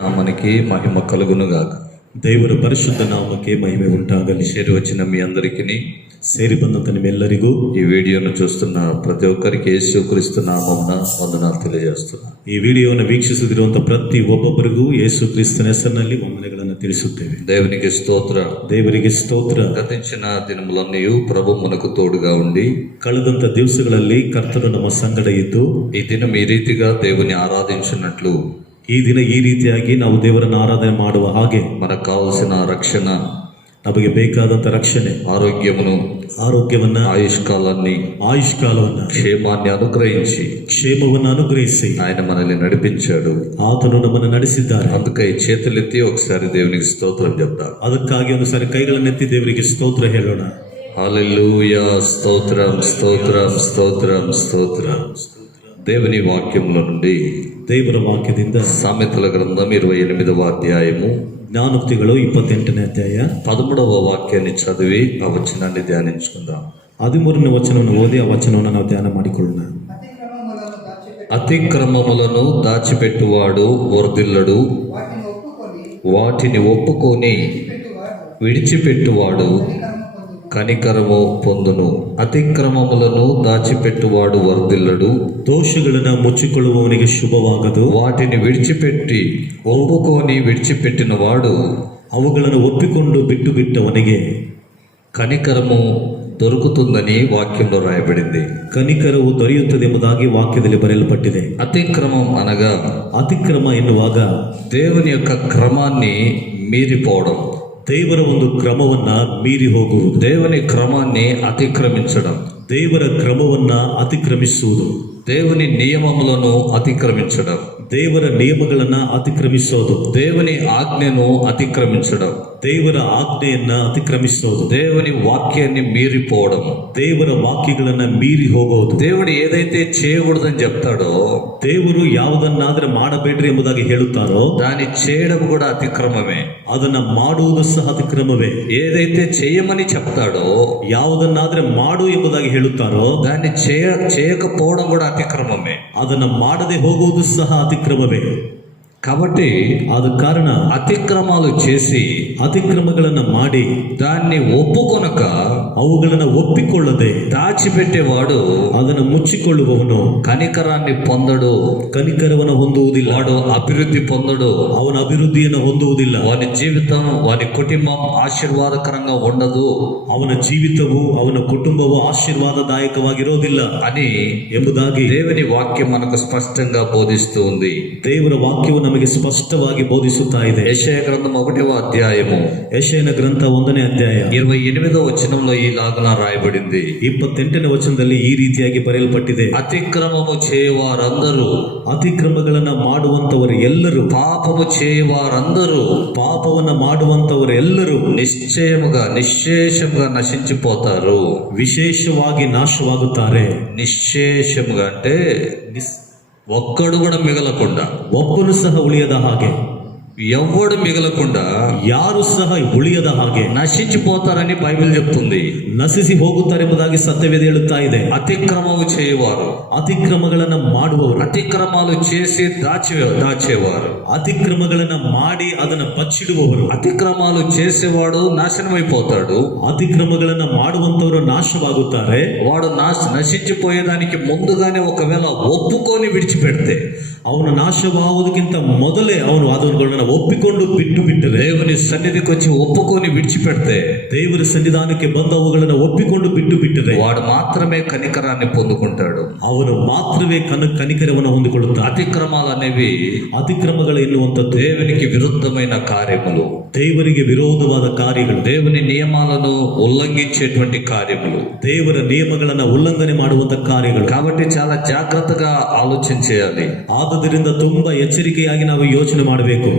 నామనికి మహిమ కలుగునుగాక. ದೇವರ ಪರಿಶುದ್ಧ ನಾಮಕ್ಕೆ ಮಹಿಮೆ ಉಂಟಾಗಲಿ. చేరి వచ్చిన మీ అందరికీ, ಸೇರಿ ಬಂದಂತ ನಿಮ್ಮೆಲ್ಲರಿಗೂ ఈ వీడియోను చూస్తున్న ప్రతి ఒక్కరికి యేసుక్రీస్తు నామమున వందనాలు తెలియజేస్తున్నా. ಈ ವಿಡಿಯೋವನ್ನು ವೀಕ್ಷಿಸುತ್ತಿರುವಂತಹ ಪ್ರತಿ ಒಬ್ಬೊಬ್ಬರಿಗೂ ಯೇಸು ಕ್ರಿಸ್ತನ ಹೆಸರಿನಲ್ಲಿ ವಂದನೆಗಳನ್ನು ತಿಳಿಸುತ್ತೇವೆ. దేవునికి స్తోత్ర. ದೇವರಿಗೆ ಸ್ತೋತ್ರ. గతించిన దినములన్నీ ప్రభు మనకు తోడుగా ఉండి ಕಳೆದಂತ ದಿವಸಗಳಲ್ಲಿ ಕರ್ತನು ನಮ್ಮ ಸಂಗಡ ಇದ್ದು ఈ దినం ఈ రీతిగా దేవుని ఆరాధించినట్లు ಈ ದಿನ ಈ ರೀತಿಯಾಗಿ ನಾವು ದೇವರನ್ನು ಆರಾಧನೆ ಮಾಡುವ ಹಾಗೆ మనకు కావలసిన రక్షణ, ನಮಗೆ ಬೇಕಾದಂತ ರಕ್ಷಣೆ, ಆರೋಗ್ಯವನ್ನ, ಆಯುಷ್ಕಾಲವನ್ನ, క్షేమాన్ని అనుగ్రహించి ಕ್ಷೇಮವನ್ನು ಅನುಗ್ರಹಿಸಿ ఆయన మనల్ని నడిపించాడు. ಆತನು ನಮ್ಮನ್ನು ನಡೆಸಿದ್ದಾರೆ. అందుకే చేతులెత్తి ఒకసారి దేవునికి స్తోత్రం చెప్తారు. ಅದಕ್ಕಾಗಿ ಒಂದು ಸಾರಿ ಕೈಗಳನ್ನೆತ್ತಿ ದೇವರಿಗೆ ಸ್ತೋತ್ರ ಹೇಳೋಣ. హల్లెలూయా, స్తోత్రం స్తోత్రం స్తోత్రం స్తోత్రం. దేవుని వాక్యంలో నుండి, ದೇವರ ವಾಕ್ಯದಿಂದ సామెతల గ్రంథం 28వ అధ్యాయము ಜ್ಞಾನೋಕ್ತಿಗಳು 28ನೇ ಅಧ್ಯಾಯ 13వ వాక్యాన్ని చదివి ఆ వచనాన్ని ధ్యానించుకుందాం. 13ನೇ ವಚನವನ್ನು ಓದಿ ಆ ವಚನವನ್ನು ನಾವು ಧ್ಯಾನ ಮಾಡಿಕೊಳ್ಳೋಣ. అతిక్రమములను దాచిపెట్టువాడు వర్ధిల్లడు, వాటిని ఒప్పుకొని విడిచిపెట్టువాడు కనికరము పొందును. అతిక్రమములను దాచిపెట్టువాడు వర్ధిల్లడు, ದೋಷಗಳನ್ನು ಮುಚ್ಚಿಕೊಳ್ಳುವವನಿಗೆ ಶುಭವಾಗದು. వాటిని విడిచిపెట్టి ఒప్పుకొని విడిచిపెట్టిన వాడు, ಅವುಗಳನ್ನು ಒಪ್ಪಿಕೊಂಡು ಬಿಟ್ಟು ಬಿಟ್ಟವನಿಗೆ కనికరము దొరుకుతుందని వాక్యంలో రాయబడింది. ಕನಿಕರವು ದೊರೆಯುತ್ತದೆ ಎಂಬುದಾಗಿ ವಾಕ್ಯದಲ್ಲಿ ಬರೆಯಲ್ಪಟ್ಟಿದೆ. అతిక్రమం అనగా, ಅತಿಕ್ರಮ ಎನ್ನುವಾಗ దేవుని యొక్క క్రమాన్ని మీరిపోవడం, ದೇವರ ಒಂದು ಕ್ರಮವನ್ನ ಮೀರಿ ಹೋಗುವುದು, దేవుని క్రమాన్ని అతిక్రమించడం, ದೇವರ ಕ್ರಮವನ್ನ ಅತಿಕ್ರಮಿಸುವುದು, దేవుని నియమములను అతిక్రమించడం, ದೇವರ ನಿಯಮಗಳನ್ನ ಅತಿಕ್ರಮಿಸೋದು, దేవుని ఆజ్ఞను అతిక్రమించడం, ದೇವರ ಆಜ್ಞೆಯನ್ನ ಅತಿಕ್ರಮಿಸೋದು, దేవుని వాక్యాన్ని మీరిపోవడం, ದೇವರ ವಾಕ್ಯಗಳನ್ನ ಮೀರಿ ಹೋಗೋದು. దేవుడు ఏదైతే చేయకూడదని చెప్తాడో, ದೇವರು ಯಾವುದನ್ನಾದ್ರೆ ಮಾಡಬೇಡ್ರಿ ಎಂಬುದಾಗಿ ಹೇಳುತ್ತಾರೋ దాన్ని చేయడం కూడా అతిక్రమమే. ಅದನ್ನ ಮಾಡುವುದು ಸಹ ಅತಿಕ್ರಮವೇ. ఏదైతే చేయమని చెప్తాడో, ಯಾವುದನ್ನಾದ್ರೆ ಮಾಡು ಎಂಬುದಾಗಿ ಹೇಳುತ್ತಾರೋ దాన్ని చేయకపోవడం కూడా అతిక్రమమే. ಅದನ್ನ ಮಾಡದೆ ಹೋಗುವುದು ಸಹ ಅತಿಕ್ರಮವೇ. కాబట్టి ಆದ ಕಾರಣ అతిక్రమాలు చేసి ಅತಿಕ್ರಮಗಳನ್ನ ಮಾಡಿ దాన్ని ఒప్పుకొనక ಅವುಗಳನ್ನ ಒಪ್ಪಿಕೊಳ್ಳದೆ దాచిపెట్టేవాడు ಅದನ್ನು ಮುಚ್ಚಿಕೊಳ್ಳುವವನು కనికరాన్ని పొందడు, ಕನಿಕರವನ್ನು ಹೊಂದುವುದಿಲ್ಲ, వాడు అభివృద్ధి పొందడు, ಅವನ ಅಭಿವೃದ್ಧಿಯನ್ನು ಹೊಂದುವುದಿಲ್ಲ, వాని జీవితం, వాని కుటుంబం ఆశీర్వాదకరంగా ఉండదు, ಅವನ ಜೀವಿತವು, ಅವನ ಕುಟುಂಬವು ಆಶೀರ್ವಾದದಾಯಕವಾಗಿರೋದಿಲ್ಲ అని ಎಂಬುದಾಗಿ దేవుని వాక్యం మనకు స్పష్టంగా బోధిస్తూ ఉంది. ದೇವರ ವಾಕ್ಯವು ನಮಗೆ ಸ್ಪಷ್ಟವಾಗಿ ಬೋಧಿಸುತ್ತಾ ಇದೆ. యెషయా గ్రంథం 1వ అధ్యాయము ಯೆಶಾಯನ ಗ್ರಂಥ 1ನೇ ಅಧ್ಯಾಯ 28వ వచనంలో ఈలాగున రాయబడింది. 28ನೇ ವಚನದಲ್ಲಿ ಈ ರೀತಿಯಾಗಿ ಬರೆಯಲ್ಪಟ್ಟಿದೆ. అతిక్రమము చేయవారందరూ, ಅತಿಕ್ರಮಗಳನ್ನ ಮಾಡುವಂತವರು ಎಲ್ಲರೂ, పాపము చేయవారందరూ, ಪಾಪವನ್ನ ಮಾಡುವಂತವರು ಎಲ್ಲರೂ నిశ్శేషముగా నశించిపోతారు. ವಿಶೇಷವಾಗಿ ನಾಶವಾಗುತ್ತಾರೆ. నిశ్శేషముగా అంటే ఒక్కడు కూడా మిగలకుండా, ಒಬ್ಬನು ಸಹ ಉಳಿಯದ ಹಾಗೆ, ఎవడు మిగలకుండా, ಯಾರು ಸಹ ಉಳಿಯದ ಹಾಗೆ నశించిపోతారని బైబిల్ చెప్తుంది. ನಶಿಸಿ ಹೋಗುತ್ತಾರೆ ಎಂಬುದಾಗಿ ಸತ್ಯವೇದ ಹೇಳುತ್ತಾ ಇದೆ. అతిక్రమము చేయవారు, ಅತಿಕ್ರಮಗಳನ್ನ ಮಾಡುವವರು, అతిక్రమాలు చేసి దాచేవారు, ಅತಿಕ್ರಮಗಳನ್ನ ಮಾಡಿ ಅದನ್ನ ಬಚ್ಚಿಡುವವರು, అతిక్రమాలు చేసేవాడు నాశనమైపోతాడు. ಅತಿಕ್ರಮಗಳನ್ನ ಮಾಡುವಂತವರು ನಾಶವಾಗುತ್ತಾರೆ. వాడు నశించిపోయేదానికి ముందుగానే ఒకవేళ ఒప్పుకొని విడిచిపెడితే, ಅವನು ನಾಶವಾಗುವುದಕ್ಕಿಂತ ಮೊದಲೇ ಅವನು ಅದನ್ನು ಒಪ್ಪಿಕೊಂಡು ಬಿಟ್ಟು ಬಿಟ್ಟರೆ, దేవుని సన్నిధికి వచ్చి ఒప్పుకొని విడిచిపెడితే, ದೇವರ ಸನ್ನಿಧಾನಕ್ಕೆ ಬಂದು ಅವುಗಳನ್ನು ಒಪ್ಪಿಕೊಂಡು ಬಿಟ್ಟು ಬಿಟ್ಟರೆ, వాడు మాత్రమే కనికరాన్ని పొందుకుంటాడు. ಅವನು ಮಾತ್ರವೇ ಕನಿಕರವನ್ನು ಹೊಂದಿಕೊಳ್ಳುತ್ತಾನೆ. అతిక్రమాలు అనేవి ಅತಿಕ್ರಮಗಳು ಎನ್ನುವಂಥದ್ದು దేవునికి విరుద్ధమైన కార్యములు, ದೇವರಿಗೆ ವಿರೋಧವಾದ ಕಾರ್ಯಗಳು, దేవుని నియమాలను ఉల్లంఘించేటువంటి కార్యములు, ದೇವರ ನಿಯಮಗಳನ್ನ ಉಲ್ಲಂಘನೆ ಮಾಡುವಂತ ಕಾರ್ಯಗಳು. కాబట్టి చాలా జాగ్రత్తగా ఆలోచన చేయాలి. ಆದುದರಿಂದ ತುಂಬಾ ಎಚ್ಚರಿಕೆಯಾಗಿ ನಾವು ಯೋಚನೆ ಮಾಡಬೇಕು.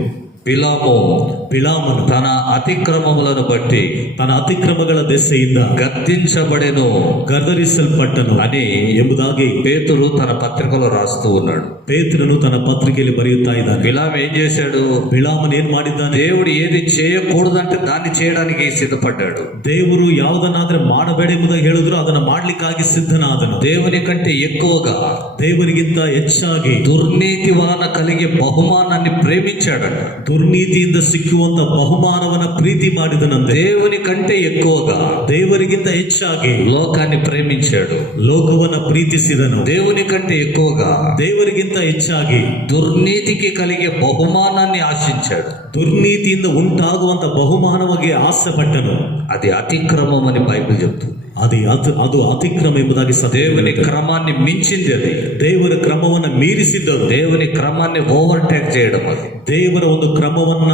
ಬಿಳಾಮನು తన అతిక్రమములను బట్టి ತನ್ನ ಅತಿಕ್ರಮಗಳ ದೆಸೆಯಿಂದ గద్దించబడెను ಗದರಿಸಲ್ಪಟ್ಟನು అని ಎಂಬುದಾಗಿ పేతురు తన పత్రికలో రాస్తూ ఉన్నాడు. ಪೇತ್ರನು ತನ್ನ ಪತ್ರಿಕೆಯಲ್ಲಿ ಬರೆಯುತ್ತಾ ಇದ್ದಾನೆ. బిలాము ఏం చేశాడు? ಬಿಳಾಮನು ಏನ್ ಮಾಡಿದ್ದಾನೆ? దేవుడు ఏది చేయకూడదంటే దాన్ని చేయడానికి సిద్ధపడ్డాడు. ದೇವರು ಯಾವುದನ್ನಾದ್ರೆ ಮಾಡಬೇಡ ಎಂಬುದಾಗಿ ಹೇಳಿದ್ರು ಅದನ್ನ ಮಾಡ್ಲಿಕ್ಕಾಗಿ ಸಿದ್ಧನಾದನು. దేవుని కంటే ఎక్కువగా ದೇವರಿಗಿಂತ ಹೆಚ್ಚಾಗಿ దుర్నీతి వలన కలిగే బహుమానాన్ని ప్రేమించాడట. ದುರ್ನೀತಿಯಿಂದ ಸಿಕ್ಕುವಂತ ಬಹುಮಾನವನ್ನ ಪ್ರೀತಿ ಮಾಡಿದನಂತೆ. దేవుని కంటే ఎక్కువగా ದೇವರಿಗಿಂತ ಹೆಚ್ಚಾಗಿ లోకాన్ని ప్రేమించాడు. ಲೋಕವನ್ನ ಪ್ರೀತಿಸಿದನು. దేవుని కంటే ఎక్కువగా ದೇವರಿಗಿಂತ ಹೆಚ್ಚಾಗಿ దుర్నీతికి కలిగే బహుమానాన్ని ఆశించాడు. ದುರ್ನೀತಿಯಿಂದ ಉಂಟಾಗುವಂತ ಬಹುಮಾನವಾಗಿ ಆಸೆ ಪಟ್ಟನು. అది అతిక్రమం అని బైబిల్ చెప్తుంది. ಅದು ಅತಿಕ್ರಮ ಎಂಬುದಾಗಿ దేవుని క్రమాన్ని మించింది అది. ದೇವರ ಕ್ರಮವನ್ನ ಮೀರಿಸಿದ್ದದು. దేవుని క్రమాన్ని ఓవర్టేక్ చేయడం అది. ದೇವರ ಒಂದು ಕ್ರಮವನ್ನ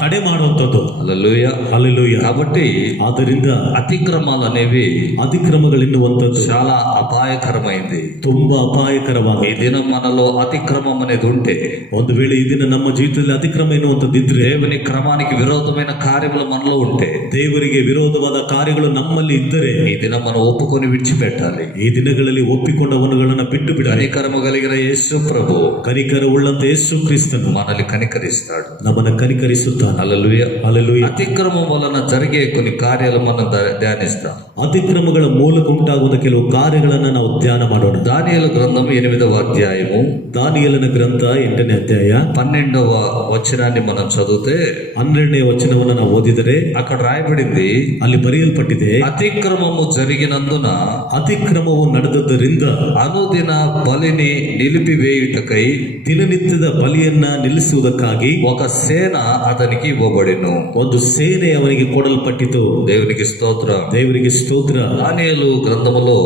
ತಡೆ ಮಾಡುವಂಥದ್ದು. హల్లెలూయా. ಹಲ್ಲೆಲೂಯಾ. కాబట్టి ಆದ್ದರಿಂದ అతిక్రమాలు అనేవి ಅತಿಕ್ರಮಗಳೆನ್ನುವಂಥದ್ದು చాలా అపాయకరమైంది. ತುಂಬಾ ಅಪಾಯಕರವಾದ. ఈ దినం మనలో అతిక్రమం అనేది ఉంటే, ಒಂದು ವೇಳೆ ಈ ದಿನ ನಮ್ಮ ಜೀವಿತದಲ್ಲಿ ಅತಿಕ್ರಮ ಎನ್ನುವಂಥದ್ದಿದ್ರೆ, దేవుని క్రమానికి విరోధమైన కార్యములు మనలో ఉంటే, ದೇವರಿಗೆ ವಿರೋಧವಾದ ಕಾರ್ಯಗಳು ನಮ್ಮಲ್ಲಿ ಇದ್ದರೆ, ఈ దినం మనం ఒప్పుకొని విడిచిపెట్టాలి. ಈ ದಿನಗಳಲ್ಲಿ ಒಪ್ಪಿಕೊಂಡವನುಗಳನ್ನ ಬಿಟ್ಟು ಬಿಡಲಿ. కనికరము కలిగిన యేసు ప్రభు ಕನಿಕರ ಉಳ್ಳಂತ ಯೇಸು ಕ್ರಿಸ್ತನು మనల్ని కనికరిస్తాడు. ನಮ್ಮನ್ನ ಕನಿಕರಿಸುತ್ತಾನೆ. హల్లెలూయా. ಹಲ್ಲೆಲೂಯಾ. అతిక్రమం వలన జరిగే కొన్ని కార్యాలు మనం ధ్యానిస్తాం. ಅತಿಕ್ರಮಗಳ ಮೂಲಕ ಉಂಟಾಗುವ ಕೆಲವು ಕಾರ್ಯಗಳನ್ನ ನಾವು ಧ್ಯಾನ ಮಾಡೋಣ. దానియేలు గ్రంథం 8వ అధ్యాయము ದಾನಿಯೇಲನ ಗ್ರಂಥ 8ನೇ ಅಧ್ಯಾಯ 12వ వచనాన్ని మనం చదివితే, 12ನೇ ವಚನವನ್ನು ನಾವು ಓದಿದರೆ అక్కడ రాయబడింది, ಅಲ್ಲಿ ಬರೆಯಲ್ಪಟ್ಟಿದೆ, అతిక్రమము జరిగినందున ಅತಿಕ್ರಮವು ನಡೆದದ್ದರಿಂದ అనుదిన బలిని నిలిపివేయుటకై ದಿನನಿತ್ಯದ ಬಲಿಯನ್ನ ನಿಲ್ಲಿಸುವುದಕ್ಕಾಗಿ ఒక సేన అతనికి ఇవ్వబడెను. ಒಂದು ಸೇನೆ ಅವನಿಗೆ ಕೊಡಲ್ಪಟ್ಟಿತು. దేవునికి స్తోత్రం. ದೇವರಿಗೆ ಸ್ತೋತ್ರ. దానియేలు గ్రంథములో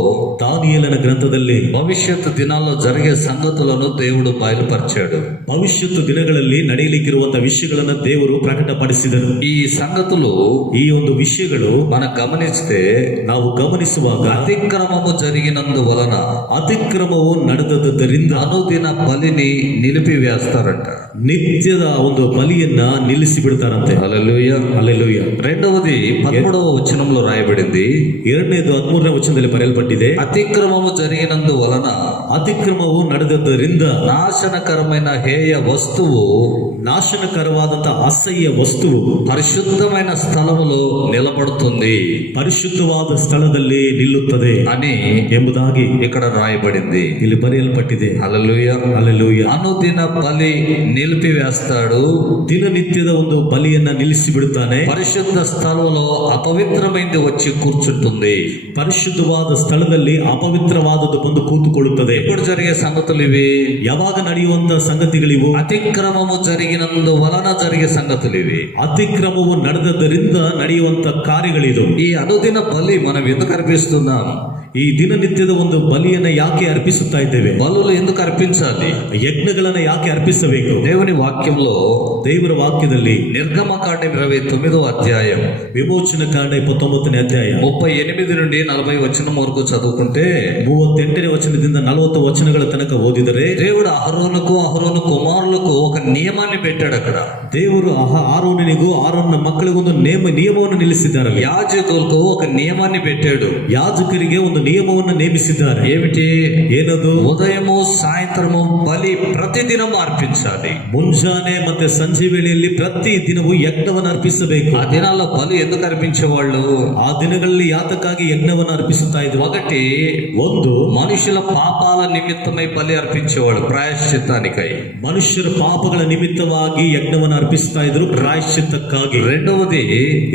ದಾನಿಯೇಲನ ಗ್ರಂಥದಲ್ಲಿ భవిష్యత్తు దినాల్లో జరిగే సంగతులను దేవుడు బయలుపరిచాడు. ಭವಿಷ್ಯತ್ತು ದಿನಗಳಲ್ಲಿ ನಡೆಯಲಿಕ್ಕಿರುವಂತಹ ವಿಷಯಗಳನ್ನ ದೇವರು ಪ್ರಕಟಪಡಿಸಿದರು. ఈ సంగతులు ಈ ಒಂದು ವಿಷಯಗಳು మనం గమనిస్తే, ನಾವು ಗಮನಿಸುವಾಗ అతిక్రమము జరిగినందువలన ಅತಿಕ್ರಮವು ನಡೆದದ್ದರಿಂದ అనుదిన బలిని నిలిపివేస్తారంట. ನಿತ್ಯದ ಒಂದು ಬಲಿಯನ್ನ ನಿಲ್ಲಿಸಿ ಬಿಡ್ತಾರಂತೆ. హల్లెలూయా. ಹಲ್ಲೆಲೂಯಾ. రెండవది 13వ వచనంలో రాయబడింది, 2ನೇದು 13ನೇ ವಚನದಲ್ಲಿ ಬರೆಯಲ್ಪಟ್ಟಿದೆ, అతిక్రమము జరిగినందువలన ಅತಿಕ್ರಮವು ನಡೆದದ್ದರಿಂದ నాశనకరమైన హేయ వస్తువు, ನಾಶನಕರವಾದಂತಹ ಅಸಹ್ಯ ವಸ್ತುವು పరిశుద్ధమైన స్థలములో నిలబడుతుంది ಪರಿಶುದ್ಧವಾದ ಸ್ಥಳದಲ್ಲಿ ನಿಲ್ಲುತ್ತದೆ అని ಎಂಬುದಾಗಿ ఇక్కడ రాయబడింది. ಇಲ್ಲಿ ಬರೆಯಲ್ಪಟ್ಟಿದೆ. హల్లెలూయా. ಹಲ್ಲೆಲೂಯಾ. అనుదిన బలి నిలిపివేస్తాడు. ದಿನನಿತ್ಯದ ಒಂದು ಬಲಿಯನ್ನ ನಿಲ್ಲಿಸಿ ಬಿಡುತ್ತಾನೆ. పరిశుద్ధ స్థలంలో అపవిత్రమైనది వచ్చి కూర్చుంటుంది. ಪರಿಶುದ್ಧವಾದ ಸ್ಥಳದಲ್ಲಿ ಅಪವಿತ್ರವಾದದ್ದು ಬಂದು ಕೂತುಕೊಳ್ಳುತ್ತದೆ. ఇప్పుడు జరిగే సంగతులు ఇవి. ಯಾವಾಗ ನಡೆಯುವಂತಹ ಸಂಗತಿಗಳಿವು? అతిక్రమము జరిగినందువలన జరిగే సంగతులు ఇవి. ಅತಿಕ್ರಮವು ನಡೆದದ್ದರಿಂದ ನಡೆಯುವಂತ ಕಾರ್ಯಗಳಿದು. ఈ అనుదిన బలి మనం ఎందుకు అర్పిస్తున్నాం? ಈ ದಿನನಿತ್ಯದ ಒಂದು ಬಲಿಯನ್ನ ಯಾಕೆ ಅರ್ಪಿಸುತ್ತಾ ಇದ್ದೇವೆ? బలులు ఎందుకు అర్పించాలి? ಯಜ್ಞಗಳನ್ನ ಯಾಕೆ ಅರ್ಪಿಸಬೇಕು? దేవుని వాక్యంలో, ದೇವರ ವಾಕ್ಯದಲ್ಲಿ నిర్గమకాండం 29వ అధ్యాయం ವಿಮೋಚನ ಕಾಂಡ 29ನೇ ಅಧ್ಯಾಯ 38 నుండి 40 వచనం వరకు చదువుకుంటే, 38ನೇ ವಚನದಿಂದ 40 ವಚನಗಳ ತನಕ ಓದಿದರೆ, దేవుడు అహరోను కుమారులకు ఒక నియమాన్ని పెట్టాడు. అక్కడ ದೇವರು ಆರೋನನಿಗೂ ಆರೋನನ ಮಕ್ಕಳಿಗೂ ಒಂದು ನಿಯಮವನ್ನು ನಿಲ್ಲಿಸಿದ್ದಾರೆ. యాజకులకు ఒక నియమాన్ని పెట్టాడు. ಯಾಜಕರಿಗೆ ಒಂದು ನಿಯಮವನ್ನು ನೇಮಿಸಿದ್ದಾರೆ. ఏమిటి? ಏನದು? ఉదయము సాయంత్రము బలి ప్రతిదినము అర్పించాలి. ಮುಂಜಾನೆ ಮತ್ತೆ ಸಂಜೆ ವೇಳೆಯಲ್ಲಿ ಪ್ರತಿ ದಿನವೂ ಯಜ್ಞವನ್ನು ಅರ್ಪಿಸಬೇಕು. ఆ దినాల్లో బలి ఎందుకు అర్పించేవాళ్ళు? ಆ ದಿನಗಳಲ್ಲಿ ಯಾತಕ್ಕಾಗಿ ಯಜ್ಞವನ್ನು ಅರ್ಪಿಸುತ್ತಾ ಇದ್ರು? ఒకటి, ಒಂದು, మనుషుల పాపాల నిమిత్తమై బలి అర్పించేవాళ్ళు, ప్రాయశ్చిత్తానికై. ಮನುಷ್ಯರ ಪಾಪಗಳ ನಿಮಿತ್ತವಾಗಿ ಯಜ್ಞವನ್ನು ಅರ್ಪಿಸ್ತಾ ಇದ್ರು, ಪ್ರಾಯಶ್ಚಿತ್ತಕ್ಕಾಗಿ. రెండవది,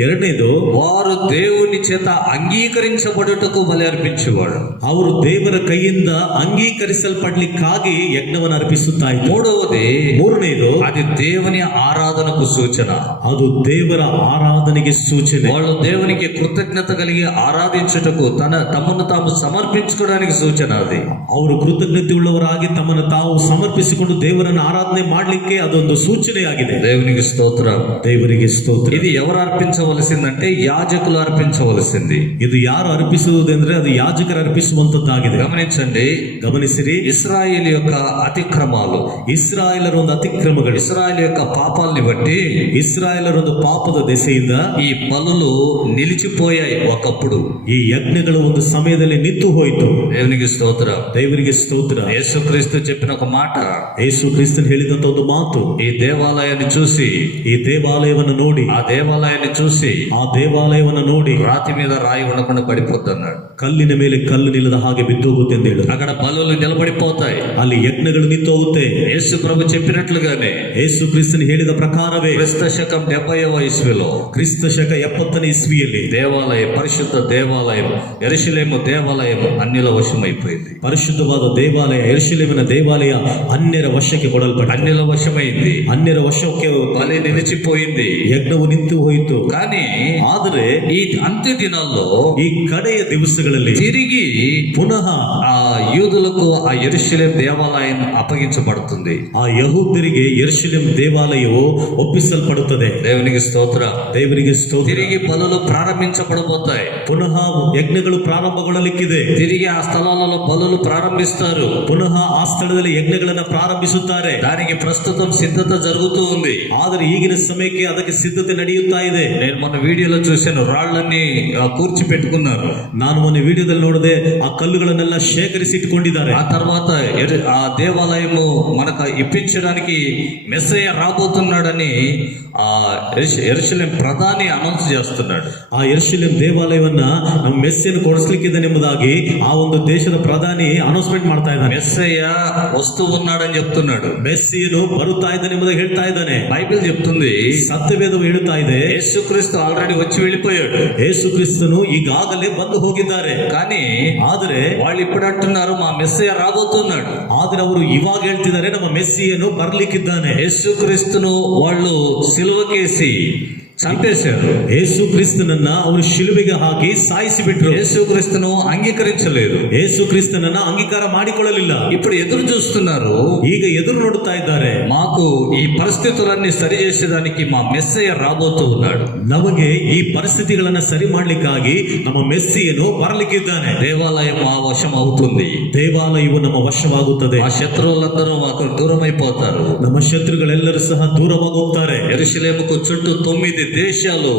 ಎರಡನೇದು, వారు దేవుని చేత అంగీకరించబడుటకు బలి అర్పించేవాడు. ಅವರು ದೇವರ ಕೈಯಿಂದ ಅಂಗೀಕರಿಸಲ್ಪಡ್ಲಿಕ್ಕಾಗಿ ಯಜ್ಞವನ್ನು ಅರ್ಪಿಸುತ್ತಾ ಇದ್ರು. మూడవది, ಮೂರನೇದು, అది దేవుని ఆరాధనకు సూచన. ಅದು ದೇವರ ಆರಾಧನೆಗೆ ಸೂಚನೆ. వాళ్ళు దేవునికి కృతజ్ఞత కలిగి ఆరాధించుటకు తమను తాము సమర్పించుకోవడానికి సూచన అది. ಅವರು ಕೃತಜ್ಞತೆ ಉಳ್ಳವರಾಗಿ ತಮ್ಮನ್ನು ತಾವು ಸಮರ್ಪಿಸಿಕೊಂಡು ದೇವರನ್ನು ಆರಾಧನೆ ಮಾಡಲಿಕ್ಕೆ ಅದೊಂದು ಸೂಚನೆಯಾಗಿದೆ. దేవునికి స్తోత్రం. ದೇವರಿಗೆ ಸ್ತೋತ್ರ. ఇది ఎవరు అర్పించవలసిందంటే యాజకులు అర్పించవలసింది. ಇದು ಯಾರು ಅರ್ಪಿಸುವುದೆಂದ್ರೆ ಅದು ಯಾಜಕರು ಅರ್ಪಿಸುವಂತದ್ದಾಗಿದೆ. గమనించండి, ಗಮನಿಸಿರಿ, ఇశ్రాయేలు యొక్క అతిక్రమాలు, ಇಸ್ರಾಯೇಲರ ಒಂದು ಅತಿಕ್ರಮಗಳು, ఇశ్రాయేలు యొక్క పాపాలని బట్టి ಇಸ್ರಾಯೇಲರ ಒಂದು ಪಾಪದ ದೆಸೆಯಿಂದ ఈ బలులు నిలిచిపోయాయి ఒకప్పుడు. ಈ ಯಜ್ಞಗಳು ಒಂದು ಸಮಯದಲ್ಲಿ ನಿಂತು ಹೋಯಿತು. దేవునికి స్తోత్రం. ದೇವರಿಗೆ ಸ್ತೋತ್ರ. యేసుక్రీస్తు చెప్పిన ఒక మాట, ಯೇಸು ಕ್ರಿಸ್ತನ್ ಹೇಳಿದಂತ ಒಂದು ಮಾತು, ఈ దేవాలయాన్ని చూసి, ಈ ದೇವಾಲಯವನ್ನು ನೋಡಿ, ఆ దేవాలయాన్ని చూసి ಆ ದೇವಾಲಯವನ್ನು ನೋಡಿ రాతి మీద రాయి ఉండకుండా పడిపోతున్నాడు. ಕಲ್ಲಿನ ಮೇಲೆ ಕಲ್ಲು ನಿಲ್ಲದ ಹಾಗೆ ಬಿದ್ದೋಗುತ್ತೆ ಎಂದು ಹೇಳಿದ್ರು. అక్కడ బలులు నిలబడిపోతాయి. ಅಲ್ಲಿ ಯಜ್ಞಗಳು ನಿಂತು ಹೋಗುತ್ತೆ. యేసు ప్రభు చెప్పినట్లుగానే ಯೇಸು ಕ್ರಿಸ್ತನ್ ಹೇಳಿದ ಪ್ರಕಾರವೇ క్రీస్తు శకం 70వ ఇస్విలో ಕ್ರಿಸ್ತ ಶಕ 70ನೇ ಇಸ್ವಿಯಲ್ಲಿ దేవాలయం, పరిశుద్ధ దేవాలయం, యెరూషలేము దేవాలయం అన్యుల వశమైపోయింది. ಪರಿಶುದ್ಧವಾದ ದೇವಾಲಯ, ಯೆರೂಷಲೇಮಿನ ದೇವಾಲಯ ಅನ್ಯರ ವಶಕ್ಕೆ ಕೊಡಲ್ಪಟ್ಟ, అన్యుల వశమైంది. ಅನ್ಯರ ವಶಕ್ಕೆ బలి నిలిచిపోయింది. ಯಜ್ಞವು ನಿಂತು ಹೋಯಿತು. కానీ ಆದರೆ ఈ అంత్య దినాల్లో ಈ ಕಡೆಯ ದಿವಸಗಳಲ್ಲಿ తిరిగి ಪುನಃ ఆ యూదులకు ఆ యెరూషలేం దేవాలయం అప్పగించబడుతుంది. ಆ ಯಹೂದ್ಯರಿಗೆ ಯೆರೂಷಲೇಮ್ ದೇವಾಲಯವು ಒಪ್ಪಿಸಲ್ಪಡುತ್ತದೆ. దేవునికి స్తోత్రం. ದೇವರಿಗೆ ಸ್ತೋತ್ರ. తిరిగి బలులు ప్రారంభించబడబోతాయి. ಪುನಃ ಯಜ್ಞಗಳು ಪ್ರಾರಂಭಗೊಳ್ಳಲಿಕ್ಕಿದೆ. తిరిగి ఆ స్థలాలలో బలులు ప్రారంభిస్తారు. ಪುನಃ ಆ ಸ್ಥಳದಲ್ಲಿ ಯಜ್ಞಗಳನ್ನ ಪ್ರಾರಂಭಿಸುತ್ತಾರೆ. దానికి ప్రస్తుతం సిద్ధత జరుగుతూ ఉంది. ಆದರೆ ಈಗಿನ ಸಮಯಕ್ಕೆ ಅದಕ್ಕೆ ಸಿದ್ಧತೆ ನಡೆಯುತ್ತಾ ಇದೆ. నేను మొన్న వీడియోలో చూశాను, రాళ్ళన్నీ కూర్చి పెట్టుకున్నారు. ನಾನು ಮೊನ್ನೆ ವಿಡಿಯೋದಲ್ಲಿ ನೋಡಿದೆ, ಆ ಕಲ್ಲುಗಳನ್ನೆಲ್ಲ ಶೇಖರಿಸಿ ಇಟ್ಕೊಂಡಿದ್ದಾರೆ. ఆ తర్వాత ఆ దేవాలయము మనకు ఇప్పించడానికి మెస్సయ్య రాబోతున్నాడని ఆ యెరూషలేం ప్రధాని అనౌన్స్ చేస్తున్నాడు. ಆ ಯೆರೂಷಲೇಮ್ ದೇವಾಲಯವನ್ನ ನಮ್ಮ ಮೆಸ್ಸಿಯನ್ನು ಕೊಡಿಸ್ಲಿಕ್ಕಿದ್ದಾನೆಂಬುದಾಗಿ ಆ ಒಂದು ದೇಶದ ಪ್ರಧಾನಿ ಅನೌನ್ಸ್ಮೆಂಟ್ ಮಾಡ್ತಾ ಇದ್ದಾನೆ. మెస్సయ్య వస్తూ ఉన్నాడని చెప్తున్నాడు. ಮೆಸ್ಸಿಯನು ಬರುತ್ತಾ ಇದ್ದಾನೆಂಬುದಾಗಿ ಹೇಳ್ತಾ ಇದ್ದಾನೆ. బైబిల్ చెప్తుంది, ಸತ್ಯವೇದವು ಹೇಳುತ್ತಾ ಇದೆ, యేసుక్రీస్తు ఆల్రెడీ వచ్చి వెళ్ళిపోయాడు. ಯೇಸು ಕ್ರಿಸ್ತನು ಈಗಾಗಲೇ ಬಂದು ಹೋಗಿದ್ದಾರೆ. కానీ ಆದರೆ వాళ్ళు ఇప్పుడు అంటున్నారు మా మెస్సయ్య రాబోతున్నాడు. ಆದ್ರೆ ಅವರು ಇವಾಗ ಹೇಳ್ತಿದ್ದಾರೆ ನಮ್ಮ ಮೆಸ್ಸಿಯನು ಬರ್ಲಿಕ್ಕಿದ್ದಾನೆ. యేసుక్రీస్తును వాళ్ళు సిలువకేసి చంపేశారు. ಯೇಸು ಕ್ರಿಸ್ತನನ್ನ ಅವರು ಶಿಲುಬೆಗೆ ಹಾಕಿ ಸಾಯಿಸಿ ಬಿಟ್ರು. యేసుక్రీస్తును అంగీకరించలేదు. ಯೇಸು ಕ್ರಿಸ್ತನನ್ನ ಅಂಗೀಕಾರ ಮಾಡಿಕೊಳ್ಳಲಿಲ್ಲ. ఇప్పుడు ఎదురు చూస్తున్నారు. ಈಗ ಎದುರು ನೋಡುತ್ತಾ ಇದ್ದಾರೆ. మాకు ఈ పరిస్థితులన్నీ సరి చేసేదానికి మా మెస్సయ్య రాబోతూ ఉన్నాడు. ನಮಗೆ ಈ ಪರಿಸ್ಥಿತಿಗಳನ್ನ ಸರಿ ಮಾಡ್ಲಿಕ್ಕಾಗಿ ನಮ್ಮ ಮೆಸ್ಸಿಯನು ಬರಲಿಕ್ಕಿದ್ದಾನೆ. దేవాలయం మా వశం అవుతుంది. ದೇವಾಲಯವು ನಮ್ಮ ವಶವಾಗುತ್ತದೆ. మా శత్రువులందరూ మాకు దూరం అయిపోతారు. ನಮ್ಮ ಶತ್ರುಗಳೆಲ್ಲರೂ ಸಹ ದೂರವಾಗಿ ಹೋಗ್ತಾರೆ. యెరూషలేముకు చుట్టూ 9 దేశాలు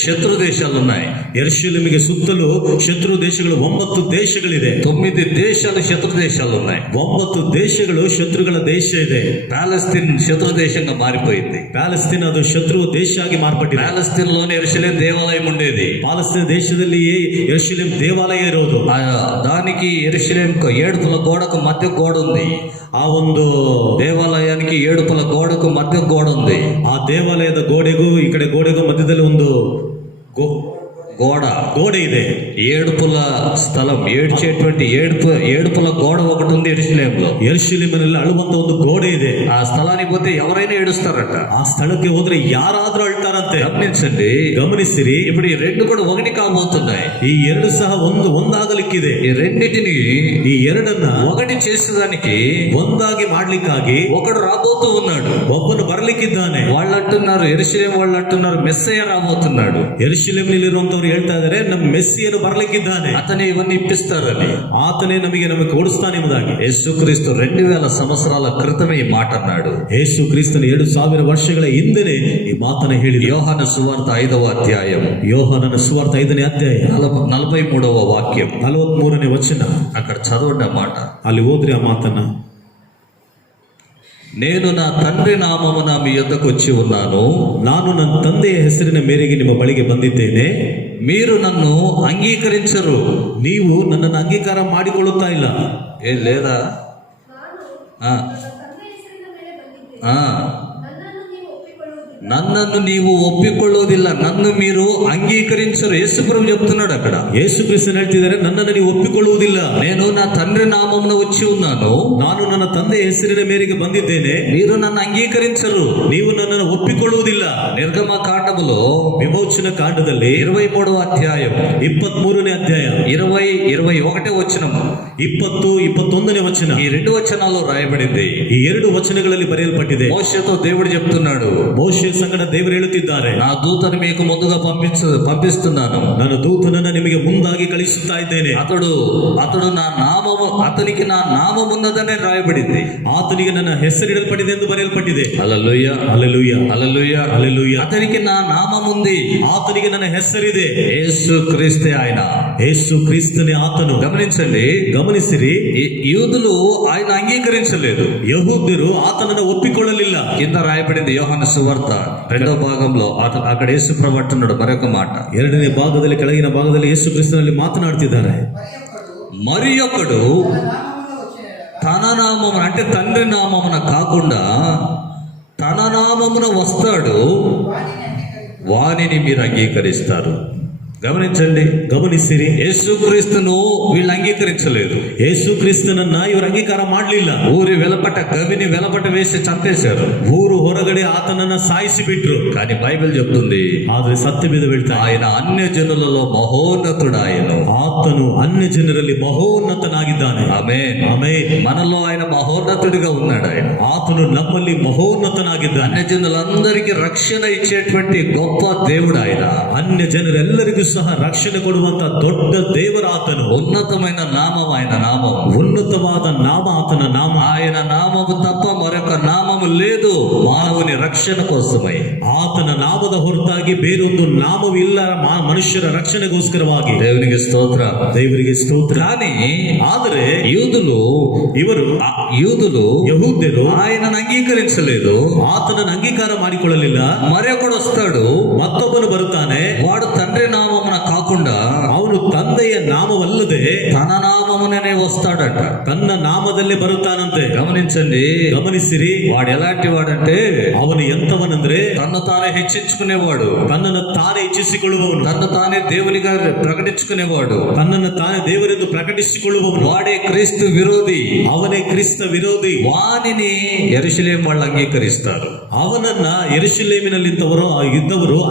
శత్రు దేశాలు ఉన్నాయి. ಯೆರೂಷಲೇಮಿಗೆ ಸುತ್ತಲೂ ಶತ್ರು ದೇಶಗಳು 9 ದೇಶಗಳಿದೆ. 9 దేశాలు శత్రు దేశాలు ఉన్నాయి. 9 ದೇಶಗಳು ಶತ್ರುಗಳ ದೇಶ ಇದೆ. పాలస్తీన్ శత్రు దేశంగా మారిపోయింది. ಪ್ಯಾಲೆಸ್ತೀನ್ ಅದು ಶತ್ರು ದೇಶ ಆಗಿ ಮಾರ್ಪಟ್ಟಿದೆ. పాలస్తీన్ లోనే యెరూషలేం దేవాలయం ఉండేది. ಪಾಲಸ್ತೀನ್ ದೇಶದಲ್ಲಿಯೇ ಯೆರೂಷಲೇಮ್ ದೇವಾಲಯ ಇರೋದು. దానికి యెరూషలేం ఏడుపుల గోడకు మధ్య గోడ ఉంది. ಆ ಒಂದು దేవాలయానికి ఏడుపుల గోడకు మధ్య గోడ ఉంది. ಆ ದೇವಾಲಯದ ಗೋಡೆಗೂ ಈ ಕಡೆ ಗೋಡೆಗೂ ಮಧ್ಯದಲ್ಲಿ ಒಂದು ಗೋಡೆ ಇದೆ. ఏడుపుల స్థలం, ఏడ్చేటువంటి ఏడుపుల గోడ ఒకటి ఉంది యెరూషలేంలో. ಯೆರೂಷಲೇಮಿನಲ್ಲಿ ಅಳುವಂತ ಒಂದು ಗೋಡೆ ಇದೆ. ఆ స్థలానికి పోతే ఎవరైనా ఏడుస్తారట. ಆ ಸ್ಥಳಕ್ಕೆ ಹೋದ್ರೆ ಯಾರಾದ್ರೂ ಅಳ್ತಾರಂತೆ. గమనించండి, ಗಮನಿಸಿರಿ, ఇప్పుడు ఈ రెండు కూడా ఒకటి కాబోతున్నాయి. ಈ ಎರಡು ಸಹ ಒಂದಾಗಲಿಕ್ಕಿದೆ. ఈ రెండింటిని ಈ ಎರಡನ್ನ ఒకటి చేసేదానికి ಒಂದಾಗಿ ಮಾಡ್ಲಿಕ್ಕಾಗಿ ఒకడు రాబోతూ ఉన్నాడు. ಒಬ್ಬನು ಬರ್ಲಿಕ್ಕಿದ್ದಾನೆ. వాళ్ళు అంటున్నారు, యెరూషలేం వాళ్ళు అంటున్నారు మెస్సయ్య రాబోతున్నాడు. ಯೆರೂಷಲೇಮಿನಲ್ಲಿರುವಂತವ್ರು ಹೇಳ್ತಾ ಇದ್ದಾರೆ, ನಮ್ಮ ಮೆಸ್ಸಿಯನು ಬರ್ಲಿಕ್ಕಿದ್ದಾನೆ, అతనే ఇవన్నీ ఇప్పిస్తారని. ಆತನೇ ನಮಗೆ ಕೊಡಿಸ್ತಾನೆ ಎಂಬುದಾಗಿ. యేసుక్రీస్తు 2000 సంవత్సరాల క్రితమే ఈ మాట అన్నాడు. ಯೇಸು ಕ್ರಿಸ್ತನ 2000 ವರ್ಷಗಳ ಹಿಂದೆನೇ ಈ ಮಾತನ್ನ ಹೇಳಿದ. యోహాను సువార్త 5వ అధ్యాయం, ಯೋಹಾನನ ಸುವಾರ್ತ 5ನೇ ಅಧ್ಯಾಯ 43వ వాక్యం, 43ನೇ ವಚನ. అక్కడ చదవండి ఆ మాట. ಅಲ್ಲಿ ಓದ್ರಿ ಆ ಮಾತನ್ನ. నేను నా తండ్రి నామమున మీ యొద్దకు వచ్చి ఉన్నాను. ನಾನು ನನ್ನ ತಂದೆಯ ಹೆಸರಿನ ಮೇರೆಗೆ ನಿಮ್ಮ ಬಳಿಗೆ ಬಂದಿದ್ದೇನೆ. మీరు నన్ను అంగీకరించరు. ನೀವು ನನ್ನನ್ನು ಅಂಗೀಕಾರ ಮಾಡಿಕೊಳ್ಳುತ್ತಾ ಇಲ್ಲ. ఏం లేదా? నన్నను నీవు ఒప్పిಕೊಳ್ಳುವುದಿಲ್ಲ, నన్ను మీరు అంగీకరించరు. యేసుప్రభు చెప్తున్నాడు అక్కడ. ಯೇಸು ಕ್ರಿಸ್ತನು ಹೇಳ್ತಿದ್ದಾರೆ, ನನ್ನನ್ನು ನೀವು ಒಪ್ಪಿಕೊಳ್ಳುವುದಿಲ್ಲ. నేను నా తండ్రి నామమున వచ్చి ఉన్నాను. ನಾನು ನನ್ನ ತಂದೆಯ ಹೆಸರಿನ ಮೇರೆಗೆ ಬಂದಿದ್ದೇನೆ. మీరు నన్ను అంగీకరించరు. ನೀವು ನನ್ನನ್ನು ಒಪ್ಪಿಕೊಳ್ಳುವುದಿಲ್ಲ. నిర్గమ కాండములో ವಿಮೋಚನ ಕಾಂಡದಲ್ಲಿ 23వ అధ్యాయం 23ನೇ అధ్యాయ 20-21 వచనం 20-21ನೇ వచನ. ఈ రెండు వచనాల్లో రాయబడింది. ಈ ಎರಡು ವಚನಗಳಲ್ಲಿ ಬರೆಯಲ್ಪಟ್ಟಿದೆ. మోషేతో దేవుడు చెప్తున్నాడు, ಮೋಶೆ ಸಂಗಡ ದೇವರು ಹೇಳುತ್ತಿದ್ದಾರೆ, నా దూతను మీకు ముందుగా పంపిస్తున్నాను. ನಾನು ದೂತನನ್ನು ನಿಮಗೆ ಮುಂದಾಗಿ ಕಳಿಸುತ್ತಾ ಇದ್ದೇನೆ. అతడు నా నామము, అతనికి నా నామమున్నదనే రాయబడింది. ಆತನಿಗೆ ನನ್ನ ಹೆಸರಿಡಲ್ಪಟ್ಟಿದೆ ಎಂದು ಬರೆಯಲ್ಪಟ್ಟಿದೆ. హల్లెలూయా, ಹಲ್ಲೆಲೂಯಾ, హల్లెలూయా, ಹಲ್ಲೆಲೂಯಾ. అతనికి నా నామముంది. ಆತನಿಗೆ ನನ್ನ ಹೆಸರಿದೆ. యేసు క్రీస్తే ఆయన. ಯೇಸು ಕ್ರಿಸ್ತನೇ ಆತನು. గమనింసిరి, యూదులు ఆయన అంగీకరించలేదు. ಯಹೂದ್ಯರು ಆತನನ್ನು ಒಪ್ಪಿಕೊಳ್ಳಲಿಲ್ಲ. కింద రాయబడింది యోహాను సువార్త 2వ భాగంలో అక్కడ యేసు ప్రభు అంటున్నాడు మరొక మాట. 2ನೇ ಭಾಗದಲ್ಲಿ, ಕೆಳಗಿನ ಭಾಗದಲ್ಲಿ ಯೇಸು ಕ್ರಿಸ್ತನಲ್ಲಿ ಮಾತನಾಡ್ತಿದ್ದಾರೆ. మరి ఒకడు తన నామమున, అంటే తండ్రి నామమున కాకుండా తన నామమున వస్తాడు, వానిని మీరు అంగీకరిస్తారు. ಗಮನಿಸಿರಿ, యేసుక్రీస్తును వీళ్ళు అంగీకరించలేదు. ಯೇಸು ಕ್ರಿಸ್ತನನ್ನ ಇವರು ಅಂಗೀಕಾರ ಮಾಡಲಿಲ್ಲ. ఊరి వెలపట గవిని వెలపట వేసి చంపేశారు. ಊರು ಹೊರಗಡೆ ಆತನನ್ನ ಸಾಯಿಸಿ ಬಿಟ್ರು. కానీ బైబిల్ చెప్తుంది, ಆದ್ರೆ ಸತ್ಯವೇದ ಹೇಳ್ತಾರೆ, ఆయన అన్య జనులలో మహోన్నతుడు. ಆತನು ಅನ್ಯ ಜನರಲ್ಲಿ ಮಹೋನ್ನತನಾಗಿದ್ದಾನೆ. ఆమేన్, ಆಮೆನ್. మనలో ఆయన మహోన్నతుడిగా ఉన్నాడు. ఆయన ಆತನು ನಮ್ಮಲ್ಲಿ ಮಹೋನ್ನತನಾಗಿದ್ದಾನೆ. అన్య జనులందరికీ రక్షణ ఇచ్చేటువంటి గొప్ప దేవుడు ఆయన. ಅನ್ಯ ಜನರೆಲ್ಲರಿಗೂ ಸಹ ರಕ್ಷಣೆ ಕೊಡುವಂತ ದೊಡ್ಡ ದೇವರ ಆತನು. ఉన్నతమైన నామం ఆయన నామం. ఉన్నತವಾದ ನಾಮ ಆತನ ನಾಮ. ఆయన నామము తప్ప మరొక నామము లేదు మానవుని రక్షణ కోసమై. ಆತನ ನಾಮದ ಹೊರತಾಗಿ ಬೇರೊಂದು ನಾಮವಿಲ್ಲ ಮನುಷ್ಯರ ರಕ್ಷಣೆಗೋಸ್ಕರವಾಗಿ. దేవునికి స్తోత్ర, ದೇವರಿಗೆ ಸ್ತೋತ್ರ. కానీ ಆದರೆ యూదులు ಯಹೂದ್ಯರು ఆయనను అంగీకరించలేదు. ಆತನನ್ನು ಅಂಗೀಕಾರ ಮಾಡಿಕೊಳ್ಳಲಿಲ್ಲ. మరొకడు వస్తాడు, ಮತ್ತೊಬ್ಬನು ಬರುತ್ತಾನೆ. వాడు తండ్రి నామమున కాకుండా ಅವನು ತಂದೆಯ ನಾಮವಲ್ಲದೆ తన నామముననే వస్తాడట. ತನ್ನ ನಾಮದಲ್ಲೇ ಬರುತ್ತಾನಂತೆ. గమనిసిరి, వాడు ఎలాంటి వాడంటే ಅವನು ಎಂತವನಂದ್ರೆ తన్ను తానే హెచ్చించుకునేవాడు, ತನ್ನನ್ನು ತಾನೇ ಹೆಚ್ಚಿಸಿಕೊಳ್ಳುವವನು, తన్ను తానే దేవునిగా ప్రకటించుకునేవాడు, ತನ್ನನ್ನು ತಾನೇ ದೇವರೆಂದು ಪ್ರಕಟಿಸಿಕೊಳ್ಳುವವನು. వాడే క్రీస్తు విరోధి. ಅವನೇ ಕ್ರಿಸ್ತ ವಿರೋಧಿ. వానిని యెరూషలేము వాళ్ళు అంగీకరిస్తారు. ಅವನನ್ನ ಯೆರೂಸಲೇಮಿನಲ್ಲಿ ಇದ್ದವರು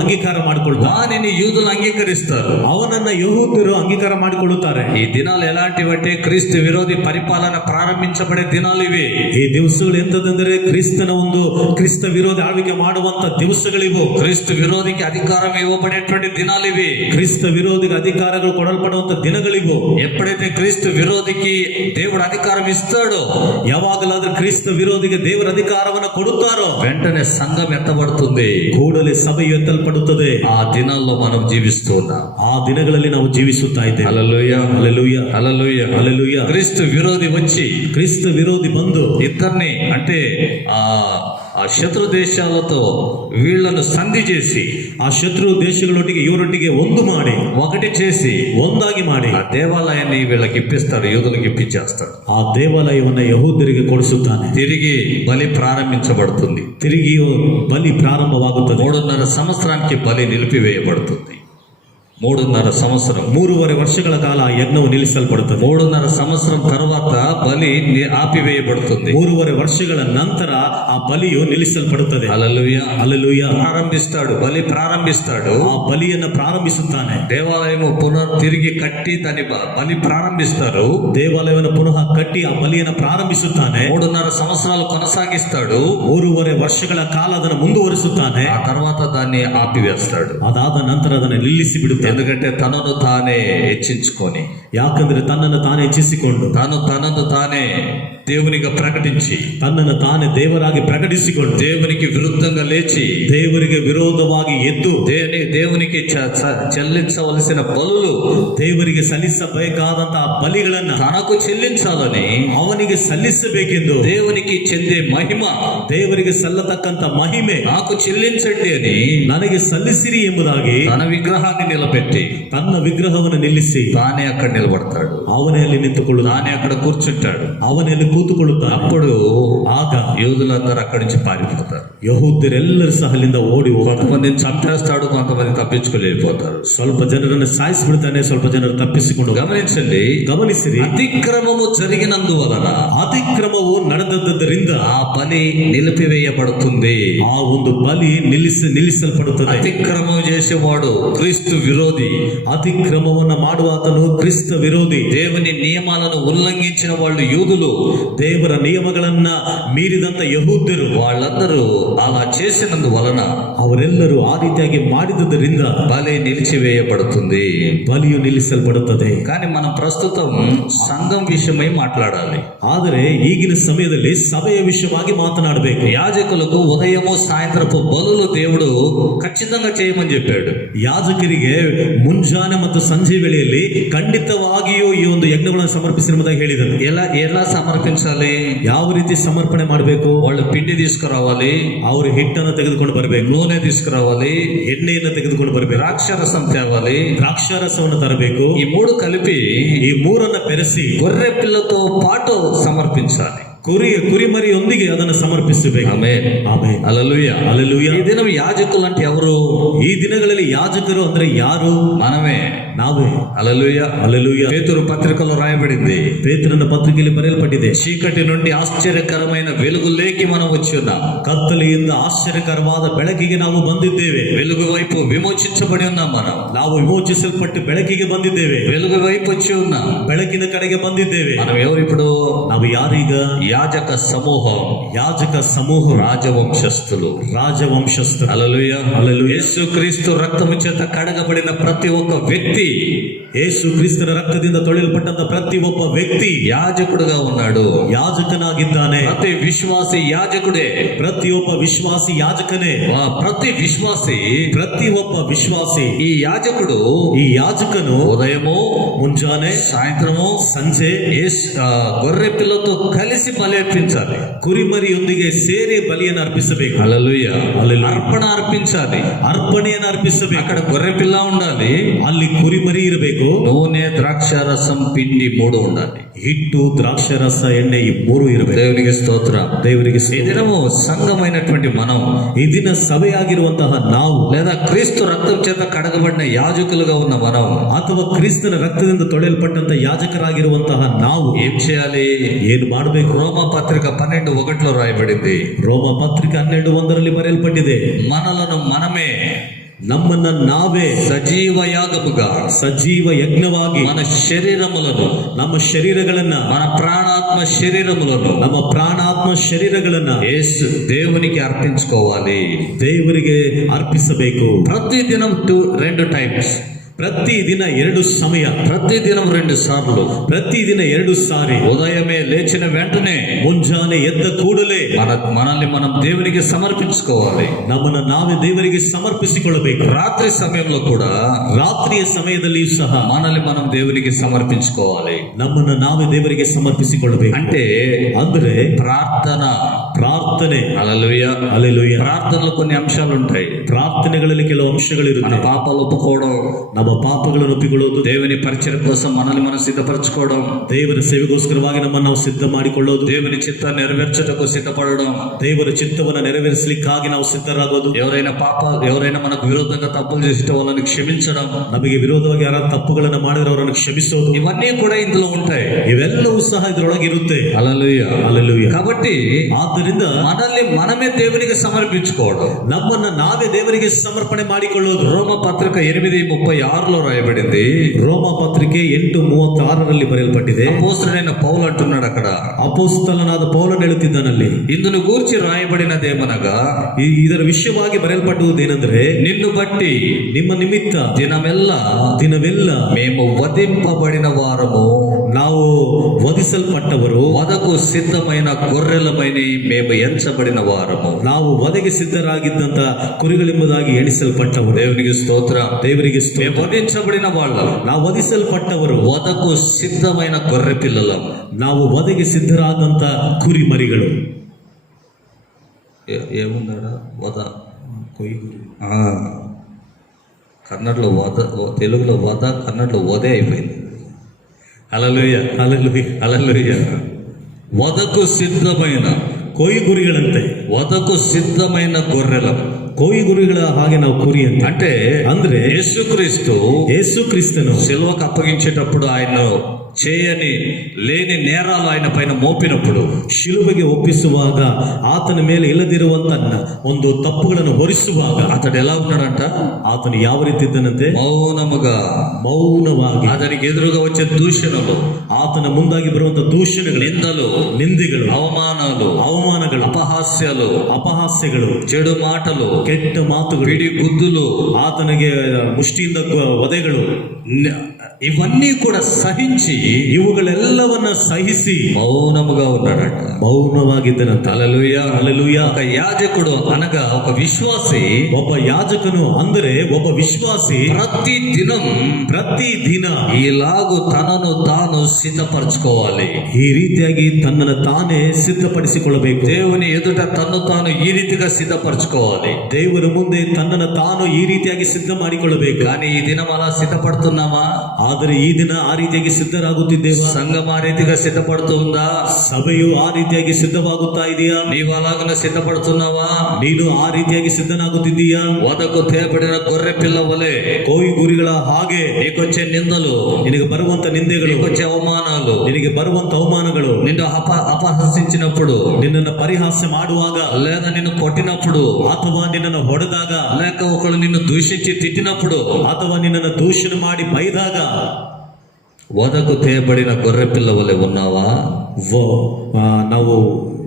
ಅಂಗೀಕಾರ ಮಾಡಿಕೊಳ್ತಾರೆ. వానిని యూదులు అంగీకరిస్తారు. ಅವನನ್ನ ಯಹೂದ್ಯರು ಅಂಗೀಕಾರ ಮಾಡಿಕೊಳ್ಳುತ್ತಾರೆ. ఈ దినాలు ఎలాంటివంటే క్రీస్తు విరోధి పరిపాలన ప్రారంభించబడే దినాలు ఇవి. ಈ ದಿವಸಗಳು ಎಂತದಂದ್ರೆ ಕ್ರಿಸ್ತ ವಿರೋಧಿ ಆಳ್ವಿಕೆ ಮಾಡುವಂತ ದಿವಸಗಳಿವು. క్రీస్తు విరోధికి అధికారం ఇవ్వబడేటువంటి దినాలు ఇవి. ಕ್ರಿಸ್ತ ವಿರೋಧಿಗೆ ಅಧಿಕಾರಗಳು ಕೊಡಲ್ಪಡುವಂತ ದಿನಗಳಿವು. ఎప్పుడైతే క్రీస్తు విరోధికి దేవుడు అధికారం ఇస్తాడో, ಯಾವಾಗಲಾದ್ರೂ ಕ್ರಿಸ್ತ ವಿರೋಧಿಗೆ ದೇವರ ಅಧಿಕಾರವನ್ನು ಕೊಡುತ್ತಾರೋ వెంటనే సంఘం ఎత్తబడుతుంది. ಕೂಡಲೇ ಸಭೆಯು ಎತ್ತಲ್ಪಡುತ್ತದೆ. ఆ దినాల్లో మనం జీవిస్తున్నాం. ಆ ದಿನಗಳಲ್ಲಿ ನಾವು ಜೀವಿಸುತ್ತಾ ಇದ್ದೇವೆ. హల్లెలూయా, హల్లెలూయా, హల్లెలూయా, హల్లెలూయా. క్రీస్తు విరోధి వచ్చి, ಕ್ರಿಸ್ತ ವಿರೋಧಿ ಬಂದು ఇద్దరిని అంటే ఆ శత్రు దేశాలతో వీళ్లను సంధి చేసి, ಆ ಶತ್ರು ದೇಶಗಳೊಟ್ಟಿಗೆ ಇವರೊಟ್ಟಿಗೆ ಒಂದು ಮಾಡಿ, ఒకటి చేసి, ಒಂದಾಗಿ ಮಾಡಿ ఆ దేవాలయాన్ని వీళ్ళకి ఇప్పిస్తాడు, యూదులకు ఇప్పించేస్తాడు. ಆ ದೇವಾಲಯವನ್ನು ಯಹೂದ್ಯರಿಗೆ ಕೊಡಿಸುತ್ತಾನೆ. తిరిగి బలి ప్రారంభించబడుతుంది. ತಿರುಗಿ ಬಲಿ ಪ್ರಾರಂಭವಾಗುತ್ತದೆ. 3.5 సంవత్సరానికి బలి నిలిపివేయబడుతుంది. 3.5 సంవత్సరం, 3.5 ವರ್ಷಗಳ ಕಾಲ ಯಜ್ಞವು ನಿಲ್ಲಿಸಲ್ಪಡುತ್ತದೆ. 3.5 సంవత్సరం తర్వాత బలి ఆపివేయబడుతుంది. 3.5 ವರ್ಷಗಳ ನಂತರ ಆ ಬಲಿಯು ನಿಲ್ಲಿಸಲ್ಪಡುತ್ತದೆ. హల్లెలూయా, హల్లెలూయా. బలి ప్రారంభిస్తాడు. ಆ ಬಲಿಯನ್ನು ಪ್ರಾರಂಭಿಸುತ್ತಾನೆ. దేవాలయము తిరిగి కట్టి దాని బలి ప్రారంభిస్తారు. ದೇವಾಲಯವನ್ನು ಪುನಃ ಕಟ್ಟಿ ಆ ಬಲಿಯನ್ನು ಪ್ರಾರಂಭಿಸುತ್ತಾನೆ. 3.5 సంవత్సరాలు కొనసాగిస్తాడు. 3.5 ವರ್ಷಗಳ ಕಾಲ ಅದನ್ನು ಮುಂದುವರಿಸುತ್ತಾನೆ. ఆ తర్వాత దాన్ని ఆపివేస్తాడు. ಅದಾದ ನಂತರ ಅದನ್ನು ನಿಲ್ಲಿಸಿ ಬಿಡುತ್ತಾನೆ. ఎందుకంటే తనను తానే హెచ్చించుకొని, ಯಾಕಂದ್ರೆ ತನ್ನನ್ನು ತಾನೇ ಹೆಚ್ಚಿಸಿಕೊಂಡು, తనను తానే దేవునిగా ప్రకటించి, ತನ್ನನ್ನು ತಾನೇ ದೇವರಾಗಿ ಪ್ರಕಟಿಸಿಕೊಂಡು, దేవునికి విరుద్ధంగా లేచి, ದೇವರಿಗೆ ವಿರೋಧವಾಗಿ ಎದ್ದು, దేవునికి చెల్లించవలసిన బలులు, ದೇವರಿಗೆ ಸಲ್ಲಿಸಬೇಕಾದಂತಹ ಬಲಿಗಳನ್ನ తనకు చెల్లించాలని, ಅವನಿಗೆ ಸಲ್ಲಿಸಬೇಕೆಂದು, దేవునికి చెందే మహిమ, ದೇವರಿಗೆ ಸಲ್ಲತಕ್ಕಂತ ಮಹಿಮೆ నాకు చెల్లించండి అని ನನಗೆ ಸಲ್ಲಿಸಿರಿ ಎಂಬುದಾಗಿ తన విగ్రహాన్ని నిలబెట్టి, ತನ್ನ ವಿಗ್ರಹವನ್ನು ನಿಲ್ಲಿಸಿ తానే అక్కడ నిలబడతాడు. ಅವನೇ ಅಲ್ಲಿ ನಿಂತುಕೊಳ್ಳುತ್ತಾನೆ. తానే అక్కడ కూర్చుంటాడు. ಅವನೇ ಅಲ್ಲಿ ಕೂತುಕೊಳ್ಳುತ್ತಾನೆ. అప్పుడు ಆಗ యూదులందరూ అక్కడి నుంచి పారిపోతారు. ಯಹೂದ್ಯರೆಲ್ಲರೂ ಸಹ ಅಲ್ಲಿಂದ ಓಡಿ ಹೋಗ್ತಾರೆ. కొంతమందిని చంపేస్తాడు, కొంతమంది తప్పించుకొని వెళ్ళిపోతారు. ಸ್ವಲ್ಪ ಜನರನ್ನು ಸಾಯಿಸಿಬಿಡ್ತಾನೆ, ಸ್ವಲ್ಪ ಜನರು ತಪ್ಪಿಸಿಕೊಂಡು గమనించండి, ಗಮನಿಸಿರಿ. అతిక్రమము జరిగినందువలన ಅತಿಕ್ರಮವು ನಡೆದದ್ದರಿಂದ ఆ బలి నిలిపివేయబడుతుంది. ಆ ಒಂದು ಬಲಿ ನಿಲ್ಲಿಸಲ್ಪಡುತ್ತದೆ. అతిక్రమం చేసేవాడు క్రీస్తు విరోధి. ಅತಿಕ್ರಮವನ್ನ ಮಾಡುವಾತನು ಕ್ರಿಸ್ತ ವಿರೋಧಿ. దేవుని నియమాలను ఉల్లంఘించిన వాళ్ళు యూదులు. ದೇವರ ನಿಯಮಗಳನ್ನ ಮೀರಿದಂತ ಯಹೂದ್ಯರು, వాళ్ళందరూ అలా చేసినందువలన ಅವರೆಲ್ಲರೂ ಆ ರೀತಿಯಾಗಿ ಮಾಡಿದ್ದರಿಂದ బలి నిలిచివేయబడుతుంది. ಬಲಿಯು ನಿಲ್ಲಿಸಲ್ಪಡುತ್ತದೆ. కానీ మనం ప్రస్తుతం సంఘం విషయమై మాట్లాడాలి. ಆದರೆ ಈಗಿನ ಸಮಯದಲ್ಲಿ ಸಭೆಯ ವಿಷಯವಾಗಿ ಮಾತನಾಡಬೇಕು. యాజకులకు ఉదయము సాయంత్రపు బలులు దేవుడు ఖచ్చితంగా చేయమని చెప్పాడు. ಯಾಜಕರಿಗೆ ಮುಂಜಾನೆ ಮತ್ತು ಸಂಜೆ ವೇಳೆಯಲ್ಲಿ ಖಂಡಿತವಾಗಿಯೂ ಈ ಒಂದು ಯಜ್ಞಗಳನ್ನು ಸಮರ್ಪಿಸಿರುವುದಾಗಿ ಹೇಳಿದರು. ఎలా సమర్పించాలి? ಯಾವ ರೀತಿ ಸಮರ್ಪಣೆ ಮಾಡಬೇಕು? వాళ్ళు పిండి తీసుకురావాలి, ಅವರು ಹಿಟ್ಟನ್ನು ತೆಗೆದುಕೊಂಡು ಬರಬೇಕು, నూనె తీసుకురావాలి, ಎಣ್ಣೆಯನ್ನು ತೆಗೆದುಕೊಂಡು ಬರಬೇಕು, ద్రాక్షరసం తేవాలి, ದ್ರಾಕ್ಷಾರಸವನ್ನು ತರಬೇಕು. ఈ మూడు కలిపి ಈ ಮೂರನ್ನ ಬೆರೆಸಿ గొర్రె పిల్లతో పాటు సమర్పించాలి. ಕುರಿಮರಿಯೊಂದಿಗೆ ಅದನ್ನು ಸಮರ್ಪಿಸಬೇಕು. ఆమేన్. ಆಮೆನ್. హల్లెలూయా. ಹಲ್ಲೆಲೂಯಾ. ఈ దినం యాజకులు అంటే ఎవరు? ಈ ದಿನಗಳಲ್ಲಿ ಯಾಜಕರು ಅಂದ್ರೆ ಯಾರು? మనమే. ನಾವೇ. హల్లెలూయా. ಹಲ್ಲೆಲೂಯಾ. పేతురు పత్రికలో రాయబడింది, ಪೇತ್ರನ ಪತ್ರಿಕೆಯಲ್ಲಿ ಬರೆಯಲ್ಪಟ್ಟಿದೆ, చీకటి నుండి ఆశ్చర్యకరమైన వెలుగులోకి మనం వచ్చి ఉన్నాం. ಕತ್ತಲೆಯಿಂದ ಆಶ್ಚರ್ಯಕರವಾದ ಬೆಳಕಿಗೆ ನಾವು ಬಂದಿದ್ದೇವೆ. వెలుగు వైపు విమోచించబడి ఉన్నాం. ನಾವು ವಿಮೋಚಿಸಲ್ಪಟ್ಟು ಬೆಳಕಿಗೆ ಬಂದಿದ್ದೇವೆ. వెలుగు వైపు వచ్చి ఉన్నాం. ಬೆಳಕಿನ ಕಡೆಗೆ ಬಂದಿದ್ದೇವೆ. మనం ఎవరు ఇప్పుడు? ನಾವು ಯಾರೀಗ? యాజక సమూహం, ಯಾಜಕ ಸಮೂಹ, రాజవంశస్థులు. ರಾಜವಂಶಸ್ಥರು. హల్లెలూయా. హల్లెలూయా. యేసుక్రీస్తు రక్తము చేత కడగబడిన ప్రతి ఒక్క వ్యక్తి, ಯೇಸು ಕ್ರಿಸ್ತನ ರಕ್ತದಿಂದ ತೊಳೆಯಲ್ಪಟ್ಟಂತ ಪ್ರತಿ ಒಬ್ಬ ವ್ಯಕ್ತಿ యాజకుడుగా ఉన్నాడు. ಯಾಜಕನಾಗಿದ್ದಾನೆ. ప్రతి విశ్వాసి యాజకుడే. ಪ್ರತಿಯೊಬ್ಬ ವಿಶ್ವಾಸಿ ಯಾಜಕನೇ. ప్రతి విశ్వాసి, ಪ್ರತಿ ಒಬ್ಬ ವಿಶ್ವಾಸಿ ఈ యాజకుడు, ಈ ಯಾಜಕನು ఉదయము, ಮುಂಜಾನೆ, సాయంత్రము, ಸಂಜೆ గొర్రె పిల్లతో కలిసి బలి అర్పించాలి. ಕುರಿಮರಿಯೊಂದಿಗೆ ಸೇರಿ ಬಲಿಯನ್ನು ಅರ್ಪಿಸಬೇಕು. హల్లెలూయా. హల్లెలూయా. అర్పణ అర్పించాలి. ಅರ್ಪಣೆಯನ್ನು ಅರ್ಪಿಸಬೇಕು. అక్కడ గొర్రె పిల్ల ఉండాలి, ಅಲ್ಲಿ ಕುರಿಮರಿ ಇರಬೇಕು, నూనె, ద్రాక్షారసం, పిండి మూడు ఉండాలి. ಹಿಟ್ಟು, ದ್ರಾಕ್ಷರಸ, ಎಣ್ಣೆ ಈ ಮೂರು ಇರಬೇಕು. దేవునికి స్తోత్రం. ದೇವರಿಗೆ ఈ దినము సంఘమైనటువంటి మనం, ಈ ದಿನ ಸಭೆಯಾಗಿರುವಂತಹ ನಾವು, లేదా క్రీస్తు రక్తం చేత కడగబడిన యాజకులుగా ఉన్న మనం ಅಥವಾ ಕ್ರಿಸ್ತನ ರಕ್ತದಿಂದ ತೊಳೆಯಲ್ಪಟ್ಟಂತ ಯಾಜಕರಾಗಿರುವಂತಹ ನಾವು ఏం చేయాలి? ಏನು ಮಾಡಬೇಕು? రోమా పత్రిక 12:1 రాయబడింది, ರೋಮ ಪತ್ರಿಕೆ 12:1 ಬರೆಯಲ್ಪಟ್ಟಿದೆ, మనలను మనమే, ನಮ್ಮನ್ನ ನಾವೇ సజీవ యాగముగా, ಸಜೀವ ಯಜ್ಞವಾಗಿ మన శరీరములను, ನಮ್ಮ ಶರೀರಗಳನ್ನ, మన ప్రాణాత్మ శరీరములను ನಮ್ಮ ಪ್ರಾಣಾತ್ಮ ಶರೀರಗಳನ್ನ యేసు దేవునికి అర్పించుకోవాలి. ದೇವರಿಗೆ ಅರ್ಪಿಸಬೇಕು. ప్రతి దినం 2 టైమ్స్, ಪ್ರತಿ ದಿನ 2 ಸಮಯ, ప్రతి దినం 2 సార్లు, ಪ್ರತಿ ದಿನ 2 ಸಾರಿ, ఉదయమే లేచిన వెంటనే ಮುಂಜಾನೆ ಎದ್ದ ಕೂಡಲೇ మనల్ని మనం దేవునికి సమర్పించుకోవాలి. ನಮ್ಮನ್ನ ನಾವೇ ದೇವರಿಗೆ ಸಮರ್ಪಿಸಿಕೊಳ್ಳಬೇಕು. రాత్రి సమయంలో కూడా ರಾತ್ರಿಯ ಸಮಯದಲ್ಲಿಯೂ ಸಹ మనల్ని మనం దేవునికి సమర్పించుకోవాలి. ನಮ್ಮನ್ನ ನಾವೇ ದೇವರಿಗೆ ಸಮರ್ಪಿಸಿಕೊಳ್ಳಬೇಕು. ಅಂದ್ರೆ ಪ್ರಾರ್ಥನೆ. హల్లెలూయా. ಹಲ್ಲೆಲೂಯಾ. ప్రార్థనలో కొన్ని అంశాలు ఉంటాయి. ಪ್ರಾರ್ಥನೆಗಳಲ್ಲಿ ಕೆಲವು మన ಅಂಶಗಳಿರುತ್ತೆ. పాపాలు ఒప్పుకోవడం, ನಮ್ಮ ಪಾಪಗಳನ್ನು ಒಪ್ಪಿಕೊಳ್ಳೋದು, దేవుని పరిచయం కోసం మనల్ని మనం సిద్ధపరచుకోవడం, ದೇವರ ಸೇವೆಗೋಸ್ಕರವಾಗಿ ನಮ್ಮನ್ನು ನಾವು ಸಿದ್ಧ ಮಾಡಿಕೊಳ್ಳೋದು, దేవుని చిత్తాన్ని నెరవేర్చటకు సిద్ధపడడం, ದೇವರ ಚಿತ್ತವನ್ನು ನೆರವೇರಿಸಲಿಕ್ಕಾಗಿ ನಾವು ಸಿದ್ಧರಾಗೋದು, ఎవరైనా మనకు విరోధంగా తప్పులు చేసిన వాళ్ళని క్షమించడం, ನಮಗೆ ವಿರೋಧವಾಗಿ ಯಾರಾದ್ರೂ ತಪ್ಪುಗಳನ್ನು ಮಾಡಿದ್ರೆ ಅವರನ್ನು ಕ್ಷಮಿಸೋದು, ఇవన్నీ కూడా ఇందులో ఉంటాయి. ಇವೆಲ್ಲವೂ ಸಹ ಇದರೊಳಗೆ ಇರುತ್ತೆ. హల్లెలూయా. ಹಲ್ಲೆಲೂಯಾ. కాబట్టి ಆದ್ದರಿಂದ మనల్ని మనమే దేవునికి సమర్పించుకోవడం, ನಮ್ಮನ್ನ ನಾವೇ ದೇವರಿಗೆ ಸಮರ್ಪಣೆ ಮಾಡಿಕೊಳ್ಳೋದು. రోమ పత్రిక 8:36 రాయబడింది. ರೋಮ ಪತ್ರಿಕೆ 8:36 ಬರೆಯಲ್ಪಟ್ಟಿದೆ. అపోస్తలుడైన పౌలు అంటున్నాడు అక్కడ, ಅಪೊಸ್ತಲನಾದ ಪೌಲನು ಹೇಳುತ್ತಿದ್ದಾನಲ್ಲಿ, ఇందును గూర్చి రాయబడినదేమనగా, ಇದರ ವಿಷಯವಾಗಿ ಬರೆಯಲ್ಪಟ್ಟುವುದೇನೆಂದರೆ, నిన్ను బట్టి ನಿಮ್ಮ ನಿಮಿತ್ತ ದಿನವೆಲ್ಲ మేము వధింపబడిన వారము, ನಾವು ವಧಿಸಲ್ಪಟ್ಟವರು, వధకు సిద్ధమైన గొర్రెలమైన మేము ఎంచబడిన వారము, ನಾವು ವಧೆಗೆ ಸಿದ್ಧರಾಗಿದ್ದಂತ ಕುರಿಗಳೆಂಬುದಾಗಿ ಎಣಿಸಲ್ಪಟ್ಟವರು. దేవునికి స్తోత్రం. ದೇವರಿಗೆ మేము వధించబడిన వాళ్ళం, ನಾವು ವಧಿಸಲ್ಪಟ್ಟವರು, వధకు సిద్ధమైన గొర్రె పిల్లలం, ನಾವು ವಧೆಗೆ ಸಿದ್ಧರಾದಂತ ಕುರಿಮರಿಗಳು. ఏముందాడ వధ, ಕೊಯ್ಗುರಿ, కన్నడలో వధ, తెలుగులో వధ, కన్నడలో వధే అయిపోయింది. హల్లెలూయా. హల్లెలూయా. హల్లెలూయా. వధకు సిద్ధమైన కోయి గురిಗಳಂತೆ, వదకు సిద్ధమైన గొర్రెలం. కోయి గురిಗಳ ಹಾಗೆ ನಾವು ಕುರಿ ಅಂತ. అంటే ಅಂದ್ರೆ యేసుక్రీస్తు ಯೇಸು ಕ್ರಿಸ್ತನು సిలువకు అప్పగించేటప్పుడు ఆయన చేయని లేని నేరాలు ఆయన పైన మోపినప్పుడు, ಶಿಲುಬೆಗೆ ಒಪ್ಪಿಸುವಾಗ, ಆತನ ಮೇಲೆ ಇಲ್ಲದಿರುವಂತ ಒಂದು ತಪ್ಪುಗಳನ್ನು ಹೊರಿಸುವಾಗ అతడు ఎలా ఉన్నాడంట? ಆತನು ಯಾವ ರೀತಿ ಇದ್ದನಂತೆ? మౌనముగా, ಮೌನವಾಗಿ. అతనికి ఎదురుగా వచ్చే దూషణలు, ಆತನ ಮುಂದಾಗಿ ಬರುವಂತ ದೂಷಣೆಗಳು, నిందలు, ನಿಂದೆಗಳು, అవమానాలు, ಅವಮಾನಗಳು, అపహాస్యాలు, ಅಪಹಾಸ್ಯಗಳು, చెడు మాటలు, ಕೆಟ್ಟ ಮಾತುಗಳು, పిడి గుద్దులు, ಆತನಿಗೆ ಮುಷ್ಟಿಯಿಂದ ವಧೆಗಳು, ఇవన్నీ కూడా సహించి ಇವುಗಳೆಲ್ಲವನ್ನ ಸಹಿಸಿ మౌనముగా ఉన్నాడట. ಮೌನವಾಗಿದ್ದನಂತ. హల్లెలూయా. ಹಲ್ಲೆಲೂಯಾ. ఒక యాజకుడు అనగా ఒక విశ్వాసి ಒಬ್ಬ ಯಾಜಕನು ಅಂದರೆ ಒಬ್ಬ ವಿಶ್ವಾಸಿ ప్రతి దినం ಪ್ರತಿ ದಿನ ఇలాగు తనను తాను సిద్ధపరచుకోవాలి. ಈ ರೀತಿಯಾಗಿ ತನ್ನನ್ನು ತಾನೇ ಸಿದ್ಧಪಡಿಸಿಕೊಳ್ಳಬೇಕು. దేవుని ఎదుట తన్ను తాను ఈ రీతిగా సిద్ధపరచుకోవాలి. ದೇವರ ಮುಂದೆ ತನ್ನನ್ನು ತಾನು ಈ ರೀತಿಯಾಗಿ ಸಿದ್ಧ ಮಾಡಿಕೊಳ್ಳಬೇಕು. కానీ ఈ దినం అలా సిద్ధపడుతున్నామా? ಆದರೆ ಈ ದಿನ ಆ ರೀತಿಯಾಗಿ ಸಿದ್ಧರಾಗುತ್ತಿದ್ದೇವಾ? సంఘం ఆ రీతిగా సిద్ధపడుతుందా? ಸಭೆಯು ಆ ರೀತಿಯಾಗಿ ಸಿದ್ಧವಾಗುತ್ತಾ ಇದೆಯಾ? నీవు అలాగన సిద్ధపడుతున్నావా? ನೀನು ಆ ರೀತಿಯಾಗಿ ಸಿದ್ಧನಾಗುತ್ತಿದ್ದೀಯಾ? వదకు తేబడిన గొర్రె పిల్ల వలె ಕೋಯಿ ಗುರಿಗಳ ಹಾಗೆ నీకొచ్చే నిందలు, ನಿನಗೆ ಬರುವಂತ ನಿಂದೆಗಳು, నీకొచ్చే అవమానాలు, ನಿನಗೆ ಬರುವಂತ ಅವಮಾನಗಳು, నిన్ను అపహసించినప్పుడు, ನಿನ್ನನ್ನು ಪರಿಹಾಸ್ಯ ಮಾಡುವಾಗ, లేదా నిన్ను కొట్టినప్పుడు, ಅಥವಾ ನಿನ್ನನ್ನು ಹೊಡೆದಾಗ, లేక ఒకళ్ళు నిన్ను దూషించి తిట్టినప్పుడు, ಅಥವಾ ನಿನ್ನನ್ನು ದೂಷಣೆ ಮಾಡಿ ಬೈದಾಗ, వదకు తేబడిన గొర్రె పిల్ల వలె ఉన్నావా? ನಾವು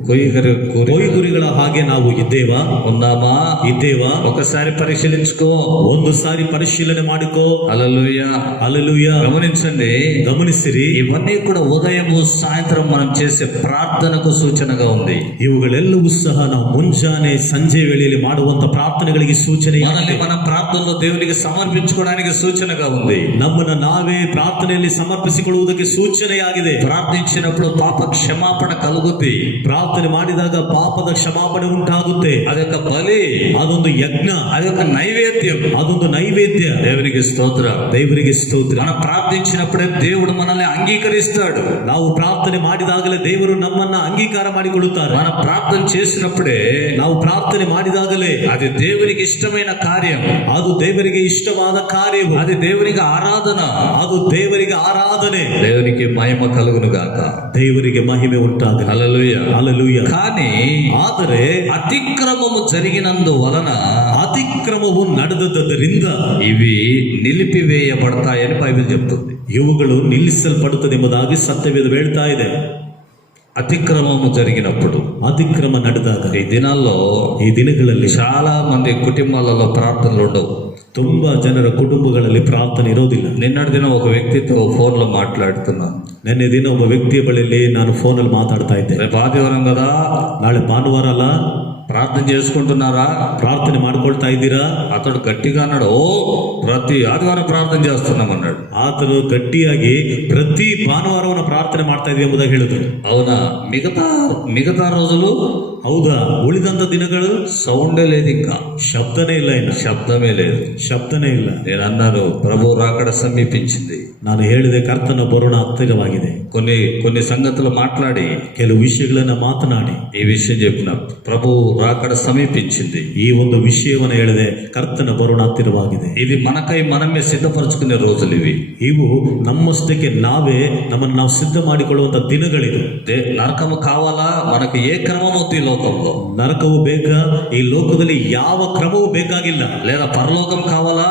ಕೋಯಿ ಗುರಿಗಳ ಹಾಗೆ ನಾವು ಇದ್ದೇವಾ? ఉన్నామా? ಇದ್ದೇವಾ? ఒకసారి పరిశీలించుకో. ಒಂದು ಸಾರಿ ಪರಿಶೀಲನೆ ಮಾಡಿಕೋ. హల్లెలూయా. హల్లెలూయా. గమనించండి, ಗಮನಿಸಿರಿ. ఇవన్నీ కూడా ఉదయము సాయంత్రం మనం చేసే ప్రార్థనకు సూచనగా ఉంది. ಇವುಗಳೆಲ್ಲವೂ ಸಹ ನಾವು ಮುಂಜಾನೆ ಸಂಜೆ ವೇಳೆಯಲ್ಲಿ ಮಾಡುವಂತ ಪ್ರಾರ್ಥನೆಗಳಿಗೆ ಸೂಚನೆ. మనల్ని మనం ప్రార్థనలో దేవునికి సమర్పించుకోవడానికి సూచనగా ఉంది. ನಮ್ಮನ್ನ ನಾವೇ ಪ್ರಾರ್ಥನೆಯಲ್ಲಿ ಸಮರ್ಪಿಸಿಕೊಳ್ಳುವುದಕ್ಕೆ ಸೂಚನೆಯಾಗಿದೆ. ప్రార్థించినప్పుడు పాప క్షమాపణ కలుగుద్ది. ಪ್ರಾರ್ಥನೆ ಮಾಡಿದಾಗ ಪಾಪದ ಕ್ಷಮಾಪಣೆ ಉಂಟಾಗುತ್ತೆ. అదొక బలి, ಅದೊಂದು ಯಜ್ಞ, అదొక నైవేద్యం. ಅದೊಂದು ನೈವೇದ್ಯ. దేవునికి స్తోత్ర. ದೇವರಿಗೆ ಸ್ತೋತ್ರ. మనం ప్రార్థించినప్పుడే దేవుడు మనల్ని అంగీకరిస్తాడు. ನಾವು ಪ್ರಾರ್ಥನೆ ಮಾಡಿದಾಗಲೇ ದೇವರು ನಮ್ಮನ್ನ ಅಂಗೀಕಾರ ಮಾಡಿಕೊಳ್ಳುತ್ತಾರೆ. మనం ప్రార్థన చేసినప్పుడే, ನಾವು ಪ್ರಾರ್ಥನೆ ಮಾಡಿದಾಗಲೇ అది దేవునికి ఇష్టమైన కార్యం, ಅದು ದೇವರಿಗೆ ಇಷ್ಟವಾದ ಕಾರ್ಯವು, అది దేవునికి ఆరాధన, ಅದು ದೇವರಿಗೆ ಆರಾಧನೆ. దేవునికి మహిమ కలుగును గాక. ದೇವರಿಗೆ ಮಹಿಮೆ ಉಂಟಾಗಲಿ. హల్లెలూయా. ಹಲ್ಲೆಲೂಯಾ. కానీ ಆದರೆ అతిక్రమము జరిగినందువలన ಅತಿಕ್ರಮವು ನಡೆದದ್ದರಿಂದ ఇవి నిలిపివేయబడతాయని బైబిల్ చెప్తుంది. ಇವುಗಳು ನಿಲ್ಲಿಸಲ್ಪಡುತ್ತದೆ ಎಂಬುದಾಗಿ ಸತ್ಯವೇದ ಹೇಳ್ತಾ ಇದೆ. అతిక్రమము జరిగినప్పుడు, ಅತಿಕ್ರಮ ನಡೆದಾಗ, ఈ దినాల్లో ಈ ದಿನಗಳಲ್ಲಿ చాలా మంది కుటుంబాలలో ప్రార్థనలు ఉండవు. ತುಂಬಾ ಜನರ ಕುಟುಂಬಗಳಲ್ಲಿ ಪ್ರಾರ್ಥನೆ ಇರೋದಿಲ್ಲ. నిన్నటి దినం ఒక వ్యక్తితో ఫోన్లో మాట్లాడుతున్నాను. ನಿನ್ನೆ ದಿನ ಒಬ್ಬ ವ್ಯಕ್ತಿಯ ಬಳಿಯಲ್ಲಿ ನಾನು ಫೋನಲ್ಲಿ ಮಾತಾಡ್ತಾ ಇದ್ದೆ. రేపు ఆదివారం కదా, ನಾಳೆ ಭಾನುವಾರ ಅಲ್ಲ, ప్రార్థన చేసుకుంటున్నారా? ಪ್ರಾರ್ಥನೆ ಮಾಡ್ಕೊಳ್ತಾ ಇದ್ದೀರಾ? అతడు గట్టిగా అన్నాడు, ఓ ప్రతి ఆదివారం ప్రార్థన చేస్తున్నాం అన్నాడు. ಆತನು ಗಟ್ಟಿಯಾಗಿ ಪ್ರತಿ ಭಾನುವಾರವನ್ನು ಪ್ರಾರ್ಥನೆ ಮಾಡ್ತಾ ಇದ್ವಿ ಎಂಬುದಾಗಿ ಹೇಳಿದ್ರು. అవునా? మిగతా రోజులు ಹೌದಾ? ಉಳಿದಂತ ದಿನಗಳು సౌండే లేదు, ఇంకా ಶಬ್ದನೇ ಇಲ್ಲ, ಇನ್ನು శబ్దమే లేదు. ಶಬ್ದನೇ ಇಲ್ಲ. నేను అన్నాను, ప్రభు రాకడ సమీపించింది. ನಾನು ಹೇಳಿದೆ, ಕರ್ತನ ಬರೋಣ ಹತ್ತಿರವಾಗಿದೆ. కొన్ని సంగతులు మాట్లాడి, ಕೆಲವು ವಿಷಯಗಳನ್ನ ಮಾತನಾಡಿ ఈ విషయం చెప్పిన, ప్రభు రాకడ సమీపించింది. ಈ ಒಂದು ವಿಷಯವನ್ನು ಹೇಳಿದೆ, ಕರ್ತನ ಬರೋಣ ಹತ್ತಿರವಾಗಿದೆ. ఇది మనకై మనమే సిద్ధపరచుకునే రోజులు ఇవి. ಇವು ನಮ್ಮಷ್ಟಕ್ಕೆ ನಾವೇ ನಮ್ಮನ್ನು ನಾವು ಸಿದ್ಧ ಮಾಡಿಕೊಳ್ಳುವಂತ ದಿನಗಳಿದು. నరకము కావాలా? మనకు ఏ క్రమం వద్దు ఈ లోకంలో. ನರಕವು ಬೇಕಾ? ಈ ಲೋಕದಲ್ಲಿ ಯಾವ ಕ್ರಮವೂ ಬೇಕಾಗಿಲ್ಲ. లేదా పరలోకం కావాలా?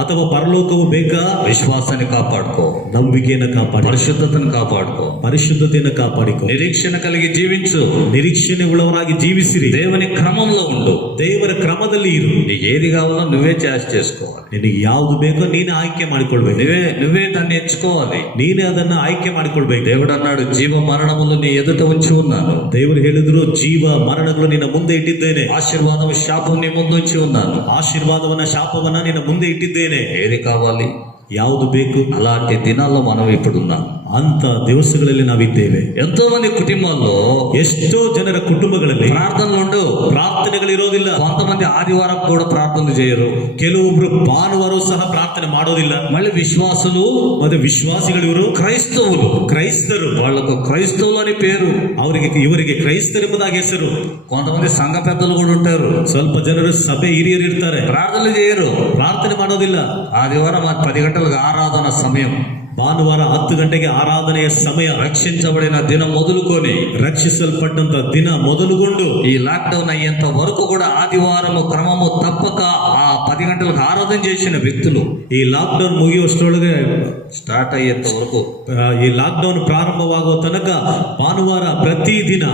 ಅಥವಾ ಪರಲೋಕವು ಬೇಕಾ? విశ్వాసాన్ని కాపాడుకో, ನಂಬಿಕೆಯನ್ನು ಕಾಪಾಡಿ, పరిశుద్ధతను కాపాడుకో, ಪರಿಶುದ್ಧತೆಯನ್ನು ಕಾಪಾಡಿಕೊ, నిరీక్షణ కలిగి జీవించు, ನಿರೀಕ್ಷಣೆ ಉಳ್ಳವರಾಗಿ ಜೀವಿಸಿರಿ, దేవుని క్రమంలో ఉండు, ದೇವರ ಕ್ರಮದಲ್ಲಿ ಇರು. నీకు ఏది కావాలో నువ్వే చాయిస్ చేసుకోవాలి. ನಿನಗೆ ಯಾವುದು ಬೇಕೋ ನೀನೇ ಆಯ್ಕೆ ಮಾಡಿಕೊಳ್ಬೇಕು. నువ్వే దాన్ని ఎంచుకోవాలి. ನೀನೇ ಅದನ್ನ ಆಯ್ಕೆ ಮಾಡಿಕೊಳ್ಬೇಕು. దేవుడు అన్నాడు, జీవ మరణములు నీ ఎదుట ఉంచి ఉన్నాను. ದೇವರು ಹೇಳಿದ್ರು, ಜೀವ ಮರಣಗಳು ನಿನ್ನ ಮುಂದೆ ಇಟ್ಟಿದ್ದೇನೆ, ఆశీర్వాదం శాపం నీ ముందు ఉంచి ఉన్నాను. ಆಶೀರ್ವಾದವನ್ನ ಶಾಪವನ್ನ ನಿನ್ನ ಮುಂದೆ ಇಟ್ಟಿದ್ದೇನೆ. ఏది కావాలి? ಯಾವುದು ಬೇಕು? అలాంటి దినాల్లో మనం ఇప్పుడు ఉన్నాం. ಅಂತ ದಿವಸಗಳಲ್ಲಿ ನಾವಿದ್ದೇವೆ. ఎంతో మంది కుటుంబాల్లో ಎಷ್ಟೋ ಜನರ ಕುಟುಂಬಗಳಲ್ಲಿ ప్రార్థనలు ఉండవు. ಪ್ರಾರ್ಥನೆಗಳಿರೋದಿಲ್ಲ. కొంతమంది ఆదివారం కూడా ప్రార్థనలు చేయరు. ಕೆಲವೊಬ್ರು ಭಾನುವಾರ ಸಹ ಪ್ರಾರ್ಥನೆ ಮಾಡೋದಿಲ್ಲ. మళ్ళీ విశ్వాసులు, ಮತ್ತೆ ವಿಶ್ವಾಸಿಗಳು ಇವರು క్రైస్తవులు, ಕ್ರೈಸ್ತರು, వాళ్ళకు క్రైస్తవులు అని పేరు. ಇವರಿಗೆ ಕ್ರೈಸ್ತರೆಂಬುದಾಗಿ ಹೆಸರು. కొంతమంది సంఘ పెద్దలు కూడా ఉంటారు. ಸ್ವಲ್ಪ ಜನರು ಸಭೆ ಹಿರಿಯರು ಇರ್ತಾರೆ, ప్రార్థనలు చేయరు, ಪ್ರಾರ್ಥನೆ ಮಾಡೋದಿಲ್ಲ. ఆదివారం 10 గంటలకు ఆరాధన సమయం, ಭಾನುವಾರ 10 ಗಂಟೆಗೆ ಆರಾಧನೆಯ ಸಮಯ. రక్షించబడిన దినం మొదలుకొని ರಕ್ಷಿಸಲ್ಪಟ್ಟಂತ ದಿನ ಮೊದಲುಗೊಂಡು ఈ లాక్డౌన్ అయ్యేంత వరకు కూడా ఆదివారము క్రమము తప్పక ఆ 10 గంటలకు ఆరాధన చేసిన వ్యక్తులు, ಈ ಲಾಕ್ಡೌನ್ ಮುಗಿಯುವಷ್ಟರೊಳಗೆ స్టార్ట్ అయ్యేంత వరకు, ಈ ಲಾಕ್ಡೌನ್ ಪ್ರಾರಂಭವಾಗುವ ತನಕ ಭಾನುವಾರ ಪ್ರತಿದಿನ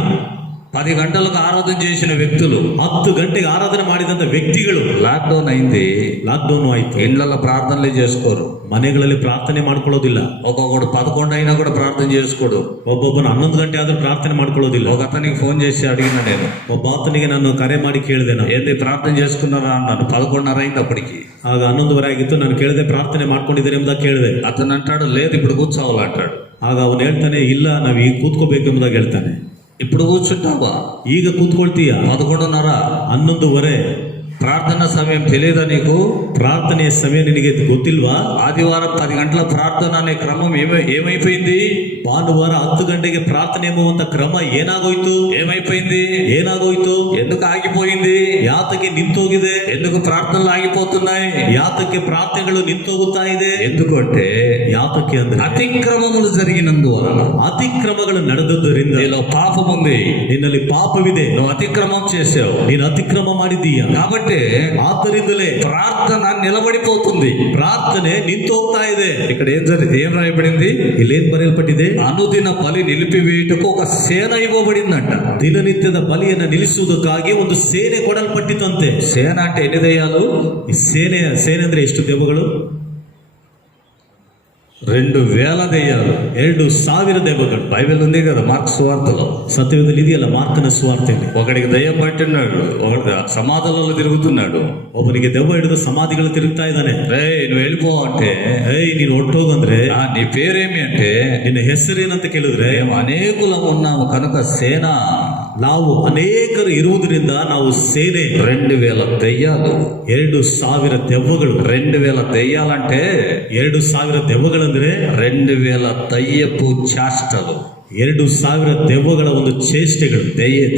10 గంటలకు ఆరాధన చేసిన వ్యక్తులు, 10 ಗಂಟೆಗೆ ಆರಾಧನೆ ಮಾಡಿದಂತ ವ್ಯಕ್ತಿಗಳು. లాక్డౌన్ అయింది, ಲಾಕ್ಡೌನ್ ಆಯ್ತು, ఇండ్లలో ప్రార్థనలే చేసుకోరు, ಮನೆಗಳಲ್ಲಿ ಪ್ರಾರ್ಥನೆ ಮಾಡ್ಕೊಳ್ಳೋದಿಲ್ಲ. ఒక్కొక్కడు 11 అయినా కూడా ప్రార్థన చేసుకోడు. ಒಬ್ಬೊಬ್ಬನ 11 ಗಂಟೆ ಆದ್ರೂ ಪ್ರಾರ್ಥನೆ ಮಾಡ್ಕೊಳ್ಳೋದಿಲ್ಲ. ఒక అతనికి ఫోన్ చేసి అడిగిన నేను, ಒಬ್ಬ ಆತನಿಗೆ ನಾನು ಕರೆ ಮಾಡಿ ಕೇಳಿದೆ, ನಾನು ఏంది ప్రార్థన చేసుకున్నారా అన్నాను. 11:30 అయింది అప్పటికి. ಆಗ 11:30 ಆಗಿತ್ತು. ನಾನು ಕೇಳಿದೆ, ಪ್ರಾರ್ಥನೆ ಮಾಡ್ಕೊಂಡಿದ್ದೀರಿ ಎಂಬುದಾಗಿ ಕೇಳಿದೆ. అతను అంటాడు, లేదు ఇప్పుడు కూర్చోవాలంటాడు. ಆಗ ಅವನು ಹೇಳ್ತಾನೆ, ಇಲ್ಲ ನಾವು ಈಗ ಕೂತ್ಕೋಬೇಕು ಎಂಬುದಾಗಿ ಹೇಳ್ತಾನೆ. ఇప్పుడు కూర్చుంటావా? ಈಗ ಕೂತ್ಕೊಳ್ತೀಯ? 11:30. 11:30 ప్రార్థన సమయం తెలియదా నీకు? ಪ್ರಾರ್ಥನೆಯ ಸಮಯ ನಿನಗೆ ಗೊತ್ತಿಲ್ವಾ? ఆదివారం 10 గంటల ప్రార్థన అనే క్రమం ఏమైపోయింది? ಭಾನುವಾರ 10 ಗಂಟೆಗೆ ಪ್ರಾರ್ಥನೆ ಎಂಬುವಂತ ಕ್ರಮ ಏನಾಗೋಯ್ತು? ಏನಾಗೋಯ್ತು? ఎందుకు ఆగిపోయింది? ಯಾತಕ್ಕೆ ನಿಂತೋಗಿದೆ? ఎందుకు ప్రార్థనలు ఆగిపోతున్నాయి? ಯಾತಕ್ಕೆ ಪ್ರಾರ್ಥನೆಗಳು ನಿಂತೋಗುತ್ತಾ ಇದೆ? ఎందుకంటే ಯಾತಕ್ಕೆ ಅಂದ್ರೆ అతిక్రమములు జరిగినందువలన, ಅತಿಕ್ರಮಗಳು ನಡೆದದ್ದರಿಂದ. నీలో పాపం ఉంది, ನಿನ್ನಲ್ಲಿ ಪಾಪವಿದೆ, నువ్వు అతిక్రమం చేసావు, ನೀನು ಅತಿಕ್ರಮ ಮಾಡಿದ್ದೀಯ. కాబట్టి ಆದ್ದರಿಂದಲೇ ప్రార్థన నిలబడిపోతుంది, ಪ್ರಾರ್ಥನೆ ನಿಂತೋಗ್ತಾ ಇದೆ. ఇక్కడ ఏం రాయబడింది? ಇಲ್ಲೇನ್ ಬರೆಯಲ್ಪಟ್ಟಿದೆ? అనుదిన బలి నిలిపివేయుటకు ఒక సేన ఇవ్వబడిందంట. ದಿನನಿತ್ಯದ ಬಲಿಯನ್ನು ನಿಲ್ಲಿಸುವುದಕ್ಕಾಗಿ ಒಂದು ಸೇನೆ ಕೊಡಲ್ಪಟ್ಟಿತಂತೆ. సేన అంటే ఎన్ని దయ్యాలు? ಈ ಸೇನೆ ಅಂದ್ರೆ ಎಷ್ಟು ದೆವ್ವಗಳು? 2000 దయ్యాలు, 2000 ದೆವ್ವಗಳು. బైబిల్ ఉంది కదా, మార్క్స్ సువార్తలో. ಸತ್ಯವೇದದಲ್ಲಿ ಇದೆಯಲ್ಲ, ಮಾರ್ಕನ ಸುವಾರ್ತೆಯಲ್ಲಿ. ఒకడికి దయ్యం పట్టినాడు, ఒకటి సమాధులలో తిరుగుతున్నాడు. ಒಬ್ಬನಿಗೆ ದೆವ್ವ ಹಿಡಿದು ಸಮಾಧಿಗಳು ತಿರುಗ್ತಾ ಇದ್ದಾನೆ. నువ్వు వెళ్ళిపో అంటే, ನೀನು ಹೊರಟೋಗಂದ್ರೆ, నీ పేరేమి అంటే, ನಿನ್ನ ಹೆಸರೇನಂತ ಕೇಳಿದ್ರೆ, మేము అనేకులం ఉన్నాము కనుక సేన, ನಾವು ಅನೇಕರು ಇರುವುದರಿಂದ ನಾವು ಸೇನೆ. 2000 దయ్యాలు, 2000 ದೆವ್ವಗಳು. 2000 దయ్యాలంటే 2000 ದೆವ್ವಗಳಂದ್ರೆ 2000 దయ్యపు చేష్టలు, 2000 ದೆವ್ವಗಳ ಒಂದು ಚೇಷ್ಟೆಗಳು.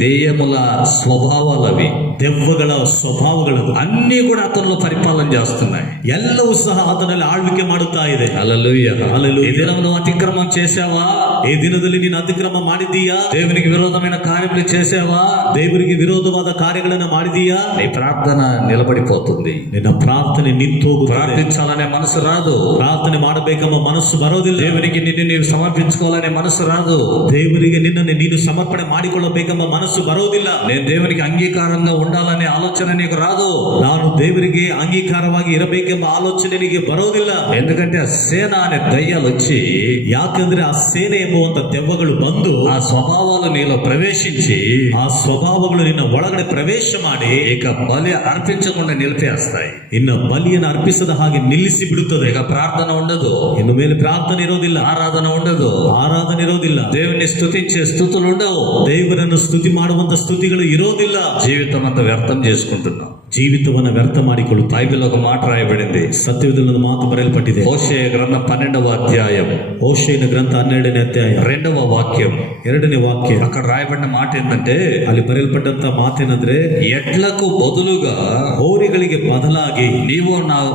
దెయ్యముల స్వభావాలవి, ದೆವ್ವಗಳ ಸ್ವಭಾವಗಳು అన్ని కూడా అతనిలో పరిపాలన చేస్తున్నాయి. ಎಲ್ಲವೂ ಸಹ ಆತನಲ್ಲಿ ಆಳ್ವಿಕೆ ಮಾಡುತ್ತಾ ಇದೆ. హల్లెలూయా. హల్లెలూయా. ఈ దినం నువ్వు అతిక్రమం చేసావా? ಈ ದಿನದಲ್ಲಿ ನೀನು ಅತಿಕ್ರಮ ಮಾಡಿದ್ದೀಯಾ? దేవునికి విరోధమైన కార్యములు చేసావా? ದೇವರಿಗೆ ವಿರೋಧವಾದ ಕಾರ್ಯಗಳನ್ನು ಮಾಡಿದೀಯಾ? నీ ప్రార్థన నిలబడిపోతుంది, ನಿನ್ನ ಪ್ರಾರ್ಥನೆ ನಿಂತೋಗುತ್ತದೆ. ప్రార్థించాలనే మనసు రాదు, ಪ್ರಾರ್ಥನೆ ಮಾಡಬೇಕೆಂಬ ಮನಸ್ಸು ಬರೋದಿಲ್ಲ. దేవునికి నిన్ను నీవు సమర్పించుకోవాలనే మనసు రాదు, ದೇವರಿಗೆ ನಿನ್ನನ್ನು ನೀನು ಸಮರ್ಪಣೆ ಮಾಡಿಕೊಳ್ಳಬೇಕೆಂಬ ಮನಸ್ಸು ಬರೋದಿಲ್ಲ. నేను దేవునికి అంగీకారంగా ఉండాలనే ఆలోచన నీకు రాదు, ನಾನು ದೇವರಿಗೆ ಅಂಗೀಕಾರವಾಗಿ ಇರಬೇಕೆಂಬ ಆಲೋಚನೆ ನಿನಗೆ ಬರೋದಿಲ್ಲ. ఎందుకంటే ఆ సేన అనే దయ్యాలు వచ్చి, ಯಾಕಂದ್ರೆ ಆ ಸೇನೆ ಎಂಬುವಂತ ದೆವ್ವಗಳು ಬಂದು ఆ స్వభావాలు నీలో ప్రవేశించి, ಆ ಸ್ವಭಾವಗಳು ನಿನ್ನ ಒಳಗಡೆ ಪ್ರವೇಶ ಮಾಡಿ ఇక బలి అర్పించకుండా నిలిపేస్తాయి. ಇನ್ನ ಬಲಿಯನ್ನು ಅರ್ಪಿಸದ ಹಾಗೆ ನಿಲ್ಲಿಸಿ ಬಿಡುತ್ತದೆ. ఇక ప్రార్థన ఉండదు, ಇನ್ನು ಮೇಲೆ ಪ್ರಾರ್ಥನೆ ಇರೋದಿಲ್ಲ, ఆరాధన ఉండదు, ಆರಾಧನೆ ಇರೋದಿಲ್ಲ, దేవుని స్తుతించే స్థుతులు ఉండవు, ದೇವರನ್ನು ಸ್ತುತಿ ಮಾಡುವಂತ ಸ್ತುತಿಗಳು ಇರೋದಿಲ್ಲ. జీవితం అంతా వ్యర్థం చేసుకుంటున్నాం. ಜೀವಿತವನ್ನ ವ್ಯರ್ಥ ಮಾಡಿಕೊಳ್ಳುತ್ತಾ. బైబిల్ ఒక మాట రాయబడింది, ಸತ್ಯದಲ್ಲಿ ಒಂದು ಮಾತು ಬರೆಯಲ್ಪಟ್ಟಿದೆ. హోషేయ గ్రంథం 12వ అధ్యాయం, ಹೋಶೇಯನ ಗ್ರಂಥ 12ನೇ ಅಧ್ಯಾಯ 2వ వాక్యం. 2ನೇ వాಕ್ಯ. అక్కడ రాయబడిన మాట ఏంటంటే, ಅಲ್ಲಿ ಬರೆಯಲ್ಪಟ್ಟಂತ ಮಾತೇನಂದ್ರೆ, ఎడ్లకు బదులుగా ಹೋರಿಗಳಿಗೆ ಬದಲಾಗಿ నీవు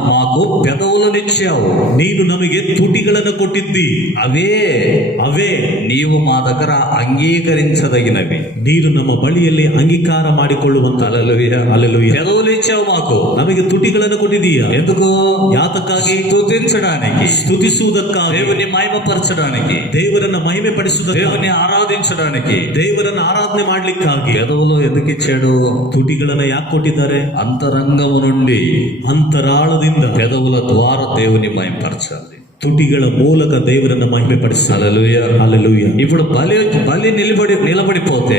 మాకు పెదవులనిచ్చావు, ನೀನು ನಮಗೆ ತುಟಿಗಳನ್ನು ಕೊಟ್ಟಿದ್ದಿ. ಅವೇ నీవు మా దగ్గర అంగీకరించదగినవి, ನೀನು ನಮ್ಮ ಬಳಿಯಲ್ಲಿ ಅಂಗೀಕಾರ ಮಾಡಿಕೊಳ್ಳುವಂತ. హల్లెలూయా. ಹಲ್ಲೆಲೂಯಾ. పెదవులు ఇచ్చావు మాకు, ನಮಗೆ ತುಟಿಗಳನ್ನು ಕೊಟ್ಟಿದ್ದೀಯಾ? ఎందుకు? ಯಾತಕ್ಕಾಗಿ? స్తుతించడానికి, ಸ್ತುತಿಸುವುದಕ್ಕಾಗಿ, దేవుని మహిమపరచడానికి, ದೇವರನ್ನ ಮಹಿಮೆ ಪಡಿಸುವುದಕ್ಕಾಗಿ, దేవుని ఆరాధించడానికి. ದೇವರನ್ನ ಆರಾಧನೆ ಮಾಡ್ಲಿಕ್ಕಾಗಿ. పెదవులు ఎందుకు ఇచ్చాడు? ತುಟಿಗಳನ್ನ ಯಾಕೆ ಕೊಟ್ಟಿದ್ದಾರೆ? అంతరంగము నుండి, ಅಂತರಾಳದಿಂದ, పెదవుల ద్వారా దేవుని మహిమపరచాలి. ತುಟಿಗಳ ಮೂಲಕ ದೇವರನ್ನ ಮಹಿಮೆ ಪಡಿಸ. హల్లెలూయా. ಹಲ್ಲೆಲೂಯಾ. ఇప్పుడు బలి నిలబడిపోతే,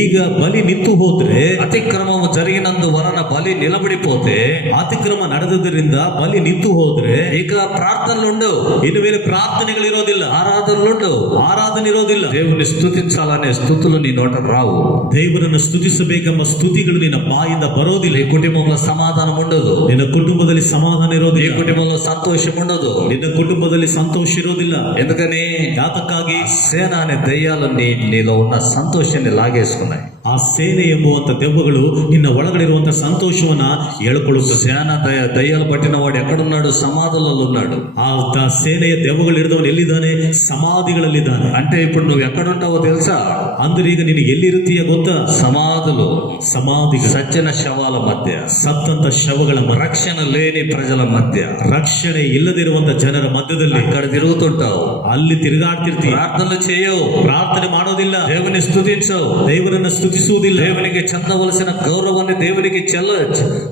ಈಗ ಬಲಿ ನಿಂತು ಹೋದ್ರೆ, అతిక్రమము జరిగినందువలన బలి నిలబడిపోతే, ಅತಿಕ್ರಮ ನಡೆದದರಿಂದ ಬಲಿ ನಿಂತು ಹೋದ್ರೆ ఇక ప్రార్థనలు ఉండవు, ಇನ್ನು ಮೇಲೆ ಪ್ರಾರ್ಥನೆಗಳಿರೋದಿಲ್ಲ, ఆరాధనలు ఉండవు, ಆರಾಧನೆ ಇರೋದಿಲ್ಲ. దేవుని స్తుతించాలనే స్తుతులు నీ నోట రావు. ದೇವರನ್ನು ಸ್ತುತಿಸಬೇಕೆಂಬ ಸ್ತುತಿಗಳು ನಿನ್ನ ಬಾಯಿಂದ ಬರೋದಿಲ್ಲ. నీ కుటుంబంలో సమాధానం ఉండదు, ನಿನ್ನ ಕುಟುಂಬದಲ್ಲಿ ಸಮಾಧಾನ నీ ಇರೋದಿಲ್ಲ, కుటుంబంలో సంతోషం ఉండదు. ನಿನ್ನ ಕುಟುಂಬದಲ್ಲಿ ಸಂತೋಷ ಇರೋದಿಲ್ಲ. ఎందుకని? ಯಾತಕ್ಕಾಗಿ? సేన అనే దయ్యాలు నీలో ఉన్న సంతోషాన్ని లాగేసుకున్నాయి. ಆ ಸೇನೆ ಎಂಬುವಂತ ದೆವ್ವಗಳು ನಿನ್ನ ಒಳಗಡೆ ಇರುವಂತ ಸಂತೋಷವನ್ನ ಎಳ್ಕೊಳ್ಳುತ್ತದೆ. సేన దయ్యాలు పట్టిన వాడు ఎక్కడున్నాడు? సమాధులలో ఉన్నాడు. ಆ ಸೇನೆಯ ದೆವ್ವಗಳು ಹಿಡಿದವನು ಎಲ್ಲಿದ್ದಾನೆ? ಸಮಾಧಿಗಳಲ್ಲಿದ್ದಾನೆ. అంటే ఇప్పుడు నువ్వు ఎక్కడుంటావో తెలుసా? ಅಂದ್ರೆ ಈಗ ನೀನು ಎಲ್ಲಿರುತ್ತೀಯ ಗೊತ್ತಾ? సమాధులు, ಸಮಾಧಿಗಳು, సచ్చిన శవాల మధ్య, ಸತ್ತಂತ ಶವಗಳ ಮಧ್ಯ, రక్షణ లేని ప్రజల మధ్య, ರಕ್ಷಣೆ ಇಲ್ಲದಿರುವಂತ ಜನರ ಮಧ್ಯದಲ್ಲಿ అక్కడ తిరుగుతుంటావు. ಅಲ್ಲಿ ತಿರುಗಾಡ್ತಿರ್ತೀಯ. ప్రార్థనలు చేయవు, ಪ್ರಾರ್ಥನೆ ಮಾಡೋದಿಲ್ಲ, దేవుని స్తుతించవు, ದೇವರನ್ನ ಸ್ತುತಿಸುವುದಿಲ್ಲ, దేవునికి చెందవలసిన గౌరవాన్ని దేవునికి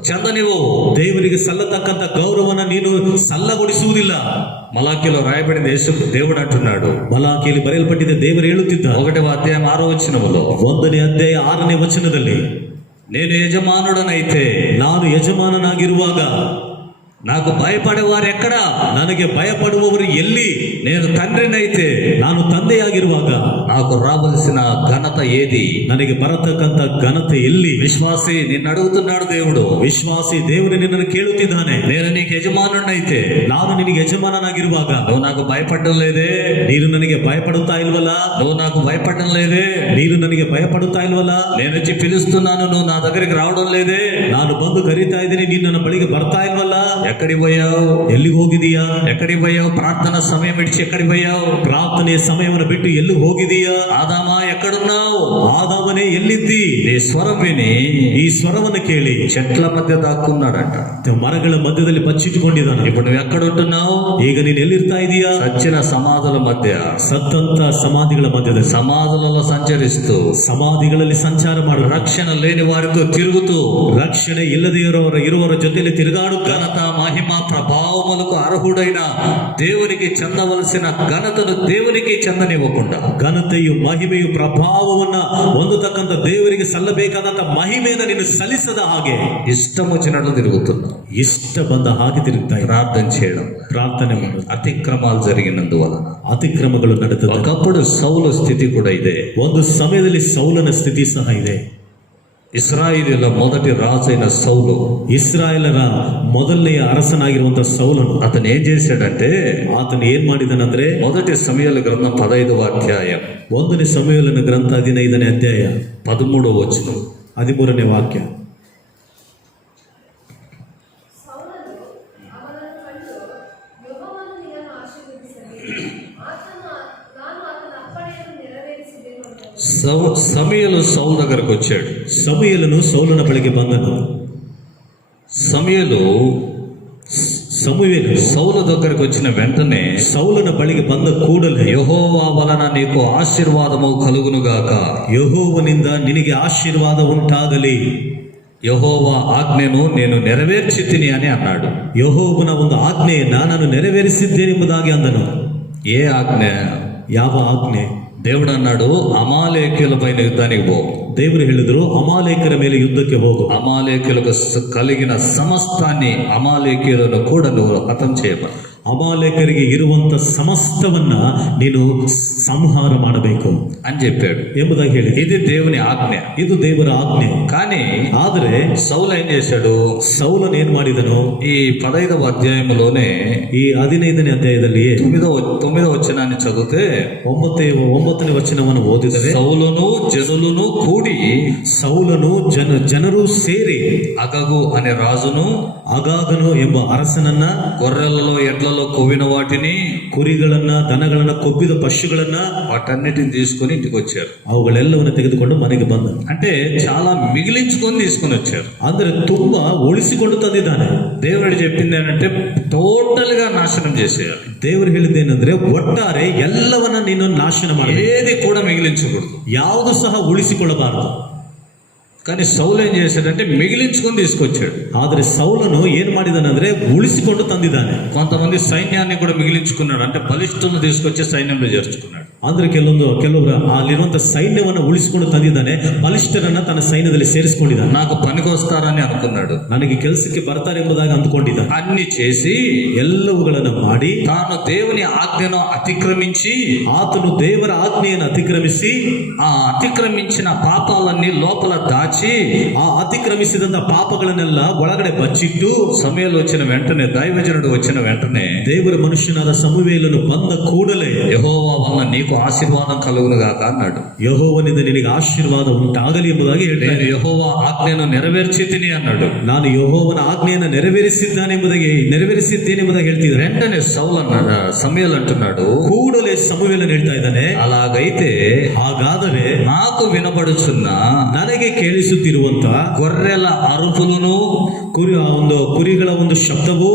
చెందనివ్వు, ದೇವರಿಗೆ ಸಲ್ಲತಕ್ಕಂತ ಗೌರವನ ನೀನು ಸಲ್ಲಗೊಳಿಸುವುದಿಲ್ಲ. మలాకీలో రాయబడింది, యేసు దేవుడు అంటున్నాడు, ಮಲಾಕಿಯಲ್ಲಿ ಬರೆಯಲ್ಪಟ್ಟಿದ್ದ ದೇವರು ಹೇಳುತ್ತಿದ್ದ 1వ అధ్యాయం 6వ వచనములో, 1ನೇ ಅಧ್ಯಾಯ 6ನೇ ವಚನದಲ್ಲಿ, నేను యజమానుడనైతే, ನಾನು ಯಜಮಾನನಾಗಿರುವಾಗ నాకు భయపడేవారు ఎక్కడా? ನನಗೆ ಭಯಪಡುವವರು ಎಲ್ಲಿ? నేను తండ్రినైతే, ನಾನು ತಂದೆಯಾಗಿರುವಾಗ నాకు రావలసిన ఘనత ఏది? ನನಗೆ ಬರತಕ್ಕಂತ ಘನತೆ ಎಲ್ಲಿ? విశ్వాసి నిన్ను అడుగుతున్నాడు దేవుడు. ವಿಶ್ವಾಸಿ ದೇವರು ನಿನ್ನನ್ನು ಕೇಳುತ್ತಿದ್ದಾನೆ. నేను నీకు యజమానుడనైతే, ನಾನು ನಿನಗೆ ಯಜಮಾನನಾಗಿರುವಾಗ నువ్వు నాకు భయపడడం లేదే, ನೀನು ನನಗೆ ಭಯಪಡುತ್ತಾ ಇಲ್ವಲ್ಲ? నువ్వు నాకు భయపడడం లేదే, ನೀನು ನನಗೆ ಭಯಪಡುತ್ತಾ ಇಲ್ವಲ್ಲ? నేను వచ్చి పిలుస్తున్నాను, నువ్వు నా దగ్గరికి రావడం లేదే, ನಾನು ಬಂದು ಕರೀತಾ ಇದ್ದೀನಿ, ನೀನು ನನ್ನ ಬಳಿಗೆ ಬರ್ತಾ ಇಲ್ವಲ್ಲ? ఎక్కడికి పోయావు? ಎಲ್ಲಿಗೆ ಹೋಗಿದೀಯಾ? ఎక్కడికి పోయావు? ప్రార్థన సమయం విడిచి ఎక్కడికి పోయావు? ಪ್ರಾರ್ಥನೆಯ ಸಮಯವನ್ನು ಬಿಟ್ಟು ಎಲ್ಲಿಗೆ ಹೋಗಿದೀಯಾ? ఆదామా ఎక్కడున్నావు? ಆದಾಮನೇ ಎಲ್ಲಿದ್ದಿ? నీ స్వరం విని ಈ ಸ್ವರವನ್ನು ಕೇಳಿ చెట్ల మధ్య దాక్కున్నాడంట. ಮರಗಳ ಮಧ್ಯದಲ್ಲಿ ಬಚ್ಚಿಟ್ಟುಕೊಂಡಿದ್ದಾನೆ. ఇప్పుడు నువ్వు ఎక్కడుంటున్నావు? ಈಗ ನೀನು ಎಲ್ಲಿರ್ತಾ ಇದೀಯಾ? సచ్చిన సమాధుల మధ్య, ಸತ್ತಂತ ಸಮಾಧಿಗಳ ಮಧ್ಯದಲ್ಲಿ, సమాధులలో సంచరిస్తూ, ಸಮಾಧಿಗಳಲ್ಲಿ ಸಂಚಾರ ಮಾಡು, రక్షణ లేని వారితో తిరుగుతూ, ರಕ್ಷಣೆ ಇಲ್ಲದೆ ಇರುವವರ ಜೊತೆಯಲ್ಲಿ ತಿರುಗಾಡುತ್ತ, ఘనత మహిమ ప్రభావములకు అర్హుడైన దేవునికి చెందవలసిన ఘనతను దేవునికి చెందనివ్వకుండా, ಘನತೆಯು ಮಹಿಮೆಯು ಪ್ರಭಾವವನ್ನ ಹೊಂದತಕ್ಕಂತ ದೇವರಿಗೆ ಸಲ್ಲಬೇಕಾದಂತ ಮಹಿಮೆಯನ್ನು ನೀನು ಸಲ್ಲಿಸದ ಹಾಗೆ ఇష్టం వచ్చినట్లు తిరుగుతున్నావు. ಇಷ್ಟ ಬಂದ ಹಾಗೆ ತಿರುಗ್ತಾ ಇರು. ప్రార్థన చేయడం, ಪ್ರಾರ್ಥನೆ ಮಾಡೋದು. అతిక్రమాలు జరిగినందువలన. ಅತಿಕ್ರಮಗಳು ನಡೆದವು. ఒకప్పుడు సౌలు స్థితి కూడా ఇదే. ಒಂದು ಸಮಯದಲ್ಲಿ ಸೌಲನ ಸ್ಥಿತಿ ಸಹ ಇದೆ. ఇశ్రాయేలీయుల మొదటి రాజైన సౌలు, ಇಸ್ರಾಯೇಲರ ಮೊದಲನೆಯ ಅರಸನಾಗಿರುವಂತ ಸೌಲನು, అతను ఏం చేశాడంటే, ಆತನು ಏನ್ ಮಾಡಿದನಂದ್ರೆ, మొదటి సమూయేలు గ్రంథం 15వ అధ్యాయం 1ನೇ ಸಮುವೇಲನ ಗ್ರಂಥ 15ನೇ ಅಧ್ಯಾಯ 13వ వచనం, 13ನೇ ವಾಕ್ಯ. సమూయేలు సౌలు దగ్గరకు వచ్చాడు. ಸಮುವೇಲನು ಸೌಲನ ಬಳಿಗೆ ಬಂದನು. సమూయేలు సౌలు దగ్గరకు వచ్చిన వెంటనే, ಸೌಲನ ಬಳಿಗೆ ಬಂದ ಕೂಡಲೇ, యెహోవా వలన నీకు ఆశీర్వాదము కలుగునుగాక, ಯೆಹೋವನಿಂದ ನಿನಗೆ ಆಶೀರ್ವಾದ ಉಂಟಾಗಲಿ, యెహోవా ఆజ్ఞను నేను నెరవేర్చి తిని అని అన్నాడు. ಯೆಹೋವನ ಒಂದು ಆಜ್ಞೆಯನ್ನ ನಾನು ನೆರವೇರಿಸಿದ್ದೇನೆಂಬುದಾಗಿ ಅಂದನು. ఏ ఆజ్ఞ? ಯಾವ ಆಜ್ಞೆ? దేవుడు అన్నాడు, అమాలేకీయుల పైన యుద్ధానికి పో. ದೇವರು ಹೇಳಿದ್ರು, ಅಮಾಲೇಕರ ಮೇಲೆ ಯುದ್ಧಕ್ಕೆ ಹೋಗು. అమాలేకీయులకు కలిగిన సమస్తాన్ని, అమాలేకీయులను కూడా నువ్వు హతం చేయబడు. ಅಮಾಲೇಕರಿಗೆ ಇರುವಂತ ಸಮಸ್ತವನ್ನ ನೀನು ಸಂಹಾರ ಮಾಡಬೇಕು అని చెప్పాడు ಎಂಬುದಾಗಿ ಹೇಳಿ. ఇది దేవుని ఆజ్ఞ, ಇದು ದೇವರ ಆಜ್ಞೆ. కానీ ಆದರೆ సౌలు ఏం చేశాడు? ಸೌಲನ್ ಏನ್ ಮಾಡಿದನು? ఈ 15వ అధ్యాయంలోనే ಈ 15ನೇ ಅಧ್ಯಾಯದಲ್ಲಿಯೇ 9వ వచనాన్ని చదివితే, 9ನೇ ವಚನವನ್ನು ಓದಿದರೆ, సౌలును జనులను కూడి, ಸೌಲನು ಜನರು ಸೇರಿ అగగు అనే రాజును, ಅಗಾಗನು ಎಂಬ ಅರಸನನ್ನ, గొర్రెలలో ఎడ్లలో కొవ్విన వాటిని, ಕುರಿಗಳನ್ನ, ದನಗಳನ್ನ ಕೊಬ್ಬಿದ ಪಶುಗಳನ್ನ, వాటన్నిటిని తీసుకొని ఇంటికి వచ్చారు. ಅವುಗಳೆಲ್ಲವನ್ನು ತೆಗೆದುಕೊಂಡು ಮನೆಗೆ ಬಂದನು. అంటే చాలా మిగిలించుకొని తీసుకొని వచ్చారు. ಅಂದ್ರೆ ತುಂಬಾ ಉಳಿಸಿಕೊಂಡು ತಂದಿದ್ದಾನೆ. దేవుడు చెప్పింది ఏంటంటే, టోటల్ గా నాశనం చేసేయాలి. ದೇವರು ಹೇಳಿದ್ದೇನೆಂದ್ರೆ, ಒಟ್ಟಾರೆ ಎಲ್ಲವನ್ನ ನೀನು ನಾಶನ ಮಾಡಿ, ఏది కూడా మిగిలించకూడదు. ಯಾವುದು ಸಹ ಉಳಿಸಿಕೊಳ್ಳಬಾರದು. కానీ సౌలు ఏం చేశాడంటే మిగిలించుకొని తీసుకొచ్చాడు. ಆದ್ರೆ ಸೌಲನು ಏನ್ ಮಾಡಿದಾನಂದ್ರೆ ಉಳಿಸಿಕೊಂಡು ತಂದಿದ್ದಾನೆ. కొంతమంది సైన్యాన్ని కూడా మిగిలించుకున్నాడు, అంటే బలిష్ఠులను తీసుకొచ్చి సైన్యంలో చేర్చుకున్నాడు. ಅಂದ್ರೆ ಕೆಲವರು ಅಲ್ಲಿರುವಂತ ಸೈನ್ಯವನ್ನು ಉಳಿಸಿಕೊಂಡು ತಂದಿದ್ದಾನೆ, ಬಲಿಷ್ಠರನ್ನ ತನ್ನ ಸೈನ್ಯದಲ್ಲಿ ಸೇರಿಸಿಕೊಂಡಿದ್ದಾನೆ. నాకు పనికొస్తారని అనుకున్నాడు, ನನಗೆ ಕೆಲಸಕ್ಕೆ ಬರ್ತಾರೆ ಎಂಬುದಾಗಿ ಅಂದುಕೊಂಡಿದ್ದಾನೆ. అన్ని చేసి ಎಲ್ಲವುಗಳನ್ನು ಮಾಡಿ తాను దేవుని ఆజ్ఞను అతిక్రమించి ಆತನು ದೇವರ ಆಜ್ಞೆಯನ್ನು ಅತಿಕ್ರಮಿಸಿ ఆ అతిక్రమించిన పాపాలన్నీ లోపల దాచి ಆ ಅತಿಕ್ರಮಿಸಿದಂತ ಪಾಪಗಳನ್ನೆಲ್ಲ ಒಳಗಡೆ ಬಚ್ಚಿಟ್ಟು సమయాలు వచ్చిన వెంటనే, దైవజనుడు వచ్చిన వెంటనే ದೇವರ ಮನುಷ್ಯನಾದ ಸಮುವೇಲನು ಬಂದ ಕೂಡಲೇ యెహోవా వలన నీకు ఆశీర్వాదం కలుగును గాక అన్నాడు. ಯೆಹೋವನಿಂದ ನಿನಗೆ ಆಶೀರ್ವಾದ ಉಂಟಾಗಲಿ ಎಂಬುದಾಗಿ నేను ಹೇಳ್ತಾನೆ. యెహోవా ఆజ్ఞను నెరవేర్చితిని అన్నాడు. ನಾನು ಯೆಹೋವನ ಆಜ್ಞೆಯನ್ನು ನೆರವೇರಿಸಿದ್ದೇನೆ ಎಂಬುದಾಗಿ ಹೇಳ್ತಿದ್ದಾನೆ. వెంటనే సౌలు అన్నాడు, సమయలు అంటున్నాడు, ಕೂಡಲೇ ಸಮುವೇಲನು ಹೇಳ್ತಾ ಇದ್ದಾನೆ, అలాగైతే ಹಾಗಾದರೆ నాకు వినబడుచున్న ನನಗೆ ಕೇಳಿಸುತ್ತಿರುವಂತ గొర్రెల అరుపులను ಕುರಿಗಳ ಒಂದು ಶಬ್ದವು,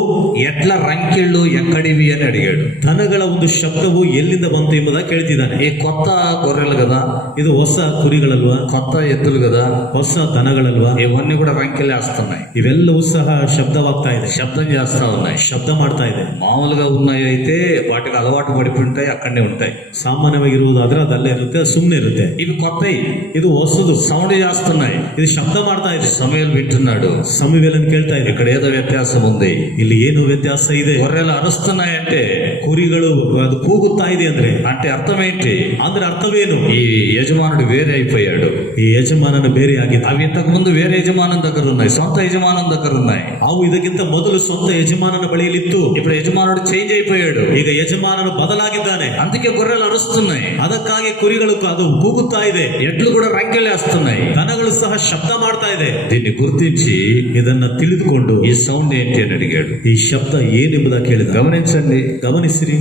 ఎట్ల రంకెళ్ళు ఎక్కడివి అని అడిగాడు. ದನಗಳ ಒಂದು ಶಬ್ದವು ಎಲ್ಲಿಂದ ಬಂತು ಎಂಬುದಾಗಿ ಕೇಳ್ತಿದ್ದಾನೆ. ఈ కొత్త గొర్రెలు కదా, ಇದು ಹೊಸ ಕುರಿಗಳಲ್ವಾ, కొత్త ఎద్దులు కదా, ಹೊಸ ದನಗಳಲ್ವಾ, ఇవన్నీ కూడా రంకెలేస్తున్నాయి, ಇವೆಲ್ಲವೂ ಸಹ ಶಬ್ದವಾಗ್ತಾ ಇದೆ, శబ్దం చేస్తా ఉన్నాయి. ಶಬ್ದ ಮಾಡ್ತಾ ಇದೆ. మామూలుగా ఉన్నాయి అయితే వాటికి అలవాటు పడిపోయి అక్కడనే ఉంటాయి. ಸಾಮಾನ್ಯವಾಗಿರುವುದಾದ್ರೆ ಅದಲ್ಲೇ ಇರುತ್ತೆ, ಸುಮ್ಮನೆ ಇರುತ್ತೆ. ఇవి కొత్తవి, ಇದು ಹೊಸದು, సౌండ్ చేస్తున్నాయి. ಇದು ಶಬ್ದ ಮಾಡ್ತಾ ಇದೆ. సమయలు వింటున్నాడు, ಸಮುವೇಲನು ಕೇಳ್ತಾ ಇದೆ, ఇక్కడ ఏదో వ్యత్యాసం ఉంది, ಇಲ್ಲಿ ಏನು ವ್ಯತ್ಯಾಸ ಇದೆ. గొర్రెలు అరుస్తున్నాయంటే, ಕುರಿಗಳು ಅದು ಕೂಗುತ್ತಾ ಇದೆ అంటే అర్థం ఏంటి? ಅಂದ್ರೆ ಅರ್ಥವೇನು? ఈ యజమానుడు వేరే అయిపోయాడు. ಈ ಯಜಮಾನನ ಬೇರೆ ಆಗಿದೆ. అవి ఇంతకు ముందు వేరే యజమానం దగ్గర ఉన్నాయి, సొంత యజమానం దగ్గర ఉన్నాయి. ಅವು ಇದಕ್ಕಿಂತ ಮೊದಲು ಸ್ವಂತ ಯಜಮಾನನ ಬಳಿಯಲ್ಲಿತ್ತು. ఇప్పుడు యజమానుడు చేంజ్ అయిపోయాడు, ಈಗ ಯಜಮಾನನು ಬದಲಾಗಿದ್ದಾನೆ. అందుకే గొర్రెలు అరుస్తున్నాయి, ಅದಕ್ಕಾಗಿ ಕುರಿಗಳು ಅದು ಕೂಗುತ್ತಾ ಇದೆ, ఎడ్లు కూడా రంకెలేస్తున్నాయి, ದನಗಳು ಸಹ ಶಬ್ದ ಮಾಡ್ತಾ ಇದೆ. దీన్ని గుర్తించి ಇದನ್ನ ತಿಳಿದುಕೊಂಡು ఈ సౌండ్ ఏంటి అని అడిగాడు. ಈ ಶಬ್ದ ಏನೆಂಬುದಾಗಿ ಕೇಳಿದ. గమనించండి, ಗಮನಿಸಿರಿ.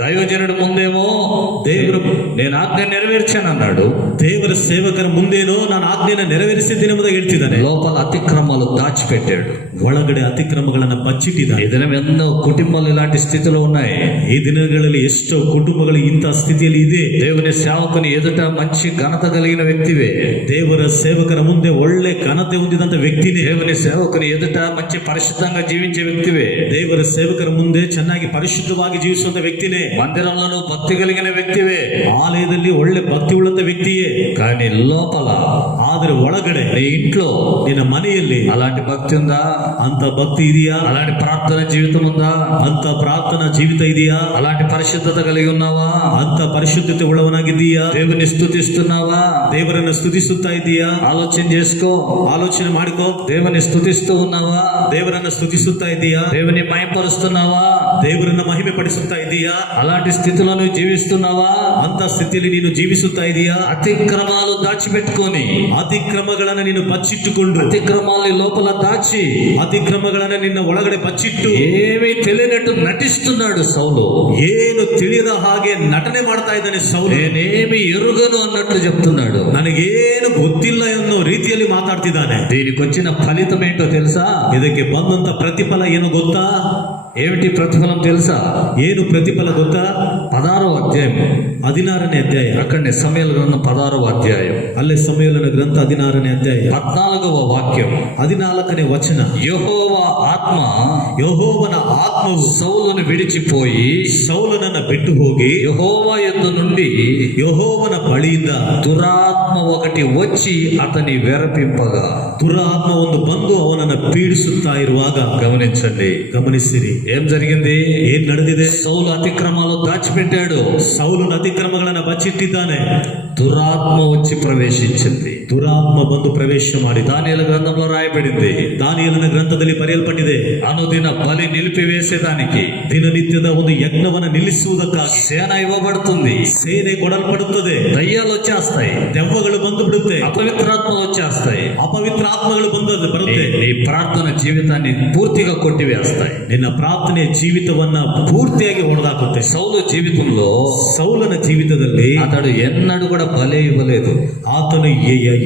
దైవజనుడు ముందేమో ದೇವರ నేను ఆజ్ఞ నెరవేర్చాను అన్నాడు, ದೇವರ ಸೇವಕರ ಮುಂದೇನೋ ನಾನು ಆಜ್ಞೆಯನ್ನು ನೆರವೇರಿಸಿದ್ದೇನೆ ಎಂಬುದಾಗಿ ಹೇಳ್ತಿದ್ದಾನೆ. లోపల అతిక్రమాలు దాచిపెట్టాడు, ಒಳಗಡೆ ಅತಿಕ್ರಮಗಳನ್ನ ಬಚ್ಚಿಟ್ಟಿದ್ದಾನೆ. ఈ దినం ఎన్నో కుటుంబాలు ఇలాంటి స్థితిలో ఉన్నాయి. ಈ ದಿನಗಳಲ್ಲಿ ಎಷ್ಟೋ ಕುಟುಂಬಗಳು ಇಂತಹ ಸ್ಥಿತಿಯಲ್ಲಿ ಇದೆ. దేవుని సేవకుని ఎదుట మంచి ఘనత కలిగిన వ్యక్తివే, ದೇವರ ಸೇವಕರ ಮುಂದೆ ಒಳ್ಳೆ ಘನತೆ ಹೊಂದಿದಂತ ವ್ಯಕ್ತಿನೇ, దేవుని సేవకుని ఎదుట మంచి పరిశుద్ధంగా జీవించే వ్యక్తివే, ದೇವರ ಸೇವಕರ ಮುಂದೆ ಚೆನ್ನಾಗಿ ಪರಿಶುದ್ಧವಾಗಿ ಜೀವಿಸುವಂತ ವ್ಯಕ್ತಿನೇ, మందిరంలోనూ భక్తి కలిగిన వ్యక్తివే, ಆಲಯದಲ್ಲಿ ಒಳ್ಳೆ ಭಕ್ತಿ ಉಳ್ಳಂತ ವ್ಯಕ್ತಿಯೇ. కానీ లోపల, ಆದ್ರೆ ಒಳಗಡೆ నీ ఇంట్లో, ನಿನ್ನ ಮನೆಯಲ್ಲಿ అలాంటి భక్తి ఉందా? ಅಂತ ಭಕ್ತಿ ಇದೆಯಾ? అలాంటి ప్రార్థన జీవితం ఉందా? ಅಂತ ಪ್ರಾರ್ಥನಾ ಜೀವಿತ ಇದೆಯಾ? అలాంటి పరిశుద్ధత కలిగి ఉన్నావా? ಅಂತ ಪರಿಶುದ್ಧತೆ ಉಳ್ಳವನಾಗಿದ್ದೀಯಾ? దేవుని స్తుతిస్తున్నావా? ದೇವರನ್ನು ಸ್ತುತಿಸುತ್ತಾ ಇದೆಯಾ? ఆలోచన చేసుకో, ಆಲೋಚನೆ ಮಾಡಿಕೋ. దేవుని స్తుతిస్తూ ఉన్నావా? ದೇವರನ್ನು ಸ್ತುತಿಸುತ್ತಾ ಇದೆಯಾ? దేవుని మహిమపరుస్తున్నావా? ದೇವರನ್ನ ಮಹಿಮೆ ಪಡಿಸುತ್ತಾ ಇದೆಯಾ? అలాంటి స్థితిలో నువ్వు జీవిస్తున్నావా? ಅಂತ ಸ್ಥಿತಿಯಲ್ಲಿ ನೀನು ಜೀವಿಸುತ್ತಾ ಇದೆಯಾ? అతిక్రమాలు దాచిపెట్టుకొని, ಅತಿಕ್ರಮಗಳನ್ನ ನೀನು ಬಚ್ಚಿಟ್ಟುಕೊಂಡು, అతిక్రమాలని లోపల దాచి, ಅತಿಕ್ರಮಗಳನ್ನ ನಿನ್ನ ಒಳಗಡೆ ಬಚ್ಚಿಟ್ಟು ఏమీ తెలియనట్టు నటిస్తున్నాడు సౌలు. ಏನು ತಿಳಿದ ಹಾಗೆ ನಟನೆ ಮಾಡ್ತಾ ಇದ್ದಾನೆ ಸೌಲು. నేనేమి ఎరుగను అన్నట్లు చెప్తున్నాడు. ನನಗೇನು ಗೊತ್ತಿಲ್ಲ ಅನ್ನೋ ರೀತಿಯಲ್ಲಿ ಮಾತಾಡ್ತಿದ್ದಾನೆ. దీనికి వచ్చిన ఫలితం ఏంటో తెలుసా? ಇದಕ್ಕೆ ಬಂದಂತ ಪ್ರತಿಫಲ ಏನು ಗೊತ್ತಾ? ఏమిటి ప్రతిఫలం తెలుసా? ಏನು ಪ್ರತಿಫಲ ಗೊತ್ತಾ? 16వ అధ్యాయం, 16ನೇ ಅಧ್ಯಾಯ. అక్కడనే సమయల గ్రంథం 16వ అధ్యాయం, ಅಲ್ಲೇ ಸಮ್ಮೇಳನ ಗ್ರಂಥ 16ನೇ ಅಧ್ಯಾಯ 14వ వాక్యం. 14ನೇ ವಚನ. యెహోవా ఆత్మ ಯೆಹೋವನ ಆತ್ಮವು సౌలును విడిచిపోయి ಸೌಲನನ್ನ ಬಿಟ್ಟು ಹೋಗಿ యెహోవా యొద్ద నుండి ಯೆಹೋವನ ಬಳಿಯಿಂದ దురాత్మ ఒకటి వచ్చి అతని వెరపింపగా. ದುರಾತ್ಮ ಒಂದು ಬಂದು ಅವನನ್ನ ಪೀಡಿಸುತ್ತಾ ಇರುವಾಗ, గమనించండి, ಗಮನಿಸಿರಿ ఏం జరిగింది? ಏನ್ ನಡೆದಿದೆ? సౌలు అతిక్రమాలు దాచిపెట్టాడు, ಸೌಲನ ಅತಿಕ್ರಮಗಳನ್ನ ಬಚ್ಚಿಟ್ಟಿದ್ದಾನೆ. దురాత్మ వచ్చి ప్రవేశించింది. ದುರಾತ್ಮ ಬಂದು ಪ್ರವೇಶ ಮಾಡಿದ. దానియేలు గ్రంథంలో రాయబడింది, ದಾನಿಯೇಲನ ಗ್ರಂಥದಲ್ಲಿ ಬರೆಯಲ್ಪಟ್ಟಿದೆ, అనుదిన బలి నిలిపివేసేదానికి ದಿನನಿತ್ಯದ ಒಂದು ಯಜ್ಞವನ್ನ ನಿಲ್ಲಿಸುವುದಕ್ಕಾಗಿ సేన ఇవ్వబడుతుంది. ಸೇನೆ ಕೊಡಲ್ಪಡುತ್ತದೆ. దయ్యాలు వచ్చేస్తాయి, ದೆವ್ವಗಳು ಬಂದು ಬಿಡುತ್ತೆ, అపవిత్రాత్మలు వచ్చేస్తాయి, ಅಪವಿತ್ರ ಆತ್ಮಗಳು ಬಂದು ಬರುತ್ತೆ. నీ ప్రార్థన జీవితాన్ని పూర్తిగా కొట్టివేస్తాయి. ನಿನ್ನ ಪ್ರಾರ್ಥನೆ ಜೀವಿತವನ್ನ ಪೂರ್ತಿಯಾಗಿ ಹೊಡೆದಾಕುತ್ತೆ. సౌలు జీవితంలో ಸೌಲನ ಜೀವಿತದಲ್ಲಿ అతడు ఎన్నడూ కూడా బలి ఇవ్వలేదు. ಆತನು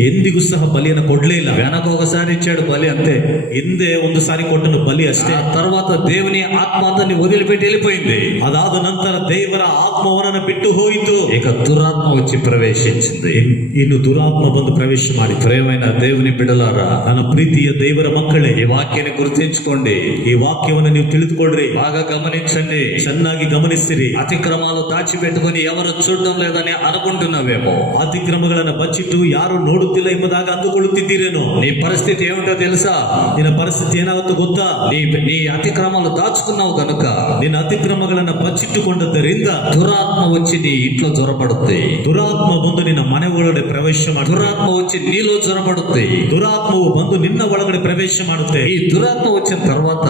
ಎಂದಿಗೂ ಸಹ ಬಲಿಯನ್ನು ಕೊಡ್ಲೇ ಇಲ್ಲ. వెనక ఒకసారి ఇచ్చాడు బలి అంతే. ಹಿಂದೆ ಒಂದು ಸಾರಿ ಕೊಟ್ಟನು ಬಲಿ ಅಷ್ಟೇ. ఆ తర్వాత దేవుని ఆత్మ అతన్ని వదిలిపెట్టి వెళ్ళిపోయింది. ಅದಾದ ನಂತರ ದೇವರ ಆತ್ಮವನನ್ನು ಬಿಟ್ಟು ಹೋಯಿತು. ఇక దురాత్మ వచ్చి ప్రవేశించింది. ಇನ್ನು ದುರಾತ್ಮ ಬಂದು ಪ್ರವೇಶ ಮಾಡಿ. ప్రియమైన దేవుని బిడ్డలారా, ನನ್ನ ಪ್ರೀತಿಯ ದೇವರ ಮಕ್ಕಳೇ, ఈ వాక్యాన్ని గుర్తించుకోండి. ಈ ವಾಕ್ಯವನ್ನು ನೀವು ತಿಳಿದುಕೊಳ್ಳ್ರಿ, బాగా గమనించండి. ಚೆನ್ನಾಗಿ ಗಮನಿಸಿರಿ. అతిక్రమాలు దాచిపెట్టుకొని ఎవరు చూడడం లేదని అనుకుంటున్నావేమో. ಅತಿಕ್ರಮಗಳನ್ನು ಬಚ್ಚಿಟ್ಟು ಯಾರು ನೋಡುತ್ತಿಲ್ಲ ಎಂಬುದಾಗಿ ಅಂದುಕೊಳ್ಳುತ್ತಿದ್ದೀರೇನೋ. నీ పరిస్థితి ఏమిటో తెలుసా? ನಿನ್ನ ಪರಿಸ್ಥಿತಿ ಏನಾಗುತ್ತೋ ಗೊತ್ತಾ? నీ అతిక్రమాలు దాచుకున్నావు కనుక, ನಿನ್ನ ಅತಿಕ್ರಮಗಳನ್ನು ಬಚ್ಚಿಟ್ಟುಕೊಂಡದ್ದರಿಂದ దురాత్మ వచ్చి నీ ఇంట్లో జ్వరపడుద్ది. ದುರಾತ್ಮ ಬಂದು ನಿನ್ನ ಮನೆ ಒಳಗಡೆ ಪ್ರವೇಶ ಮಾಡುತ್ತೆ. దురాత్మ వచ్చి నీలో జ్వరపడుద్ది. ದುರಾತ್ಮವು ಬಂದು ನಿನ್ನ ಒಳಗಡೆ ಪ್ರವೇಶ ಮಾಡುತ್ತೆ. ఈ దురాత్మ వచ్చిన తర్వాత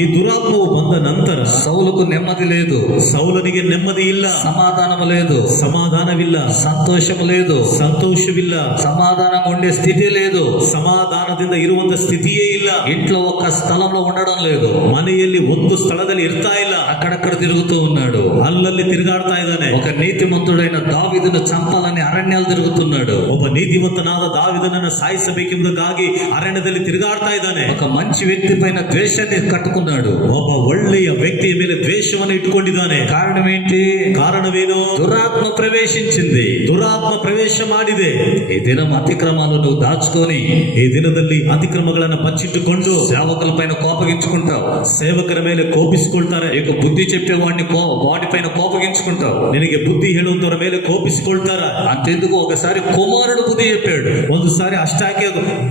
ಈ ದುರಾತ್ಮವು ಬಂದ ನಂತರ సౌలుకు నెమ్మది లేదు, ಸೌಲನಿಗೆ ನೆಮ್ಮದಿ ಇಲ್ಲ, సమాధానం లేదు, ಸಮಾಧಾನವಿಲ್ಲ, సంతోషం లేదు, ಸಂತೋಷವಿಲ್ಲ, సమాధానంగా ఉండే స్థితి లేదు, ಸಮಾಧಾನದಿಂದ ಇರುವಂತ ಸ್ಥಿತಿಯೇ ಇಲ್ಲ. ఇంట్లో ఒక్క స్థలంలో ఉండడం లేదు, ಮನೆಯಲ್ಲಿ ಒಂದು ಸ್ಥಳದಲ್ಲಿ ಇರ್ತಾ ಇಲ್ಲ, అక్కడక్కడ తిరుగుతూ ఉన్నాడు. ಅಲ್ಲಲ್ಲಿ ತಿರುಗಾಡ್ತಾ ಇದ್ದಾನೆ. ఒక నీతిమంతుడైన దావీదును చంపాలని అరణ్యాలు తిరుగుతున్నాడు. ಒಬ್ಬ ನೀತಿವಂತನಾದ ದಾವೀದನನ್ನು ಸಾಯಿಸಬೇಕೆಂಬುದಕ್ಕಾಗಿ ಅರಣ್ಯದಲ್ಲಿ ತಿರುಗಾಡ್ತಾ ಇದ್ದಾನೆ. ఒక మంచి వ్యక్తి పైన ద్వేషాన్ని కట్టుకున్నాడు. ಒಬ್ಬ ಒಳ್ಳೆಯ ವ್ಯಕ್ತಿಯ ಮೇಲೆ ದ್ವೇಷವನ್ನು ಇಟ್ಟುಕೊಂಡಿದ್ದಾನೆ. కారణం ఏంటి? ಕಾರಣವೇನು? దురాత్మ ప్రవేశించింది. ದುರಾತ್ಮ ಪ್ರವೇಶ ಮಾಡಿದೆ. ఈ దినం అతిక్రమాలు నువ్వు దాచుకొని ಈ ದಿನದಲ್ಲಿ ಅತಿಕ್ರಮಗಳನ್ನು ಬಚ್ಚಿಟ್ಟುಕೊಂಡು సేవకుల పైన కోపగించుకుంటావు. ಸೇವಕರ ಮೇಲೆ ಕೋಪಿಸಿಕೊಳ್ತಾರೆ. ఇక బుద్ధి చెప్పేవాడిని వాటిపైన కోపగించుకుంటావు. ನಿನಗೆ ಬುದ್ಧಿ ಹೇಳುವಂತವರ ಮೇಲೆ ಕೋಪಿಸಿಕೊಳ್ತಾರ. అంతెందుకు, ఒకసారి కుమారుడు బుద్ధి చెప్పాడు. ಒಂದು ಸಾರಿ ಅಷ್ಟಾಕೆ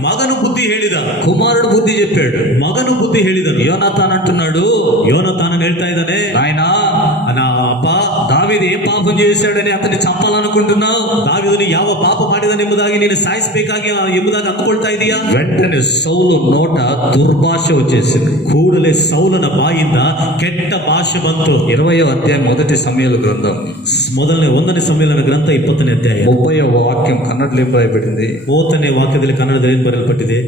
ಮಗನು ಬುದ್ಧಿ ಹೇಳಿದ. కుమారుడు బుద్ధి చెప్పాడు. ಮಗನು ಬುದ್ಧಿ ಹೇಳಿದನು. యోనాతాన్ అంటున్నాడు, ಯೋನಾತಾನನು ಹೇಳ್ತಾ ಇದ್ದಾನೆ, ఆయన ಅಪ್ಪ, దావీదు ఏం పాపం చేశాడని అతన్ని చంపాలనుకుంటున్నావు? ದಾವೀದನು ಯಾವ ಪಾಪ ಮಾಡಿದನೆಂಬುದಾಗಿ ನೀನು ಸಾಯಿಸಬೇಕಾಗಿ ಎಂಬುದಾಗಿ ಅಂದುಕೊಳ್ತಾ ಇದೀಯಾ? వెంటనే సౌలు నోట దుర్భాష వచ్చేసింది. ಕೂಡಲೇ ಸೌಲನ ಬಾಯಿಂದ ಕೆಟ್ಟ ಭಾಷೆ ಬಂತು. 20వ అధ్యాయం మొదటి సమూయేలు గ్రంథం 1ನೇ ಸಮುವೇಲನ ಗ್ರಂಥ 20ನೇ ಅಧ್ಯಾಯ 30వ వాక్యం కన్నడలో ఏం రాయబడింది? 30ನೇ ವಾಕ್ಯದಲ್ಲಿ ಕನ್ನಡದಲ್ಲಿ ಏನು ಬರೆಯಲ್ಪಟ್ಟಿದೆ?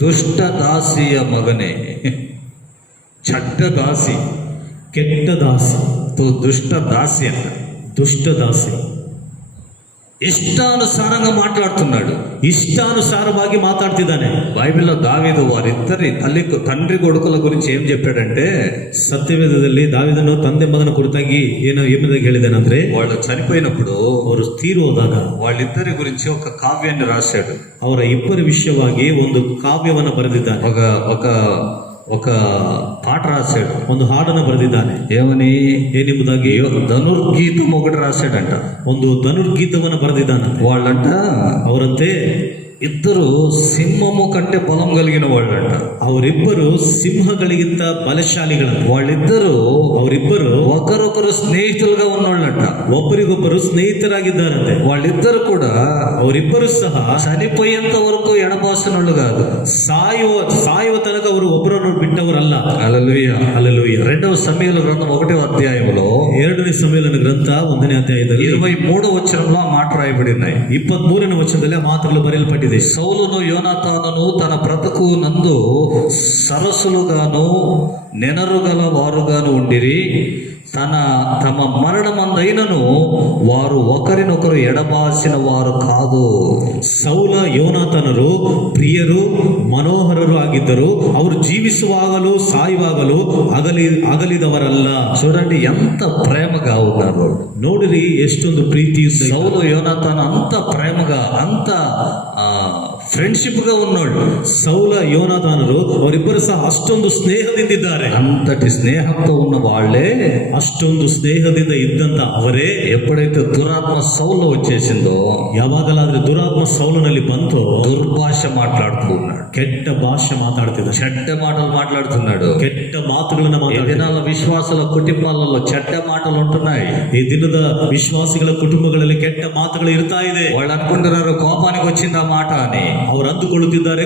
ದುಷ್ಟ ದಾಸಿಯ ಮಗನೇ, చెడ్డ దాసి, ಕೆಟ್ಟ ದಾಸಿ, దుష్ట దాసి అంట. ದುಷ್ಟ ದಾಸಿ ఇష్టానుసారంగా మాట్లాడుతున్నాడు. ఇష్టానుసారವಾಗಿ మాట్లాడుತಿದ್ದಾನೆ. బైబిల్లో దావీదు వారిద్దరి తండ్రి కొడుకుల గురించి ఏం చెప్పాడంటే, ಸತ್ಯವೇದದಲ್ಲಿ ದಾವೀದನು ತಂದೆ ಮಗನ ಕುರಿತಾಗಿ ಏನಾಗಿ ಹೇಳಿದಾನಂದ್ರೆ, వాళ్ళు చనిపోయినప్పుడు ಅವರು ತೀರು ಹೋದಾಗ వాళ్ళిద్దరి గురించి ఒక కావ్యాన్ని రాశాడు. ಅವರ ಇಬ್ಬರ ವಿಷಯವಾಗಿ ಒಂದು ಕಾವ್ಯವನ್ನು ಬರೆದಿದ್ದಾನೆ. ఒక పాట రాశాడు, ಒಂದು ಹಾಡನ್ನು ಬರೆದಿದ್ದಾನೆ. ఏమని? ಏನೆಂಬುದಾಗಿ ధనుర్గీతం ఒకటి రాశాడంట. ಒಂದು ಧನುರ್ಗೀತವನ್ನು ಬರೆದಿದ್ದಾನೆ. వాళ్ళంట ಅವರಂತೆ ఇద్దరు సింహము కంటే బలం కలిగిన వాళ్ళంట. ಅವರಿಬ್ಬರು ಸಿಂಹಗಳಿಗಿಂತ ಬಲಶಾಲಿಗಳು. ಅವರಿಬ್ಬರು ఒకరొకరు స్నేహితులుగా ఉన్నోళ్ళంట. ಒಬ್ಬರಿಗೊಬ್ಬರು ಸ್ನೇಹಿತರಾಗಿದ್ದಾರಂತೆ. వాళ్ళిద్దరు కూడా ಅವರಿಬ್ಬರು ಸಹ చనిపోయేంత వరకు ఎడబాసినోళ్ళు కాదు. ಸಾಯುವ ತನಕ ಅವರು ಒಬ್ಬರನ್ನು ಬಿಟ್ಟವರಲ್ಲ. హల్లెలూయా, హల్లెలూయా. 2వ సమూయేలు గ్రంథం 1వ అధ్యాయంలో 2ನೇ ಸಮುವೇಲನ ಗ್ರಂಥ 1ನೇ ಅಧ್ಯಾಯದಲ್ಲಿ 23వ వచనంలో ఆ మాట రాయబడినాయి. 23ನೇ ವಚನದಲ್ಲಿ ಆ ಮಾತುಗಳು ಬರೆಯಲ್ಪಟ್ಟಿದೆ. సౌలును యోనాతానును తన బ్రతుకు నందు సరస్సులుగాను నెనరుగల వారుగాను ఉండిరి. తమ మరణమందైనను వారు ఒకరినొకరు ఎడబాసిన వారు కాదు. ಸೌಲ ಯೋನಾತನರು ಪ್ರಿಯರು ಮನೋಹರರು ಆಗಿದ್ದರು. ಅವರು ಜೀವಿಸುವಾಗಲೂ ಸಾಯುವಾಗಲೂ ಅಗಲಿದವರಲ್ಲ. చూడండి ఎంత ప్రేమగా ఉన్నారు. ನೋಡಿರಿ ಎಷ್ಟೊಂದು ಪ್ರೀತಿಯು. సౌలు యోనాతాను అంత ప్రేమగా, అంత ఫ్రెండ్షిప్ గా ఉన్నోళ్ళు. ಸೌಲ ಯೋನಾತಾನರು ಅವರಿಬ್ಬರು ಸಹ ಅಷ್ಟೊಂದು ಸ್ನೇಹದಿಂದಿದ್ದಾರೆ. అంతటి స్నేహంతో ఉన్న వాళ్ళే, ಅಷ್ಟೊಂದು ಸ್ನೇಹದಿಂದ ಇದ್ದಂತ ಅವರೇ, ఎప్పుడైతే దురాత్మ సౌలు వచ్చేసిందో, ಯಾವಾಗಲಾದ್ರೆ ದುರಾತ್ಮ ಸೌಲನಲ್ಲಿ ಬಂತು, దుర్భాష మాట్లాడుతూ ఉన్నాడు. ಕೆಟ್ಟ ಭಾಷೆ ಮಾತಾಡ್ತಿದ್ದ, చెడ్డ మాటలు మాట్లాడుతున్నాడు. ಕೆಟ್ಟ ಮಾತುಗಳನ್ನ ఈ దినాల విశ్వాసుల కుటుంబాలలో చెడ్డ మాటలు ఉంటున్నాయి. ಈ ದಿನದ ದಿನದ ವಿಶ್ವಾಸಿಗಳ ಕುಟುಂಬಗಳಲ್ಲಿ ಕೆಟ್ಟ ಮಾತುಗಳು ಇರ್ತಾ ಇದೆ. వాళ్ళు అనుకుంటున్నారు కోపానికి వచ్చిందా మాట అని. ಅವರು ಅಂದುಕೊಳ್ಳುತ್ತಿದ್ದಾರೆ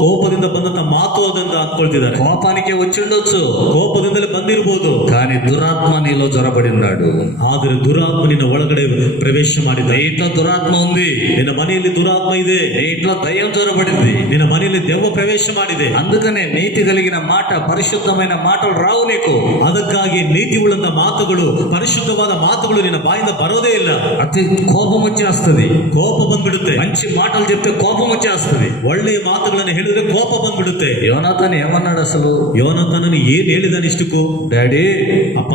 ಕೋಪದಿಂದ ಬಂದಂತ ಮಾತು ಅದಂತ ಅಂದ್ಕೊಳ್ತಿದ್ದಾರೆ. కోపానికే వచ్చిండొచ్చు, ಕೋಪದಿಂದಲೇ ಬಂದಿರಬಹುದು. కానీ దురాత్మ నీలో జొరబడి ఉన్నాడు. ಆದರೆ ದುರಾತ್ಮ ನಿನ್ನ ಒಳಗಡೆ ಪ್ರವೇಶ ಮಾಡಿದ. నీ ఇంట్లో దురాత్మ ఉంది, ನಿನ್ನ ಮನೆಯಲ್ಲಿ ದುರಾತ್ಮ ಇದೆ. నీ ఇంట్లో దయ్యం జొరబడింది, ನಿನ್ನ ಮನೆಯಲ್ಲಿ ದೆವ್ವ ಪ್ರವೇಶ ಮಾಡಿದೆ. అందుకనే నీతి కలిగిన మాట, పరిశుద్ధమైన మాటలు రావు నీకు. ಅದಕ್ಕಾಗಿ ನೀತಿ ಉಳ್ಳಂತ ಮಾತುಗಳು, ಪರಿಶುದ್ಧವಾದ ಮಾತುಗಳು ನಿನ್ನ ಬಾಯಿಂದ ಬರೋದೇ ಇಲ್ಲ. అతి కోపం వచ్చేస్తుంది. ಕೋಪ ಬಂದ್ಬಿಡುತ್ತೆ. మంచి మాటలు చెప్తే కోపం వచ్చేస్తుంది. ಒಳ್ಳೆಯ ಮಾತುಗಳನ್ನು ಹೇಳಿದ್ರೆ ಕೋಪ ಬಂದ್ಬಿಡುತ್ತೆ. యోనాతాను ఏమన్నాడు అసలు? ಯೋನಾತಾನನು ಏನ್ ಹೇಳಿದಾನೆ ಇಷ್ಟಕ್ಕೂ? డాడీ, ಅಪ್ಪ,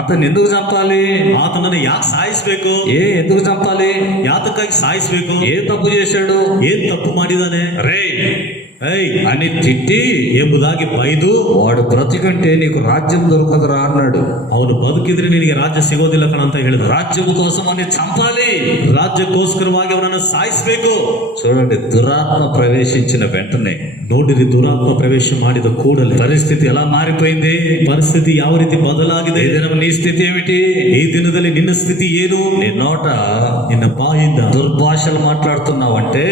అతను ఎందుకు చంపాలి? ಆತನನ್ನು ಯಾಕೆ ಸಾಯಿಸ್ಬೇಕು? ఎందుకు చంపాలి? ಯಾತಕ್ಕಾಗಿ ಸಾಯಿಸ್ಬೇಕು? ఏ తప్పు చేశాడు? ಏನ್ ತಪ್ಪು ಮಾಡಿದಾನೆ? రే ಏಯ್ అని తిట్టి ಎಂಬುದಾಗಿ ಬೈದು, వాడు బ్రతికంటే నీకు రాజ్యం దొరకదురా అన్నాడు. ಅವನು ಬದುಕಿದ್ರೆ ನಿನಗೆ ರಾಜ್ಯ ಸಿಗೋದಿಲ್ಲ ಕಣ ಅಂತ ಹೇಳಿದ. రాజ్యం కోసం అని చంపాలి, ರಾಜ್ಯಕ್ಕೋಸ್ಕರವಾಗಿ ಅವನನ್ನು ಸಾಯಿಸ್ಬೇಕು. చూడండి, దురాత్మ ప్రవేశించిన వెంటనే ನೋಡಿರಿ, ದುರಾತ್ಮ ಪ್ರವೇಶ ಮಾಡಿದ ಕೂಡಲೇ పరిస్థితి ఎలా మారిపోయింది. ಪರಿಸ್ಥಿತಿ ಯಾವ ರೀತಿ ಬದಲಾಗಿದೆ. ఈ దినం నీ స్థితి ఏమిటి? ಈ ದಿನದಲ್ಲಿ ನಿನ್ನ ಸ್ಥಿತಿ ಏನು? నీ నోట ನಿನ್ನ ಬಾಯಿಂದ దుర్భాషలు మాట్లాడుతున్నావంటే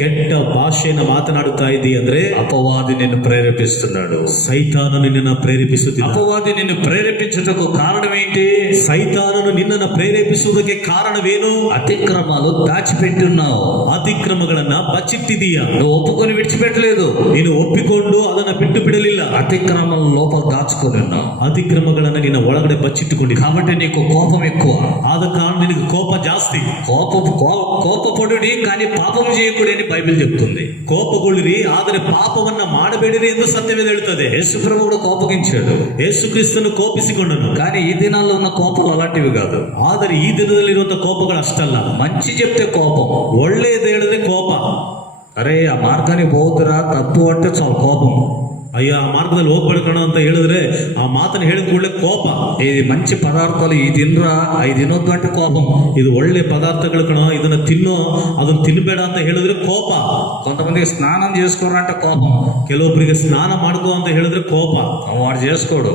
ಕೆಟ್ಟ ಭಾಷೆಯನ್ನು ಮಾತನಾಡುತ್ತಾ ಇದ್ದೀ ಅಂದ್ರೆ అపవాది నిన్ను ప్రేరేపిస్తున్నాడు. ಸೈತಾನನು ನಿನ್ನನ್ನು ಪ್ರೇರೇಪಿಸುತ್ತಿದ್ದ. అపవాది నిన్ను ప్రేరేపించుటకు కారణం ఏంటి? ಸೈತಾನನು ನಿನ್ನನ್ನು ಪ್ರೇರೇಪಿಸುವುದಕ್ಕೆ ಕಾರಣವೇನು? అతిక్రమాలు దాచిపెట్టి ఉన్నావు, ಅತಿಕ್ರಮಗಳನ್ನ ಬಚ್ಚಿಟ್ಟಿದೀಯ. నువ్వు ఒప్పుకొని విడిచిపెట్టలేదు. ನೀನು ಒಪ್ಪಿಕೊಂಡು ಅದನ್ನ ಬಿಟ್ಟು ಬಿಡಲಿಲ್ಲ. అతిక్రమం లోపల దాచుకొని ఉన్నావు. ಅತಿಕ್ರಮಗಳನ್ನ ನಿನ್ನ ಒಳಗಡೆ ಬಚ್ಚಿಟ್ಟುಕೊಂಡಿದ್ದ. కాబట్టి నీకు కోపం ఎక్కువ. ಆದ ಕಾರಣ ನಿನಗೆ ಕೋಪ ಜಾಸ್ತಿ. కోపపడుడి కానీ పాపం చేయకూడని అని బైబిల్ చెప్తుంది. ಕೋಪಗೊಳ್ಳಿರಿ ಆದರೆ ಪಾಪವನ್ನ ಮಾಡಬೇಡಿರಿ ಎಂದು ಸತ್ಯವೇದ ಹೇಳುತ್ತದೆ. యేసు ప్రభు కూడా కోపగించాడు, ಯೇಸು ಕ್ರಿಸ್ತನು ಕೋಪಿಸಿಕೊಂಡನು. కానీ ఈ దినాల్లో ఉన్న కోపాలు అలాంటివి కాదు. ಆದರೆ ಈ ದಿನದಲ್ಲಿರುವಂತಹ ಕೋಪಗಳು ಅಷ್ಟಲ್ಲ. మంచి చెప్తే కోపం, ಒಳ್ಳೆಯದು ಹೇಳಿದ್ರೆ ಕೋಪ. అరే ఆ మార్గానికి పోతురా తప్పు అంటే చాలా కోపం. ಅಯ್ಯ, ಆ ಮಾರ್ಗದಲ್ಲಿ ಹೋಗ್ಬೇಡ್ಕಣ ಅಂತ ಹೇಳಿದ್ರೆ ಆ ಮಾತನ್ನು ಹೇಳಿದ ಕೂಡಲೇ ಕೋಪ. ఇది మంచి పదార్థాలు ఈ తినరా, అవి తినొద్దు అంటే కోపం. ಇದು ಒಳ್ಳೆ ಪದಾರ್ಥಗಳು ಕಣ, ಇದನ್ನ ತಿನ್ನೋ, ಅದನ್ನ ತಿನ್ಬೇಡ ಅಂತ ಹೇಳಿದ್ರೆ ಕೋಪ. కొంతమందికి స్నానం చేసుకోరా అంటే కోపం. ಕೆಲವೊಬ್ಬರಿಗೆ ಸ್ನಾನ ಮಾಡ್ಕೋ ಅಂತ ಹೇಳಿದ್ರೆ ಕೋಪ. వాడు చేసుకోడు,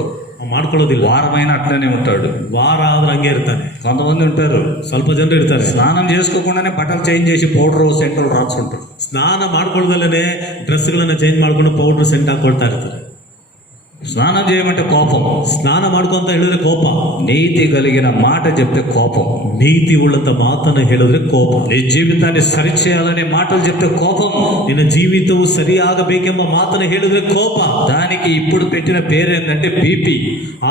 ಮಾಡ್ಕೊಳ್ಳೋದಿಲ್ಲ. వారమైనా అట్లనే ఉంటాడు. ವಾರ ಆದ್ರೆ ಹಂಗೆ ಇರ್ತಾನೆ. కొంతమంది ఉంటారు ಸ್ವಲ್ಪ ಜನರು ಇರ್ತಾರೆ, స్నానం చేసుకోకుండానే బట్టలు చేంజ్ చేసి పౌడర్ సెంట్లు రాసుకుంటారు. ಸ್ನಾನ ಮಾಡ್ಕೊಳ್ಳದಲ್ಲೇ ಡ್ರೆಸ್ಗಳನ್ನ ಚೇಂಜ್ ಮಾಡ್ಕೊಂಡು ಪೌಡರ್ ಸೆಂಟ್ ಹಾಕೊಳ್ತಾ ಇರ್ತಾರೆ. స్నానం చేయమంటే కోపం, ಸ್ನಾನ ಮಾಡ್ಕೊ ಅಂತ ಹೇಳಿದ್ರೆ ಕೋಪ. నీతి కలిగిన మాట చెప్తే కోపం, ನೀತಿ ಉಳ್ಳಂತ ಮಾತನ್ನ ಹೇಳಿದ್ರೆ ಕೋಪ. నీ జీవితాన్ని సరిచేయాలనే మాటలు చెప్తే కోపం, ನಿನ್ನ ಜೀವಿತವು ಸರಿಯಾಗಬೇಕೆಂಬ ಮಾತನ್ನ ಹೇಳಿದ್ರೆ ಕೋಪ. దానికి ఇప్పుడు పెట్టిన పేరు ఏంటంటే బీపీ.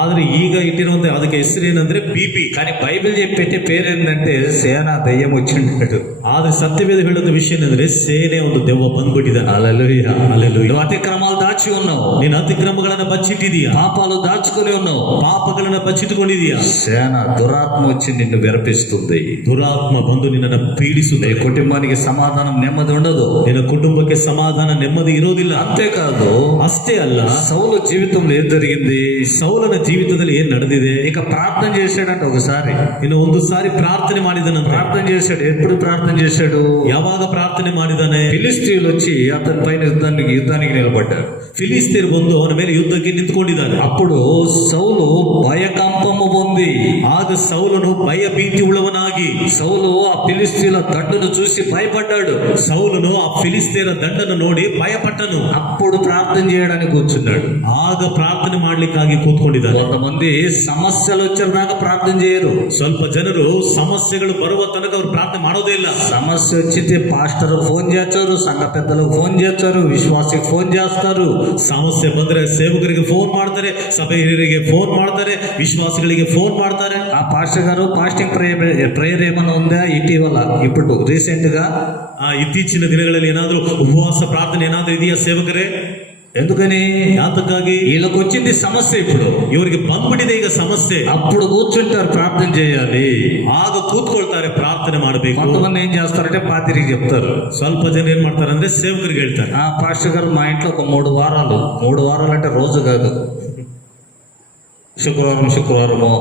ಆದ್ರೆ ಈಗ ಇಟ್ಟಿರುವಂತ ಅದಕ್ಕೆ ಹೆಸರೇನಂದ್ರೆ ಬಿಪಿ. కానీ బైబిల్ పెట్టే పేరు ఏంటంటే సేనా దయ్యం వచ్చింటాడు. ಆದ್ರೆ ಸತ್ಯವೇದ ಹೇಳುವಂತ ವಿಷಯ ಏನಂದ್ರೆ ಸೇನೆ ಒಂದು ದೆವ್ವ ಬಂದ್ಬಿಟ್ಟಿದ್ದಾನೆ. హల్లెలూయా. ಹಲ್ಲೆಲೂಯಾ. నువ్వు అతిక్రమాలు దాచి ఉన్నావు, ನೀನು ಅತಿಕ್ರಮಗಳನ್ನ ಬಚ್ಚಿಟ್ಟಿದೀಯಾ, పాపాలు దాచుకుని ఉన్నావు, ಪಾಪಗಳನ್ನ ಬಚ್ಚಿಟ್ಟುಕೊಂಡಿದೀಯಾ. సేన దురాత్మ వచ్చి నిన్ను విరపిస్తుంది. ದುರಾತ್ಮ ಬಂದು ನಿನ್ನನ್ನು నీ ಪೀಡಿಸುತ್ತದೆ. కుటుంబానికి సమాధానం నెమ్మది ఉండదు. ನಿನ್ನ ಕುಟುಂಬಕ್ಕೆ ಸಮಾಧಾನ ನೆಮ್ಮದಿ ಇರೋದಿಲ್ಲ. అంతేకాదు, ಅಷ್ಟೇ ಅಲ್ಲ, సౌలు జీవితంలో ఏం జరిగింది? ಸೌಲನ ಜೀವಿತದಲ್ಲಿ ಏನ್ ನಡೆದಿದೆ? ఇక ప్రార్థన చేశాడంట ఒకసారి. ಇನ್ನು ಒಂದು ಸಾರಿ ಪ್ರಾರ್ಥನೆ ಮಾಡಿದನಂತ. ప్రార్థన చేశాడు. ఎప్పుడు ప్రార్థన చేశాడు? ಯಾವಾಗ ಪ್ರಾರ್ಥನೆ ಮಾಡಿದಾನೆ? ఫిలిస్తీయులు వచ్చి అతని పైన యుద్ధానికి నిలబడ్డారు. ಫಿಲಿಸ್ತೀರ್ ಬಂದು ಅವನ ಮೇಲೆ ಯುದ್ಧಕ್ಕೆ ನಿಂತ್ಕೊಂಡಿದ್ದಾನೆ. అప్పుడు సౌలు భయకంపము పొంది, ಆಗ ಸೌಲನು ಭಯ ಭೀತಿ ಉಳ್ಳವನಾಗಿ, సౌలు ఆ ఫిలిస్తీయుల దండును చూసి భయపడ్డాడు. ಸೌಲನು ಆ ಫಿಲಿಸ್ತೀರ ದಂಡನ್ನು ನೋಡಿ ಭಯಪಟ್ಟನು. అప్పుడు ప్రార్థన చేయడానికి కూర్చున్నాడు. ಆಗ ಪ್ರಾರ್ಥನೆ ಮಾಡ್ಲಿಕ್ಕಾಗಿ ಕೂತ್ಕೊಂಡಿದ್ದಾನೆ. కొంతమంది సమస్యలు వచ్చేదాకా ప్రార్థన చేయరు. ಸ್ವಲ್ಪ ಜನರು ಸಮಸ್ಯೆಗಳು ಬರುವ ತನಕ ಅವರು ಪ್ರಾರ್ಥನೆ ಮಾಡೋದೇ ಇಲ್ಲ. సమస్య వచ్చితే పాస్టర్ ఫోన్ చేస్తారు, సంఘ పెద్దలకు ఫోన్ చేస్తారు, విశ్వాసికి ఫోన్ చేస్తారు. ಸಮಸ್ಯೆ ಬಂದ್ರೆ ಸೇವಕರಿಗೆ ಫೋನ್ ಮಾಡ್ತಾರೆ, ಸಭೆ ಹಿರಿಯರಿಗೆ ಫೋನ್ ಮಾಡ್ತಾರೆ, ವಿಶ್ವಾಸಿಗಳಿಗೆ ಫೋನ್ ಮಾಡ್ತಾರೆ. ఆ పాస్టర్ గారు ఫాస్టింగ్ ప్రేయర్ ఏమైనా ఉందా ఇటీవల, ఇప్పుడు రీసెంట్ గా? ಇತ್ತೀಚಿನ ದಿನಗಳಲ್ಲಿ ಏನಾದ್ರೂ ಉಪವಾಸ ಪ್ರಾರ್ಥನೆ ಏನಾದ್ರೂ ಇದೆಯಾ ಸೇವಕರೇ? ఎందుకని? ಯಾತಕ್ಕಾಗಿ? వీళ్ళకి వచ్చింది సమస్య. ఇప్పుడు ಇವರಿಗೆ ಬಂದ್ಬಿಟ್ಟಿದೆ ಈಗ ಸಮಸ್ಯೆ. అప్పుడు కూర్చుంటారు ప్రార్థన చేయాలి, ಆಗ ಕೂತ್ಕೊಳ್ತಾರೆ ಪ್ರಾರ್ಥನೆ ಮಾಡಬೇಕು. కొంతమంది ఏం చేస్తారంటే పాతిరికి చెప్తారు. ಸ್ವಲ್ಪ ಜನ ಏನ್ ಮಾಡ್ತಾರೆ ಅಂದ್ರೆ ಸೇವಕರಿಗೆ ಹೇಳ್ತಾರೆ, ఆ పాస్టర్ గారు మా ఇంట్లో ఒక 3 వారాలు అంటే రోజు కాదు, శుక్రవారము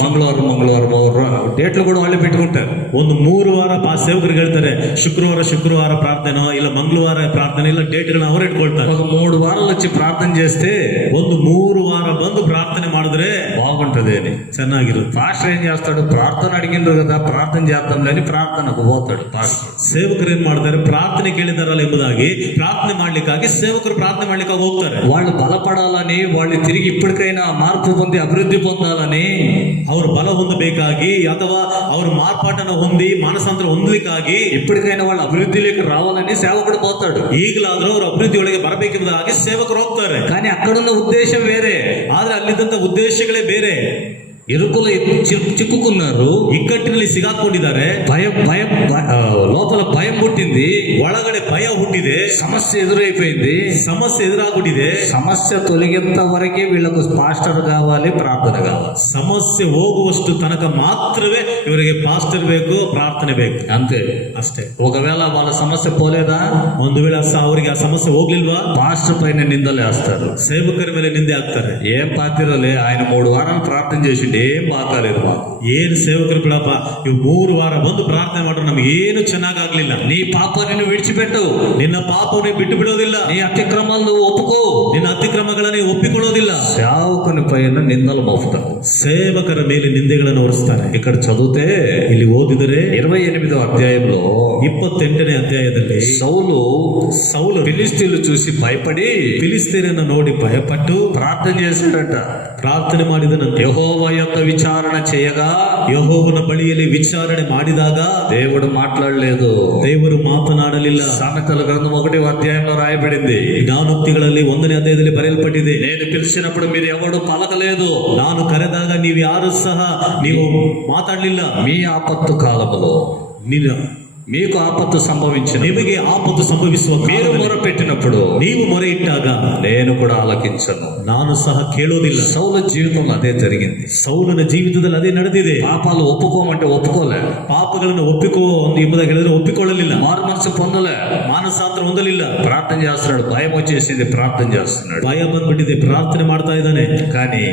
మంగళవారం డేట్లు కూడా వాళ్ళే పెట్టుకుంటారు. ಒಂದು 3 ವಾರ ಸೇವಕರಿಗೆ ಹೇಳ್ತಾರೆ ಶುಕ್ರವಾರ ಪ್ರಾರ್ಥನೆ ಇಲ್ಲ ಮಂಗಳವಾರ ಪ್ರಾರ್ಥನೆ ಇಲ್ಲ ಡೇಟ್ಗಳನ್ನ ಅವರು ಇಟ್ಕೊಳ್ತಾರೆ. ఒక 3 వారాలు వచ్చి ప్రార్థన చేస్తే ಒಂದು 3 ವಾರ ಬಂದು ಪ್ರಾರ್ಥನೆ ಮಾಡಿದ್ರೆ బాగుంటది అని ಚೆನ್ನಾಗಿರುತ್ತೆ. పాస్టర్ ఏం చేస్తాడు, ప్రార్థన అడిగిండ్రు కదా ప్రార్థన చేద్దాంలే అని ప్రార్థనకు పోతాడు పాస్టర్. ಸೇವಕರು ಏನ್ ಮಾಡ್ತಾರೆ, ಪ್ರಾರ್ಥನೆ ಕೇಳಿದಾರಲ್ಲ ಎಂಬುದಾಗಿ ಪ್ರಾರ್ಥನೆ ಮಾಡ್ಲಿಕ್ಕಾಗಿ ಸೇವಕರು ಪ್ರಾರ್ಥನೆ ಮಾಡ್ಲಿಕ್ಕಾಗಿ ಹೋಗ್ತಾರೆ. వాళ్ళు బలపడాలని, వాళ్ళు తిరిగి ఇప్పటికైనా మార్పు పొంది అభివృద్ధి పొందాలని, ಅವರು ಬಲ ಹೊಂದಬೇಕಾಗಿ ಅಥವಾ ಅವರು ಮಾರ್ಪಾಟನ್ನು ಹೊಂದಿ ಮಾನಸಾಂತರ ಹೊಂದಲಿಕ್ಕಾಗಿ, ఇప్పటికైనా వాళ్ళు అభివృద్ధిలోకి రావాలని సేవకుడు పోతాడు. ಈಗಲಾದ್ರೂ ಅವರು ಅಭಿವೃದ್ಧಿ ಒಳಗೆ ಬರಬೇಕೆಂಬುದಾಗಿ ಸೇವಕರು ಹೋಗ್ತಾರೆ. కానీ అక్కడున్న ఉద్దేశం వేరే. ಆದ್ರೆ ಅಲ್ಲಿದ್ದಂತ ಉದ್ದೇಶಗಳೇ ಬೇರೆ. ఇరుకులు చిక్కుకున్నారు, ಇಕ್ಕಟ್ಟಿನಲ್ಲಿ ಸಿಗಾಕೊಂಡಿದ್ದಾರೆ. లోపల భయం పుట్టింది, ಒಳಗಡೆ ಭಯ ಹುಟ್ಟಿದೆ, సమస్య ఎదురైపోయింది, ಸಮಸ್ಯೆ ಎದುರಾಗ್ಬಿಟ್ಟಿದೆ. సమస్య తొలగేంత వరకే వీళ్ళకు పాస్టర్ కావాలి, ప్రార్థన కావాలి. ಸಮಸ್ಯೆ ಹೋಗುವಷ್ಟು ತನಕ ಮಾತ್ರವೇ ಇವರಿಗೆ ಪಾಸ್ಟರ್ ಬೇಕು, ಪ್ರಾರ್ಥನೆ ಬೇಕು, అంతే ಅಷ್ಟೇ. ఒకవేళ వాళ్ళ సమస్య పోలేదా, ಒಂದು ವೇಳೆ ಅವರಿಗೆ ಆ ಸಮಸ್ಯೆ ಹೋಗ್ಲಿಲ್ವಾ, పాస్టర్ పైన నిందలేస్తారు, ಸೇವಕರ ಮೇಲೆ ನಿಂದೆ ಹಾಕ್ತಾರೆ. ఏం పాతిరోలే ఆయన 3 వారాలు ప్రార్థన చేసిండు, ఏం బాగాలేదు మాకు. ಏನು ಸೇವಕರು ಬಿಡಪ್ಪ, ಇವು 3 ವಾರ ಬಂದು ಪ್ರಾರ್ಥನೆ ಮಾಡ್ರು ನಮ್ಗೆ ಏನು ಚೆನ್ನಾಗಾಗ್ಲಿಲ್ಲ. నీ పాపాన్ని విడిచిపెట్టు, ನಿನ್ನ ಪಾಪವನ್ನು ಬಿಟ್ಟು ಬಿಡೋದಿಲ್ಲ, నీ అతిక్రమాలను ఒప్పుకో, ನಿನ್ನ ಅತಿಕ್ರಮಗಳನ್ನು ಒಪ್ಪಿಕೊಳ್ಳೋದಿಲ್ಲ. సేవకుని పైన నిందలు మోపుతారు, ಸೇವಕರ ಮೇಲೆ ನಿಂದೆಗಳನ್ನು ಹೊರಿಸ್ತಾರೆ. ఇక్కడ చదివితే ಇಲ್ಲಿ ಓದಿದರೆ 28వ అధ్యాయంలో 28ನೇ ಅಧ್ಯಾಯದಲ್ಲಿ ಸೌಲು ఫిలిస్తీన్లు చూసి భయపడి ಫಿಲಿಸ್ತೀನನ್ನು ನೋಡಿ ಭಯಪಟ್ಟು ప్రార్థన చేశాడట. ಪ್ರಾರ್ಥನೆ ಮಾಡಿದನಂತೆ. యెహోవా యొక్క విచారణ చేయగా, ಯೆಹೋವನ ಬಳಿಯಲ್ಲಿ ವಿಚಾರಣೆ ಮಾಡಿದಾಗ దేవుడు మాట్లాడలేదు, ದೇವರು ಮಾತನಾಡಲಿಲ್ಲ. సామెతల గ్రంథం 1వ అధ్యాయంలో రాయబడింది, ಜ್ಞಾನೋಕ್ತಿಗಳಲ್ಲಿ 1ನೇ ಅಧ್ಯಾಯದಲ್ಲಿ ಬರೆಯಲ್ಪಟ್ಟಿದೆ, నేను పిలిచినప్పుడు మీరు ఎవడు పలకలేదు, ನಾನು ಕರೆದಾಗ ನೀವು ಯಾರು ಸಹ ನೀವು ಮಾತಾಡಲಿಲ್ಲ. మీ ఆపత్తు కాలములో మీకు ఆపత్తు సంభవించిన, ನಿಮಗೆ ಆಪತ್ತು ಸಂಭವಿಸುವ మీరు మొరపెట్టినప్పుడు, ನೀವು ಮೊರೆ ಇಟ್ಟಾಗ నేను కూడా ఆలకించను, ನಾನು ಸಹ ಕೇಳೋದಿಲ್ಲ. సౌలు జీవితంలో అదే జరిగింది. ಸೌಲನ ಜೀವಿತದಲ್ಲಿ ಅದೇ ನಡೆದಿದೆ. పాపాలు ఒప్పుకోమంటే ఒప్పుకోలే, ಪಾಪಗಳನ್ನು ಎಂಬುದಾಗಿ ಹೇಳಿದ್ರೆ ಒಪ್ಪಿಕೊಳ್ಳಲಿಲ್ಲ, మారు మనసు పొందలే, ಮಾನಸಾಂತರ ಹೊಂದಲಿಲ್ಲ. ప్రార్థన చేస్తున్నాడు, భయం వచ్చేసింది, ప్రార్థన చేస్తున్నాడు, ಭಯ ಬಂದ್ಬಿಟ್ಟಿದೆ, ಪ್ರಾರ್ಥನೆ ಮಾಡ್ತಾ ಇದ್ದಾನೆ. కానీ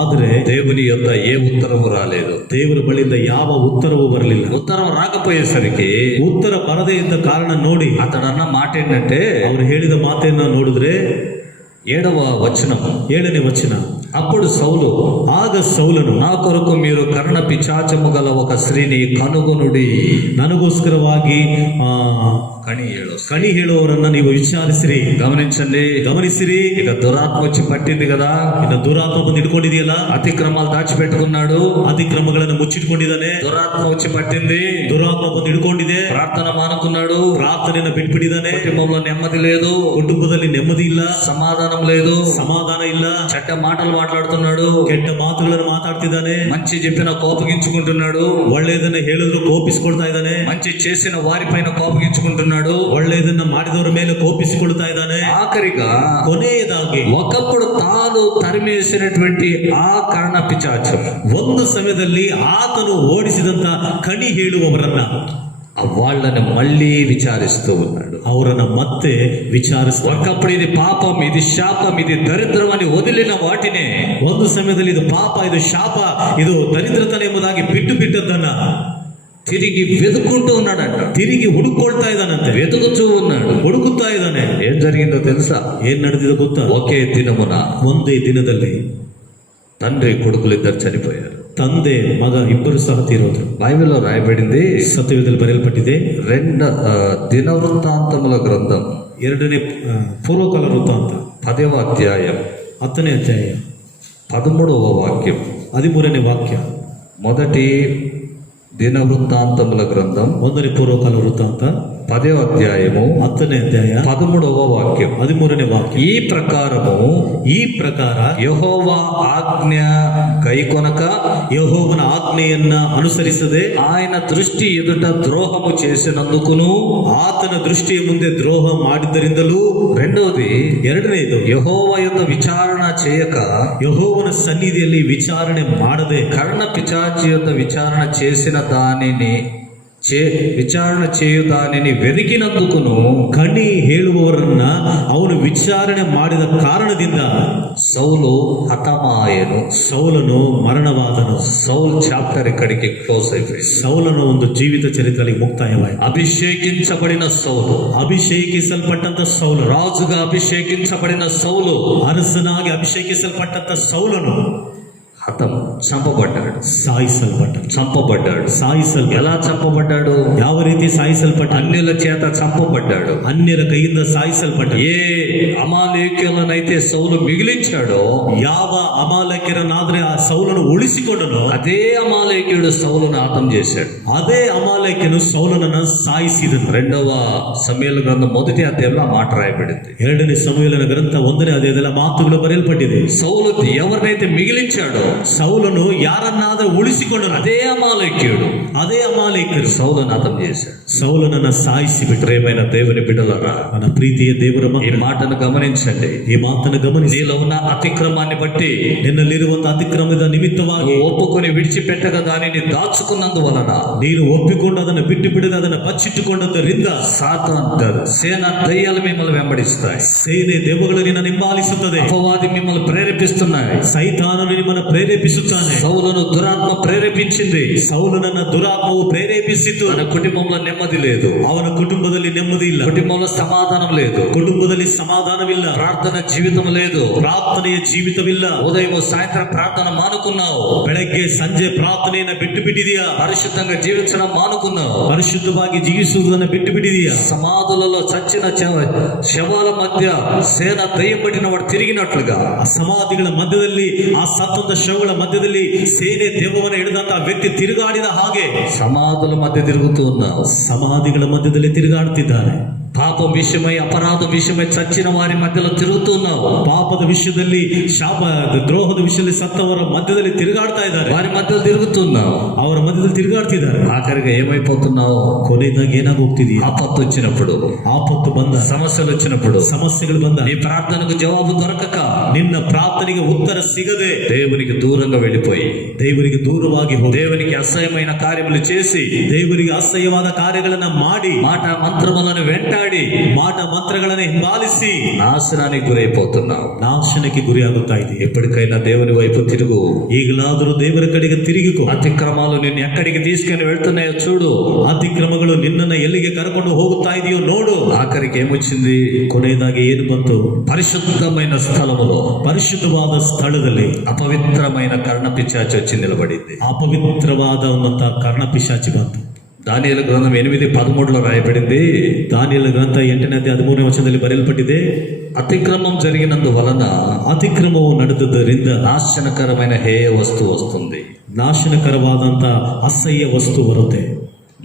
ಆದ್ರೆ దేవుని యొద్ద ఏ ఉత్తరము రాలేదు, ದೇವರ ಬಳಿಯಿಂದ ಯಾವ ಉತ್ತರವೂ ಬರಲಿಲ್ಲ. ఉత్తరం రాకపోయేసరికి ಉತ್ತರ ಬರದೇ ಇದ್ದ ಕಾರಣ ನೋಡಿ అతడు అన్న మాట ఏంటంటే, ಅವರು ಹೇಳಿದ ಮಾತನ್ನ ನೋಡಿದ್ರೆ 7వ వచనం, 7ನೇ ವಚನ, అప్పుడు సౌలు, ಆಗ ಸೌಲನು, నా కొరకు మీరు కర్ణ పిచాచము గల ఒక స్త్రీని కనుగొనుడి, ನನಗೋಸ್ಕರವಾಗಿ ಕಣಿ ಹೇಳುವವರನ್ನ ನೀವು ವಿಚಾರಿಸಿರಿ. ಗಮನಿಸಿರಿ. ఇక దురాత్మ వచ్చి పట్టింది కదా, ಇನ್ನು ದುರಾತ್ಮ ಬಂದು ಇಟ್ಕೊಂಡಿದೆಯಲ್ಲ, అతిక్రమాలు దాచిపెట్టుకున్నాడు, ಅತಿಕ್ರಮಗಳನ್ನು ಮುಚ್ಚಿಟ್ಕೊಂಡಿದ್ದಾನೆ. దురాత్మ వచ్చి పట్టింది, ದುರಾತ್ಮ ಬಂದು ಇಟ್ಕೊಂಡಿದೆ, ప్రార్థన మానుకున్నాడు, ಪ್ರಾರ್ಥನೆಯನ್ನು ಬಿಟ್ಬಿಟ್ಟಿದ್ದಾನೆ. కుటుంబంలో నెమ్మది లేదు, ಕುಟುಂಬದಲ್ಲಿ ನೆಮ್ಮದಿ ಇಲ್ಲ, సమాధానం లేదు, ಸಮಾಧಾನ ಇಲ್ಲ, చెడ్డ మాటలు మాట్లాడుతున్నాడు, ಕೆಟ್ಟ ಮಾತುಗಳನ್ನು ಮಾತಾಡ್ತಿದ್ದಾನೆ, మంచి చెప్పిన కోపగించుకుంటున్నాడు, ಒಳ್ಳೆಯದನ್ನ ಹೇಳಿದ್ರು ಕೋಪಿಸಿಕೊಳ್ತಾ ಇದ್ದಾನೆ, మంచి చేసిన వారిపైన కోపగించుకుంటున్నాడు, ಒಳ್ಳೆಯದನ್ನ ಮಾಡಿದವರ ಮೇಲೆ ಕೋಪಿಸಿಕೊಳ್ತಾ ಇದ್ದಾನೆ. ఆఖరిగా ಕೊನೆಯದಾಗಿ ఒకప్పుడు తాను తరిమేసినటువంటి ఆ కర్ణ పిచాచం, ಒಂದು ಸಮಯದಲ್ಲಿ ಆತನು ಓಡಿಸಿದಂತ ಕಣಿ ಹೇಳುವವರನ್ನ వాళ్ళని మళ్ళీ విచారిస్తూ ఉన్నాడు, ಅವರನ್ನ ಮತ್ತೆ ವಿಚಾರಿಸ್ತಾ. ఒకప్పుడు ఇది పాపం, ఇది శాపం, ఇది దరిద్రం అని వదిలిన వాటినే ಒಂದು ಸಮಯದಲ್ಲಿ ಇದು ಪಾಪ, ಇದು ಶಾಪ, ಇದು ದರಿದ್ರತನ ಎಂಬುದಾಗಿ ಬಿಟ್ಟದ್ದನ್ನ తిరిగి వెతుక్కుంటూ ఉన్నాడంట, ತಿರುಗಿ ಹುಡುಕೊಳ್ತಾ ಇದ್ದಾನಂತೆ, వెతుకుతూ ఉన్నాడు, ಹುಡುಕುತ್ತಾ ಇದ್ದಾನೆ. ఏం జరిగిందో తెలుసా? ಏನ್ ನಡೆದಿದೆ ಗೊತ್ತಾ? ఒకే దినమున ಒಂದೇ ದಿನದಲ್ಲಿ తండ్రి కొడుకులు ఇద్దరు చనిపోయారు, ತಂದೆ ಮಗ ಇಬ್ಬರು ಸಹ ತೀರೋದ್ರು. బైబిల్లో రాయబడింది, ಸತ್ಯವೇದದಲ್ಲಿ ಬರೆಯಲ್ಪಟ್ಟಿದೆ. దినవృత్తాంతముల గ్రంథం 2ನೇ ಪೂರ್ವಕಾಲ ವೃತ್ತಾಂತ 10వ అధ్యాయం 10ನೇ ಅಧ್ಯಾಯ 13వ వాక్యం, 13ನೇ ವಾಕ್ಯ. మొదటి దినవృత్తాంతముల గ్రంథం 1ನೇ ಪೂರ್ವಕಾಲ ವೃತ್ತಾಂತ 10వ అధ్యాయము 10ನೇ ಅಧ್ಯಾಯ 13వ వాక్యం, 13ನೇ ವಾಕ್ಯ. ఈ ప్రకార ಯೆಹೋವಾ ఆజ్ఞ గైకొనక, ಯೆಹೋವನ ಆಜ್ಞೆಯನ್ನ ಅನುಸರಿಸದೆ, ఆయన దృష్టి ఎదుట ద్రోహము చేసినందుకును, ಆತನ ದೃಷ್ಟಿಯ ಮುಂದೆ ದ್ರೋಹ ಮಾಡಿದ್ದರಿಂದಲೂ, రెండవది ಎರಡನೇದು యెహోవా యొక్క విచారణ చేయక, ಯೆಹೋವನ ಸನ್ನಿಧಿಯಲ್ಲಿ ವಿಚಾರಣೆ ಮಾಡದೆ, కర్ణ పిచాచి యొక్క విచారణ చేసిన దానిని విచారణ చేయు దానిని వెదికినందుకును ಕಣಿ ಹೇಳುವವರನ್ನ ಅವನು ವಿಚಾರಣೆ ಮಾಡಿದ ಕಾರಣದಿಂದ సౌలు హతమాయను. ಸೌಲನು ಮರಣವಾದನು. సౌల్ చాప్టర్ ఇక్కడికి క్లోజ్ అయిపోయింది. ಸೌಲನ ಒಂದು ಜೀವಿತ ಚರಿತ್ರೆಯಲ್ಲಿ ಮುಕ್ತಾಯವಾಯಿತು. అభిషేకించబడిన సౌలు, ಅಭಿಷೇಕಿಸಲ್ಪಟ್ಟಂತ ಸೌಲು, రాజుగా అభిషేకించబడిన సౌలు ಅರಸನಾಗಿ ಅಭಿಷೇಕಿಸಲ್ಪಟ್ಟಂತ ಸೌಲನು చంపబడ్డాడు. ఎలా చంపబడ్డాడు? ಯಾವ ರೀತಿ ಸಾಯಿಸಲ್ಪಟ್ಟ? అన్యుల చేత చంపబడ్డాడు. ಅನ್ಯರ ಕೈಯಿಂದ ಸಾಯಿಸಲ್ಪಟ್ಟ. ఏ అమాలేక్యులనైతే సౌలు మిగిలించాడో, ಯಾವ ಅಮಾಲೇಕ್ಯರನ್ನಾದ್ರೆ ಆ ಸೌಲನು ಉಳಿಸಿಕೊಂಡನು, అదే అమాలేక్యుడు సౌలును హతం చేశాడు. ಅದೇ ಅಮಾಲೇಕ್ಯನು ಸೌಲನನ್ನ ಸಾಯಿಸಿದನು. 2వ సమూయేలు గ్రంథం 1వ అధ్యాయంలో ఆ మాట రాయబడింది. 2ನೇ ಸಮುವೇಲನ ಗ್ರಂಥ 1ನೇ ಅಧ್ಯಾಯದಲ್ಲಿ ಮಾತುಗಳು ಬರೆಯಲ್ಪಟ್ಟಿದೆ. సౌలు ఎవరినైతే మిగిలించాడో, ಸೌಲನು ಯಾರನ್ನಾದ್ರೂ ಉಳಿಸಿಕೊಂಡನು, అదే అమాలేక్యుడు, ಅದೇ ಅಮಾಲೇಕ್ಯರು సౌలును హతం చేశాడు. ಸೌಲನನ್ನ ಸಾಯಿಸಿಬಿಟ್ರು. ప్రియమైన దేవుని బిడ్డలారా, ನನ್ನ ಪ್ರೀತಿಯ ದೇವರ ఈ ಮಕ್ಕಳೇ, మాటను గమనించండి. ಈ ಮಾತನ್ನು ಗಮನಿಸಿ. నీలో ఉన్న అతిక్రమాన్ని బట్టి, ನಿನ್ನಲ್ಲಿರುವಂತಹ ಅತಿಕ್ರಮದ ನಿಮಿತ್ತವಾಗಿ నువ్వు ఒప్పుకొని విడిచిపెట్టక దానిని దాచుకున్నందువలన, ನೀನು ಒಪ್ಪಿಕೊಂಡು ಅದನ್ನು ಬಿಟ್ಟು ಬಿಡದೆ ಅದನ್ನು ಬಚ್ಚಿಟ್ಟುಕೊಂಡದ್ದರಿಂದ సాతాను సేన దయ్యాలు మిమ్మల్ని వెంబడిస్తాయి. ಸೇನೆ ದೆವ್ವಗಳು ನಿನ್ನನ್ನು ಹಿಂಬಾಲಿಸುತ್ತದೆ. అపవాది మిమ్మల్ని ప్రేరేపిస్తున్నాయి. ಸೈತಾನನು ನಿಮ್ಮನ್ನು ಪ್ರೇರೇಪಿಸುತ್ತಾನೆ. సౌలును దురాత్మ ప్రేరేపించింది. ಸೌಲನನ್ನ ದುರಾತ್ಮವು ಪ್ರೇರೇಪಿಸಿತು. తన కుటుంబంలో నెమ్మది లేదు, ಅವನ ಕುಟುಂಬದಲ್ಲಿ ನೆಮ್ಮದಿ ಇಲ್ಲ, కుటుంబంలో సమాధానం లేదు, ಕುಟುಂಬದಲ್ಲಿ ಸಮಾಧಾನವಿಲ್ಲ, ప్రార్థన జీవితం లేదు, ಪ್ರಾರ್ಥನೆಯ ಜೀವಿತವಿಲ್ಲ. ఉదయం సాయంత్రం ప్రార్థన మానుకున్నావు, ಬೆಳಗ್ಗೆ ಸಂಜೆ ಪ್ರಾರ್ಥನೆಯನ್ನ ಬಿಟ್ಟು ಬಿಟ್ಟಿದೀಯಾ, పరిశుద్ధంగా జీవించడం మానుకున్నావు, ಪರಿಶುದ್ಧವಾಗಿ ಜೀವಿಸುವುದನ್ನು ಬಿಟ್ಟು ಬಿಟ್ಟಿದೀಯಾ. సమాధులలో చచ్చిన శవాల మధ్య సేన దయ్యం పట్టిన వాడు తిరిగినట్లుగా, ಆ ಸಮಾಧಿಗಳ ಮಧ್ಯದಲ್ಲಿ, ಆ ಸತ್ತಂತ ಶವಗಳ ಮಧ್ಯದಲ್ಲಿ ಸೇನೆ ದೆವ್ವವನ್ನು ಹಿಡಿದಂತ ವ್ಯಕ್ತಿ ತಿರುಗಾಡಿದ ಹಾಗೆ సమాధుల మధ్య తిరుగుతూ ఉన్నావు. ಸಮಾಧಿಗಳ ಮಧ್ಯದಲ್ಲಿ ತಿರುಗಾಡುತ್ತಿದ್ದಾನೆ. పాపం విషయమై, అపరాధం విషయమై చచ్చిన వారి మధ్యలో తిరుగుతున్నావు. ಪಾಪದ ವಿಷಯದಲ್ಲಿ, ಶಾಪ ದ್ರೋಹದ ವಿಷಯದಲ್ಲಿ ಸತ್ತವರ ಮಧ್ಯದಲ್ಲಿ ತಿರುಗಾಡ್ತಾ ಇದ್ದಾರೆ. వారి మధ్యలో తిరుగుతున్నావు. ಅವರ ಮಧ್ಯದಲ್ಲಿ ತಿರುಗಾಡ್ತಿದ್ದಾರೆ. ఆఖరిగా ఏమైపోతున్నావు? ಕೊನೆಯದಾಗಿ ಏನಾಗಿ ಹೋಗ್ತಿದೀಯ? ఆపత్తు వచ్చినప్పుడు, ಆಪತ್ತು ಬಂದ, సమస్యలు వచ్చినప్పుడు, ಸಮಸ್ಯೆಗಳು ಬಂದ, నీ ప్రార్థనకు జవాబు దొరకక, ನಿನ್ನ ಪ್ರಾರ್ಥನೆಗೆ ಉತ್ತರ ಸಿಗದೆ దేవునికి దూరంగా వెళ్ళిపోయి, ದೇವರಿಗೆ ದೂರವಾಗಿ ಹೋಗಿ, దేవునికి అసహ్యమైన కార్యములు చేసి, ದೇವರಿಗೆ ಅಸಹ್ಯವಾದ ಕಾರ್ಯಗಳನ್ನ ಮಾಡಿ, మాట మంత్రములను వెంటాడి, ಮಾಟ ಮಂತ್ರಗಳನ್ನ ಹಿಂಬಾಲಿಸಿ నాశనానికి గురైపోతున్నావు. ನಾಶನಕ್ಕೆ ಗುರಿಯಾಗುತ್ತಾ ಇದೆಯಾ? ఎప్పటికైనా దేవుని వైపు తిరుగు. ಈಗಲಾದರೂ ದೇವರ ಕಡೆಗೆ ತಿರುಗಿಕೋ. అతిక్రమాలు నిన్ను ఎక్కడికి తీసుకుని వెళ్తున్నాయో చూడు. ಅತಿಕ್ರಮಗಳು ನಿನ್ನನ್ನ ಎಲ್ಲಿಗೆ ಕರ್ಕೊಂಡು ಹೋಗುತ್ತಾ ಇದೆಯೋ ನೋಡು. ఆఖరికి ఏమొచ్చింది? ಕೊನೆಯದಾಗಿ ಏನು ಬಂತು? పరిశుద్ధమైన స్థలములో, ಪರಿಶುದ್ಧವಾದ ಸ್ಥಳದಲ್ಲಿ అపవిత్రమైన కర్ణపిశాచి వచ్చి నిలబడింది. ಅಪವಿತ್ರವಾದ ಕರ್ಣ ಪಿಶಾಚಿ ಬಂತು. దానియేలు గ్రంథం 8:13 రాయబడింది. ದಾನಿಯೇಲ ಗ್ರಂಥ 8ನೇ ಅಧ್ಯಾಯ 13ನೇ ವಚನದಲ್ಲಿ ಬರೆಯಲ್ಪಟ್ಟಿದೆ, అతిక్రమం జరిగినందువలన ಅತಿಕ್ರಮವು ನಡೆದುದರಿಂದ నాశనకరమైన హేయ వస్తువు వస్తుంది. ನಾಶನಕರವಾದಂತ ಅಸಹ್ಯ ವಸ್ತು ಬರುತ್ತೆ.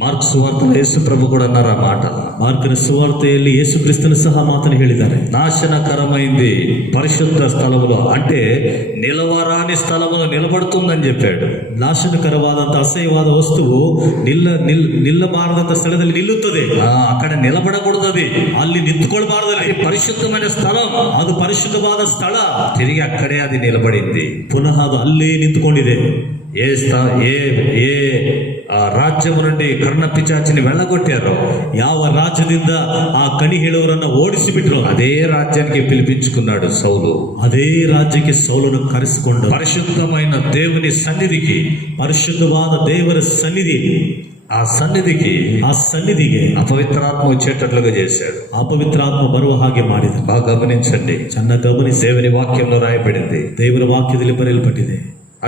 మార్కు సువార్తలో యేసు ప్రభు కూడా అన్నారు ఆ మాట. ಮಾರ್ಕನ ಸುವಾರ್ತೆಯಲ್ಲಿ ಯೇಸು ಕ್ರಿಸ್ತನು ಸಹ ಮಾತನ್ನು ಹೇಳಿದ್ದಾರೆ. నాశనకరమైంది పరిశుద్ధ స్థలములో, అంటే నిలవరాని స్థలములో నిలబడుతుందని చెప్పాడు. ನಾಶನಕರವಾದಂತ ಅಸಹ್ಯವಾದ ವಸ್ತುವು ನಿಲ್ಲಬಾರದಂತ ಸ್ಥಳದಲ್ಲಿ ನಿಲ್ಲುತ್ತದೆ. అక్కడ నిలబడకూడదు, అది ಅಲ್ಲಿ ನಿಂತ್ಕೊಳ್ಬಾರದು. అది పరిశుద్ధమైన స్థలం, ಅದು ಪರಿಶುದ್ಧವಾದ ಸ್ಥಳ. తిరిగి అక్కడే అది నిలబడింది. ಪುನಃ ಅದು ಅಲ್ಲೇ ನಿಂತುಕೊಂಡಿದೆ. ఏ రాజ్యము నుండి కర్ణపిశాచిని వెళ్ళగొట్టారో, ಯಾವ ರಾಜ್ಯದಿಂದ ಆ ಕಣಿ ಹೇಳುವವರನ್ನ ಓಡಿಸಿಬಿಟ್ರು, అదే రాజ్యానికి పిలిపించుకున్నాడు సౌలు. ಅದೇ ರಾಜ್ಯಕ್ಕೆ ಸೌಲನ್ನು ಕರೆಸಿಕೊಂಡು పరిశుద్ధమైన దేవుని సన్నిధికి, ಪರಿಶುದ್ಧವಾದ ದೇವರ ಸನ್ನಿಧಿ, ఆ సన్నిధికి అపవిత్రాత్మ వచ్చేటట్లుగా చేశాడు. ಅಪವಿತ್ರಾತ್ಮ ಬರುವ ಹಾಗೆ ಮಾಡಿದ. బాగా గమనించండి, ಚೆನ್ನಾಗಿ ಗಮನಿಸಿ. దేవుని వాక్యంలో రాయబడింది, ದೇವರ ವಾಕ್ಯದಲ್ಲಿ ಬರೆಯಲ್ಪಟ್ಟಿದೆ,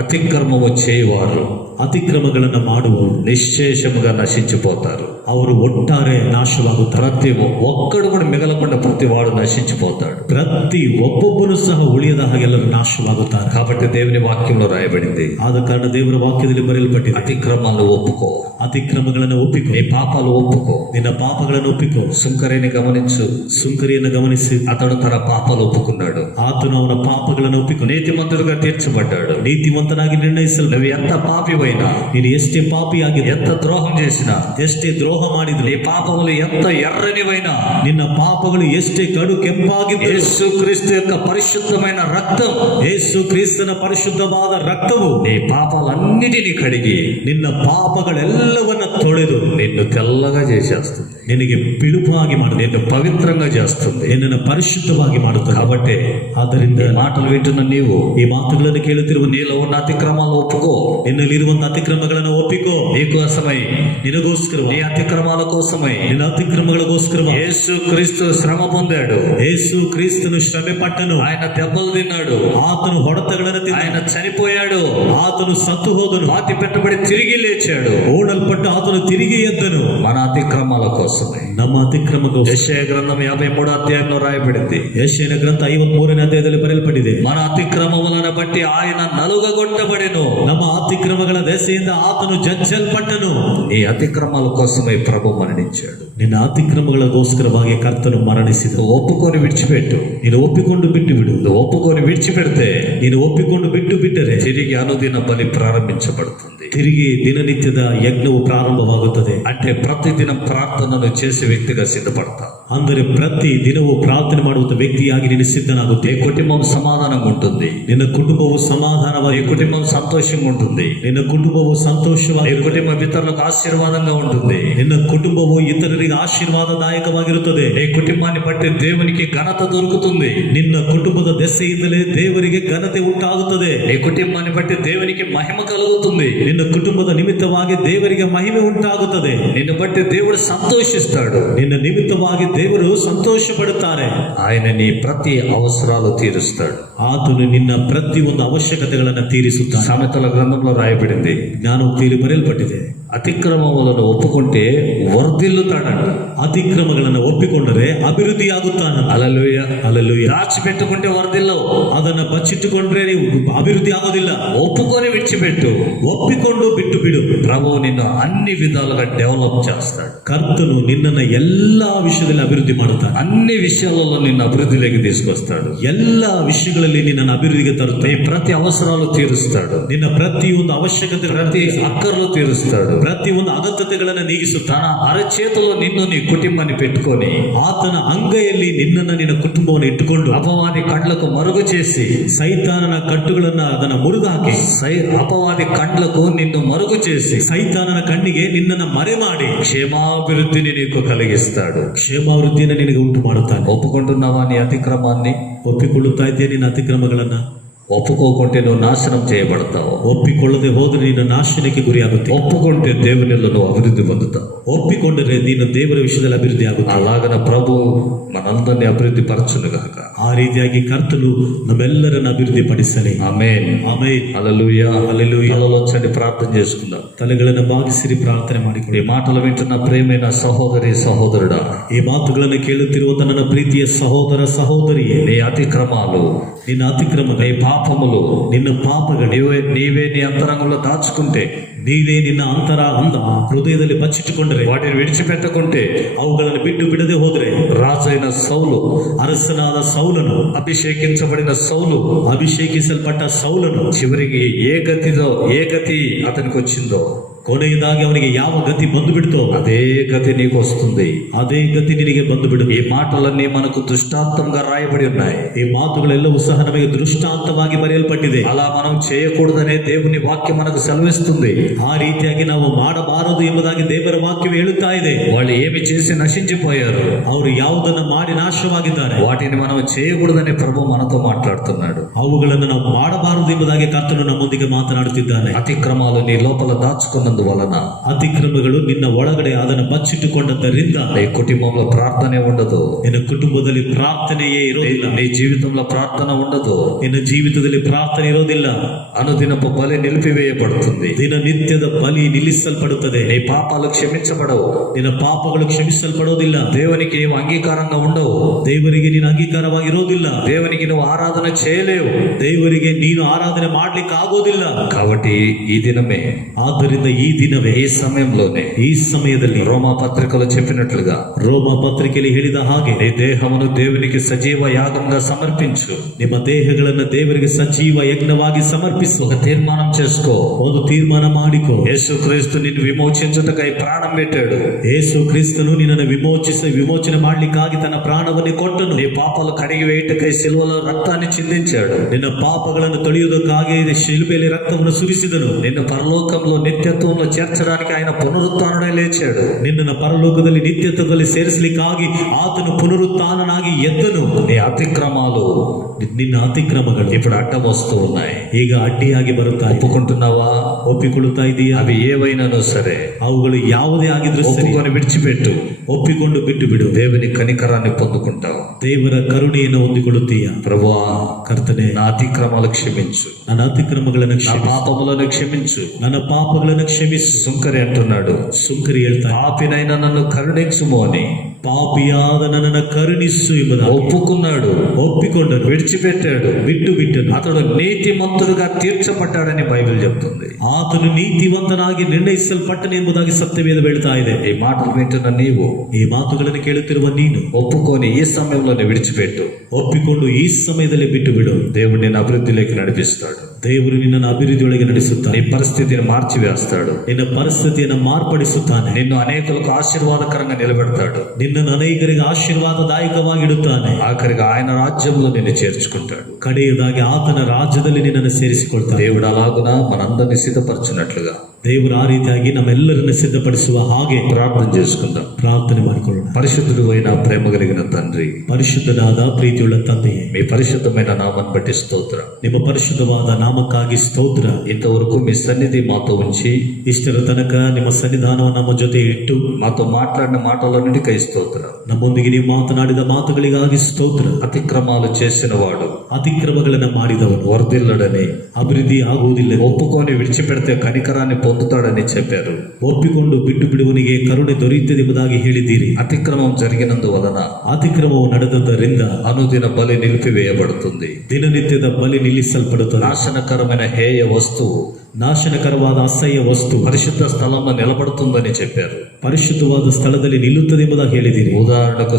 అతిక్రమము చేయవారు, ಅತಿಕ್ರಮಗಳನ್ನು ಮಾಡುವವರು నిశ్శేషముగా నశించిపోతారు. ಅವರು ಒಟ್ಟಾರೆ ನಾಶವಾಗುತ್ತಾರೆ. ప్రతి ఒక్కడు కూడా మిగలకుండా ప్రతి వాడు నశించిపోతాడు. ಪ್ರತಿ ಒಬ್ಬೊಬ್ಬನು ಸಹ ಉಳಿಯದ ಹಾಗೆಲ್ಲರೂ ನಾಶವಾಗುತ್ತಾರೆ. కాబట్టి దేవుని వాక్యంలో రాయబడింది, ಆದ ಕಾರಣ ದೇವರ ವಾಕ್ಯದಲ್ಲಿ ಬರೆಯಲ್ಪಟ್ಟಿದೆ, అతిక్రమాలను ఒప్పుకో, ಅತಿಕ್ರಮಗಳನ್ನು ಒಪ್ಪಿಕೋ, నీ పాపాలు ఒప్పుకో, ನಿನ್ನ ಪಾಪಗಳನ್ನು ಒಪ್ಪಿಕೋ. సుంకరిని గమనించు, ಸುಂಕರಿಯನ್ನು ಗಮನಿಸಿ, అతడు తన పాపాలు ఒప్పుకున్నాడు, ಆತನು ಅವನ ಪಾಪಗಳನ್ನು ಒಪ್ಪಿಕೊ, నీతిమంతుడుగా తీర్చబడ్డాడు. ನೀತಿವಂತ ನೀತಿವಂತನಾಗಿ ನಿರ್ಣಯಿಸಲು నువ్వు ఎంత పాపివైనా, ನೀನು ಎಷ್ಟೇ ಪಾಪಿಯಾಗಿದೆ, ఎంత ద్రోహం చేసినా, ಎಷ್ಟೇ ದ್ರೋಹ ಮಾಡಿದ್ರು, నీ పాపములు ఎంత ఎర్రనివైనా, ನಿನ್ನ ಪಾಪಗಳು ಎಷ್ಟೇ ಕಡು ಕೆಂಪಾಗಿದ್ದು, యేసు క్రీస్తు యొక్క పరిశుద్ధమైన రక్తం ಯೇಸು ಕ್ರಿಸ್ತನ ಪರಿಶುದ್ಧವಾದ ರಕ್ತವು నీ పాపాలన్నిటినీ కడిగి ನಿನ್ನ ಪಾಪಗಳೆಲ್ಲವನ್ನ ತೊಳೆದು నిన్ను తెల్లగా చేసేస్తుంది, ನಿನಗೆ ಬಿಳುಪಾಗಿ ಮಾಡುತ್ತೆ, నిన్ను పవిత్రంగా చేస్తుంది. ನಿನ್ನನ್ನು ಪರಿಶುದ್ಧವಾಗಿ ಮಾಡುತ್ತದೆ. కాబట్టి ಆದ್ದರಿಂದ ఈ మాటలు వింటున్న నీవు ಈ ಮಾತುಗಳನ್ನು ಕೇಳುತ್ತಿರುವ నీలో ఉన్న అతిక్రమాలు ఒప్పుకో, ನಿನ್ನಲ್ಲಿರುವಂತಹ ಅತಿಕ್ರಮಗಳನ್ನು ಒಪ್ಪಿಕೋ. నీకోసమై, ನಿನಗೋಸ್ಕರವಾಗಿ, నీ అతిక్రమాల కోసమై ನಿನ್ನ ಅತಿಕ್ರಮಗಳಿಗೋಸ್ಕರವಾಗಿ యేసు క్రీస్తు శ్రమ పొందాడు, ಯೇಸು ಕ್ರಿಸ್ತನು ಶ್ರಮೆ ಪಟ್ಟನು, ఆయన దెబ్బలు తిన్నాడు, ಆತನು ಹೊಡೆತಗಳನ್ನು ఆయన ತಿಂದನು, చనిపోయాడు, ಆತನು ಸತ್ತು ಹೋದನು, పాతి పెట్టబడి తిరిగి లేచాడు. ಓಡಲ್ಪಟ್ಟು ಆತನು ತಿರುಗಿ ಎದ್ದನು మన అతిక్రమాల కోసమే. ನಮ್ಮ ಅತಿಕ್ರಮಗೋಸ್ಕರ. యెషయా గ్రంథం 53వ అధ్యాయంలో రాయబడింది, ಯೆಶಾಯನ ಗ್ರಂಥ 53ನೇ ಅಧ್ಯಾಯದಲ್ಲಿ ಬರೆಯಲ್ಪಟ್ಟಿದೆ, మన అతిక్రమములను బట్టి ఆయన నలుగగొట్టబడెను. ನಮ್ಮ ಅತಿಕ್ರಮಗಳ ದೆಸೆಯಿಂದ ಆತನು ಜಜ್ಜಲ್ಪಟ್ಟನು. ఈ అతిక్రమాల కోసమే ప్రభు మరణించాడు. ನಿನ್ನ ಅತಿಕ್ರಮಗಳಿಗೋಸ್ಕರವಾಗಿ ಕರ್ತನು ಮರಣಿಸಿದನು. నువ్వు ఒప్పుకొని విడిచిపెట్టు. ನೀನು ಒಪ್ಪಿಕೊಂಡು ಬಿಟ್ಟು ಬಿಡು. నువ్వు ఒప్పుకొని విడిచిపెడితే ನೀನು ಒಪ್ಪಿಕೊಂಡು ಬಿಟ್ಟು ಬಿಟ್ಟರೆ తిరిగి అనుదిన బలి ప్రారంభించబడుతుంది. ತಿರುಗಿ ದಿನನಿತ್ಯದ ಯಜ್ಞವು ಪ್ರಾರಂಭವಾಗುತ್ತದೆ. అంటే ప్రతిదినం ప్రార్థనను చేసే వ్యక్తిగా సిద్ధపడతా. ಅಂದರೆ ಪ್ರತಿ ದಿನವೂ ಪ್ರಾರ್ಥನೆ ಮಾಡುವಂತ ವ್ಯಕ್ತಿಯಾಗಿ ನೀನು ಸಿದ್ಧನಾಗುತ್ತೆ. నీ కుటుంబం సమాధానంగా ఉంటుంది, ನಿನ್ನ ಕುಟುಂಬವು నీ ಸಮಾಧಾನವಾಗಿ, కుటుంబం సంతోషంగా ఉంటుంది, ನಿನ್ನ ಕುಟುಂಬವು నీ ಸಂತೋಷವಾಗಿ, కుటుంబం ఇతరులకు ఆశీర్వాదంగా ఉంటుంది, ನಿನ್ನ ಕುಟುಂಬವು ಇತರರಿಗೆ ಆಶೀರ್ವಾದದಾಯಕವಾಗಿರುತ್ತದೆ. నీ కుటుంబాన్ని బట్టి దేవునికి ఘనత దొరుకుతుంది, ನಿನ್ನ ಕುಟುಂಬದ ದೆಸೆಯಿಂದಲೇ ದೇವರಿಗೆ ಘನತೆ ಉಂಟಾಗುತ್ತದೆ. నీ కుటుంబాన్ని బట్టి దేవునికి మహిమ కలుగుతుంది, ನಿನ್ನ ಕುಟುಂಬದ ನಿಮಿತ್ತವಾಗಿ ದೇವರಿಗೆ ಮಹಿಮೆ ಉಂಟಾಗುತ್ತದೆ. నిన్ను బట్టి దేవుడు సంతోషిస్తాడు, ನಿನ್ನ ನಿಮಿತ್ತವಾಗಿ ದೇವರು ಸಂತೋಷ ಪಡುತ್ತಾರೆ. ఆయన నీ ప్రతి అవసరాలు తీరుస్తాడు. ಆತನು ನಿನ್ನ ಪ್ರತಿಯೊಂದು ಅವಶ್ಯಕತೆಗಳನ್ನು ತೀರಿಸುತ್ತಾನೆ. సామెతల గ్రంథంలో రాయబడింది, ಜ್ಞಾನೋಕ್ತಿಯಲ್ಲಿ ಬರೆಯಲ್ಪಟ್ಟಿದೆ, అతిక్రమములను ఒప్పుకుంటే వర్ధిల్లుతాడంట. ಅತಿಕ್ರಮಗಳನ್ನು ಒಪ್ಪಿಕೊಂಡರೆ ಅಭಿವೃದ್ಧಿಯಾಗುತ್ತಾನೆ. హల్లెలూయా. ಹಲ್ಲೆಲೂಯಾ. దాచిపెట్టుకుంటే వర్ధిల్లవు, ಅದನ್ನ ಬಚ್ಚಿಟ್ಟುಕೊಂಡ್ರೆ ನೀವು ಅಭಿವೃದ್ಧಿ ಆಗೋದಿಲ್ಲ. ఒప్పుకొని విడిచిపెట్టు. ಒಪ್ಪಿಕೊಂಡು ಬಿಟ್ಟು ಬಿಡು. ప్రభువు నిన్ను అన్ని విధాలుగా డెవలప్ చేస్తాడు. ಕರ್ತನು ನಿನ್ನನ್ನ ಎಲ್ಲಾ ವಿಷಯದಲ್ಲಿ ಅಭಿವೃದ್ಧಿ ಮಾಡುತ್ತಾನೆ. అన్ని విషయాలలో నిన్ను అభివృద్ధిలోకి తీసుకొస్తాడు. ಎಲ್ಲಾ ವಿಷಯಗಳಲ್ಲಿ ನಿನ್ನನ್ನು ಅಭಿವೃದ್ಧಿಗೆ నీ ತರುತ್ತಾನೆ. ప్రతి అవసరాలు తీరుస్తాడు, ನಿನ್ನ ಪ್ರತಿಯೊಂದು ಅವಶ್ಯಕತೆ, ప్రతి అక్కర్లు తీరుస్తాడు. ಪ್ರತಿಯೊಂದು ಅಗತ್ಯತೆಗಳನ್ನು ನೀಗಿಸುತ್ತಾನೆ. తన అరచేతిలో నిన్ను నీ కుటుంబాన్ని పెట్టుకొని ಆತನ ಅಂಗೈಯಲ್ಲಿ ನಿನ್ನನ್ನ ನಿನ್ನ ಕುಟುಂಬವನ್ನು ಇಟ್ಟುಕೊಂಡು అపవాది కండ్లకు మరుగు చేసి, ಸೈತಾನನ ಕಟ್ಟುಗಳನ್ನ ಅದನ್ನ ಮುರಿದಾಕಿ, అపవాది కండ్లకు నిన్ను మరుగు చేసి ಸೈತಾನನ ಕಣ್ಣಿಗೆ ನಿನ್ನನ್ನ ಮರೆ ಮಾಡಿ క్షేమాభివృద్ధిని నీకు కలిగిస్తాడు. ಕ್ಷೇಮಾವೃದ್ಧಿಯನ್ನು ನಿನಗೆ ಉಂಟು ಮಾಡುತ್ತಾನೆ. ఒప్పుకుంటున్నావా నీ అతిక్రమాన్ని? ಒಪ್ಪಿಕೊಳ್ಳುತ್ತಾ ಇದ್ದೇನೆ ನಿನ್ನ ಅತಿಕ್ರಮಗಳನ್ನ. ఒప్పుకోకుంటే నువ్వు నాశనం చేయబడతావు. ಒಪ್ಪಿಕೊಳ್ಳದೆ ಹೋದರೆ ನೀನು ನಾಶನಕ್ಕೆ ಗುರಿಯಾಗುತ್ತೆ. ఒప్పుకుంటే దేవునిలో నువ్వు అభివృద్ధి పొందుతావు. ಒಪ್ಪಿಕೊಂಡರೆ ನೀನು ದೇವರ ವಿಷಯದಲ್ಲಿ ಅಭಿವೃದ್ಧಿ ಆಗುತ್ತೆ. అలాగన ప్రభు మనందరినీ అభివృద్ధి పరచును గాక. ಆ ರೀತಿಯಾಗಿ ಕರ್ತನು ನಮ್ಮೆಲ್ಲರನ್ನು ಅಭಿವೃದ್ಧಿ ಪಡಿಸಲಿ. ఆమేన్. ಆಮೆನ್. హల్లెలూయా. హల్లెలూయా. తలలోచండి ప్రార్థన చేసుకుందాం. ತಲೆಗಳನ್ನು ಬಾಗಿಸಿರಿ, ಪ್ರಾರ್ಥನೆ ఈ ಮಾಡಿಕೊಳ್ಳಿ. మాటలు వింటున్న ప్రియమైన సహోదరి సహోదరుడా, ಈ ಮಾತುಗಳನ್ನು ಕೇಳುತ್ತಿರುವಂತ ನನ್ನ ಪ್ರೀತಿಯ ಸಹೋದರ ಸಹೋದರಿಯೇ, నీ అతిక్రమాలు, ನಿನ್ನ ಅತಿಕ್ರಮಗಳು, నీ పాపములు ನಿನ್ನ ಪಾಪಗಳು నీవే నీ అంతరంగంలో దాచుకుంటే, ನೀನೇ ನಿನ್ನ ಹೃದಯದಲ್ಲಿ ಬಚ್ಚಿಟ್ಟುಕೊಂಡರೆ, వాటిని విడిచిపెట్టకుంటే, ಅವುಗಳನ್ನು ಬಿಟ್ಟು ಬಿಡದೆ ಹೋದರೆ, రాజైన సౌలు, ಅರಸನಾದ ಸೌಲನು, అభిషేకించబడిన సౌలు, ಅಭಿಷೇಕಿಸಲ್ಪಟ್ಟ ಸೌಲನು చివరికి ఏ గతి అతనికి వచ్చిందో, ಕೊನೆಯದಾಗಿ ಅವನಿಗೆ ಯಾವ ಗತಿ ಬಂದು ಬಿಡ್ತೋ అదే గతి నీకు వస్తుంది. ಅದೇ ಗತಿ ನಿನಗೆ ಬಂದು ಬಿಡು. ఈ మాటలన్నీ మనకు దృష్టాంతంగా రాయబడి ఉన్నాయి. ಈ ಮಾತುಗಳೆಲ್ಲವೂ ಸಹ ನಮಗೆ ದೃಷ್ಟಾಂತವಾಗಿ ಬರೆಯಲ್ಪಟ್ಟಿದೆ. అలా మనం చేయకూడదనే దేవుని వాక్యం మనకు సెలవిస్తుంది. ಆ ರೀತಿಯಾಗಿ ನಾವು ಮಾಡಬಾರದು ಎಂಬುದಾಗಿ ದೇವರ ವಾಕ್ಯವು ಹೇಳುತ್ತಾ ಇದೆ. వాళ్ళు ఏమి చేసి నశించిపోయారు, ಅವರು ಯಾವುದನ್ನ ಮಾಡಿ ನಾಶವಾಗಿದ್ದಾರೆ, వాటిని మనం చేయకూడదనే ప్రభు మనతో మాట్లాడుతున్నాడు. ಅವುಗಳನ್ನು ನಾವು ಮಾಡಬಾರದು ಎಂಬುದಾಗಿ ಕರ್ತನು ನಮ್ಮೊಂದಿಗೆ ಮಾತನಾಡುತ್ತಿದ್ದಾನೆ. అతిక్రమాలు నీ లోపల దాచుకున్నందువలన, ಅತಿಕ್ರಮಗಳು ನಿನ್ನ ಒಳಗಡೆ ಅದನ್ನು ಬಚ್ಚಿಟ್ಟುಕೊಂಡದ್ದರಿಂದ నీ కుటుంబంలో ప్రార్థనే ఉండదు, ನಿನ್ನ ಕುಟುಂಬದಲ್ಲಿ ಪ್ರಾರ್ಥನೆಯೇ ಇರೋದಿಲ್ಲ, నీ జీవితంలో ప్రార్థన ఉండదు, ನಿನ್ನ ಜೀವಿತದಲ್ಲಿ ಪ್ರಾರ್ಥನೆ ಇರೋದಿಲ್ಲ. అనుదినపు బలి నిలిపివేయబడుతుంది, ದಿನನಿತ್ಯದ ಬಲಿ ನಿಲ್ಲಿಸಲ್ಪಡುತ್ತದೆ. నీ పాపాలు క్షమించబడవు, ನಿನ್ನ ಪಾಪಗಳು ಕ್ಷಮಿಸಲ್ಪಡೋದಿಲ್ಲ, దేవునికి నీవు అంగీకారంగా ఉండవు, ದೇವರಿಗೆ ನೀನು ಅಂಗೀಕಾರವಾಗಿರೋದಿಲ್ಲ, దేవునికి నువ్వు ఆరాధన చేయలేవు. ದೇವರಿಗೆ ನೀನು ಆರಾಧನೆ ಮಾಡ್ಲಿಕ್ಕೆ ಆಗೋದಿಲ್ಲ. కాబట్టి ఈ దినమే ಆದ್ದರಿಂದ ಈ ఈ దినవే, ఈ సమయంలోనే ఈ సమಯದಲ್ಲಿ రోమా పత్రికలో చెప్పినట్లుగా ರೋಮ ಪತ್ರಿಕೆಯಲ್ಲಿ ಹೇಳಿದ ಹಾಗೆ నీ దేహమును దేవునికి సజీవ యాగంగా సమర్పించు. ನಿಮ್ಮ ದೇಹಗಳನ್ನು ದೇವರಿಗೆ ಸಜೀವ ಯಜ್ಞವಾಗಿ ಸಮರ್ಪಿಸು. ఒక తీర్మానం చేసుకో. ಒಂದು ತೀರ್ಮಾನ ಮಾಡಿಕೊ. యేసుక్రీస్తు నిన్ను విమోచించుటకై ప్రాణం పెట్టాడు. ಯೇಸು ಕ್ರಿಸ್ತನು ನಿನ್ನನ್ನು ವಿಮೋಚನೆ ಮಾಡಲಿಕ್ಕಾಗಿ ತನ್ನ ಪ್ರಾಣವನ್ನು ಕೊಟ್ಟನು. నీ పాపాలు కడిగి వేయుటకై సిలువలో రక్తాన్ని చిందించాడు. ನಿನ್ನ ಪಾಪಗಳನ್ನು ತೊಳೆಯುವುದಕ್ಕಾಗಿ ಶಿಲುಬೆಯಲ್ಲಿ ರಕ್ತವನ್ನು ಸುರಿಸಿದನು. నిన్ను పరలోకంలో నిత్యత్వంలో చేర్చడానికి ఆయన పునరుత్థానుడై లేచాడు. ನಿನ್ನನ್ನು ಪರಲೋಕದಲ್ಲಿ ನಿತ್ಯತ್ವದಲ್ಲಿ ಸೇರಿಸಲಿಕ್ಕಾಗಿ ಆತನು ಪುನರುತ್ಥಾನನಾಗಿ ಎದ್ದನು. నీ అతిక్రమాలు, ನಿನ್ನ ಅತಿಕ್ರಮಗಳು ఇప్పుడు అడ్డం వస్తూ ఉన్నాయి. ಈಗ ಅಡ್ಡಿಯಾಗಿ ಬರುತ್ತಾ ಇದೆ. ఒప్పుకుంటున్నావా? ಒಪ್ಪಿಕೊಳ್ಳುತ್ತಾ ಇದೆಯಾ? అవి ఏవైనాను సరే ಅವುಗಳು ಯಾವುದೇ ಆಗಿದ್ರು ಸರಿ, ఒప్పుకొని విడిచిపెట్టు. ಒಪ್ಪಿಕೊಂಡು ಬಿಟ್ಟು ಬಿಡು. దేవుని కనికరాన్ని పొందుకుంటావు. ದೇವರ ಕರುಣೆಯನ್ನು ಹೊಂದಿಕೊಳ್ಳುತ್ತೀಯ. ప్రభువా, ಕರ್ತನೆ, నా అతిక్రమాలు క్షమించు, ನನ್ನ ಅತಿಕ್ರಮಗಳನ್ನು నా ಕ್ಷಮಿಸು, పాపములను క్షమించు. ನನ್ನ ಪಾಪಗಳನ್ನು ಕ್ಷಮಿಸು. సుంకరి అంటున్నాడు, ಸುಂಕರಿ ಹೇಳ್ತಾನೆ, పాపినైనా నన్ను కరుణించుము అని. ಪಾಪಿಯಾದ ನನ್ನನ್ನು ಕರುಣಿಸು ಎಂಬುದಾಗಿ ఒప్పుకున్నాడు, ಒಪ್ಪಿಕೊಂಡನು, విడిచిపెట్టాడు. ಬಿಟ್ಟನು. అతడు నీతిమంతుడుగా తీర్చబడ్డాడని బైబిల్ చెప్తుంది. ಆತನು ನೀತಿವಂತನಾಗಿ ನಿರ್ಣಯಿಸಲ್ಪಟ್ಟನು ಎಂಬುದಾಗಿ ಸತ್ಯವೇದ ಹೇಳ್ತಾ ಇದೆ. ఈ మాటలు వింటున్న నీవు ಈ ಮಾತುಗಳನ್ನು ಕೇಳುತ್ತಿರುವ ನೀನು ఒప్పుకొని ఈ సమయంలోనే విడిచిపెట్టు. ಒಪ್ಪಿಕೊಂಡು ಈ ಸಮಯದಲ್ಲಿ ಬಿಟ್ಟು ಬಿಡು. దేవుడు నిన్ను అభివృద్ధిలోకి నడిపిస్తాడు. ದೇವರು ನಿನ್ನನ್ನು ಅಭಿವೃದ್ಧಿಯೊಳಗೆ ನಡೆಸುತ್ತಾನೆ. నీ పరిస్థితిని మార్చివేస్తాడు. ನಿನ್ನ ಪರಿಸ್ಥಿತಿಯನ್ನು ಮಾರ್ಪಡಿಸುತ್ತಾನೆ. నిన్ను అనేకులకు ఆశీర్వాదకరంగా నిలబెడతాడు. ನಿನ್ನನ್ನು ಅನೇಕರಿಗೆ ಆಶೀರ್ವಾದದಾಯಕವಾಗಿಡುತ್ತಾನೆ. ఆఖరిగా ఆయన రాజ్యంలో నిన్ను చేర్చుకుంటాడు. ಕಡೆಯದಾಗಿ ಆತನ ರಾಜ್ಯದಲ್ಲಿ ನಿನ್ನನ್ನು ಸೇರಿಸಿಕೊಳ್ತಾನೆ. దేవుడు అలాగున మనందరినీ సిద్ధపరచున్నట్లుగా ದೇವರು ಆ ರೀತಿಯಾಗಿ ನಮ್ಮೆಲ್ಲರನ್ನು ಸಿದ್ಧಪಡಿಸುವ ಹಾಗೆ ప్రార్థన చేసుకుందాం. ಪ್ರಾರ್ಥನೆ ಮಾಡಿಕೊಳ್ಳೋಣ. పరిశుద్ధుడు అయిన ప్రేమ కలిగిన తండ్రి, ಪರಿಶುದ್ಧನಾದ ಪ್ರೀತಿಯುಳ್ಳ ತಂದೆಯೇ, మీ పరిశుద్ధమైన నామాన్ని బట్టి స్తోత్రం. ನಿಮ್ಮ ಪರಿಶುದ್ಧವಾದ ನಾಮಕ್ಕಾಗಿ ಸ್ತೋತ್ರ. ఇంతవరకు మీ సన్నిధి మాతో ఉంచి ಇಷ್ಟರ ತನಕ ನಿಮ್ಮ ಸನ್ನಿಧಾನವನ್ನು ನಮ್ಮ ಜೊತೆ ಇಟ್ಟು మాతో మాట్లాడిన మాటలన్నిటికై స్తోత్రం. ನಮ್ಮೊಂದಿಗೆ ನೀವು ಮಾತನಾಡಿದ ಮಾತುಗಳಿಗಾಗಿ ಸ್ತೋತ್ರ. అతిక్రమాలు చేసిన వాడు ಅತಿಕ್ರಮಗಳನ್ನು ಮಾಡಿದವನು వర్ధిల్లడని, ಅಭಿವೃದ್ಧಿ ಆಗುವುದಿಲ್ಲ. ఒప్పుకొని విడిచిపెడితే కనికరాన్ని పొందుతాడని చెప్పారు. ಒಪ್ಪಿಕೊಂಡು ಬಿಟ್ಟು ಬಿಡುವನಿಗೆ ಕರುಣೆ ದೊರೆಯುತ್ತದೆ ಎಂಬುದಾಗಿ ಹೇಳಿದ್ದೀರಿ. అతిక్రమం జరిగినందువలన ಅತಿಕ್ರಮವು ನಡೆದದ್ದರಿಂದ అనుదిన బలి నిలిపివేయబడుతుంది. ದಿನನಿತ್ಯದ ಬಲಿ ನಿಲ್ಲಿಸಲ್ಪಡುತ್ತದೆ. నాశనకరమైన హేయ వస్తువు ನಾಶನಕರವಾದ ಅಸಹ್ಯ ವಸ್ತು పరిశుద్ధ స్థలంలో నిలబడుతుందని చెప్పారు. ಪರಿಶುದ್ಧವಾದ ಸ್ಥಳದಲ್ಲಿ ನಿಲ್ಲುತ್ತದೆ ಎಂಬುದಾಗಿ ಹೇಳಿದ್ದೀರಿ. ఉదాహరణకు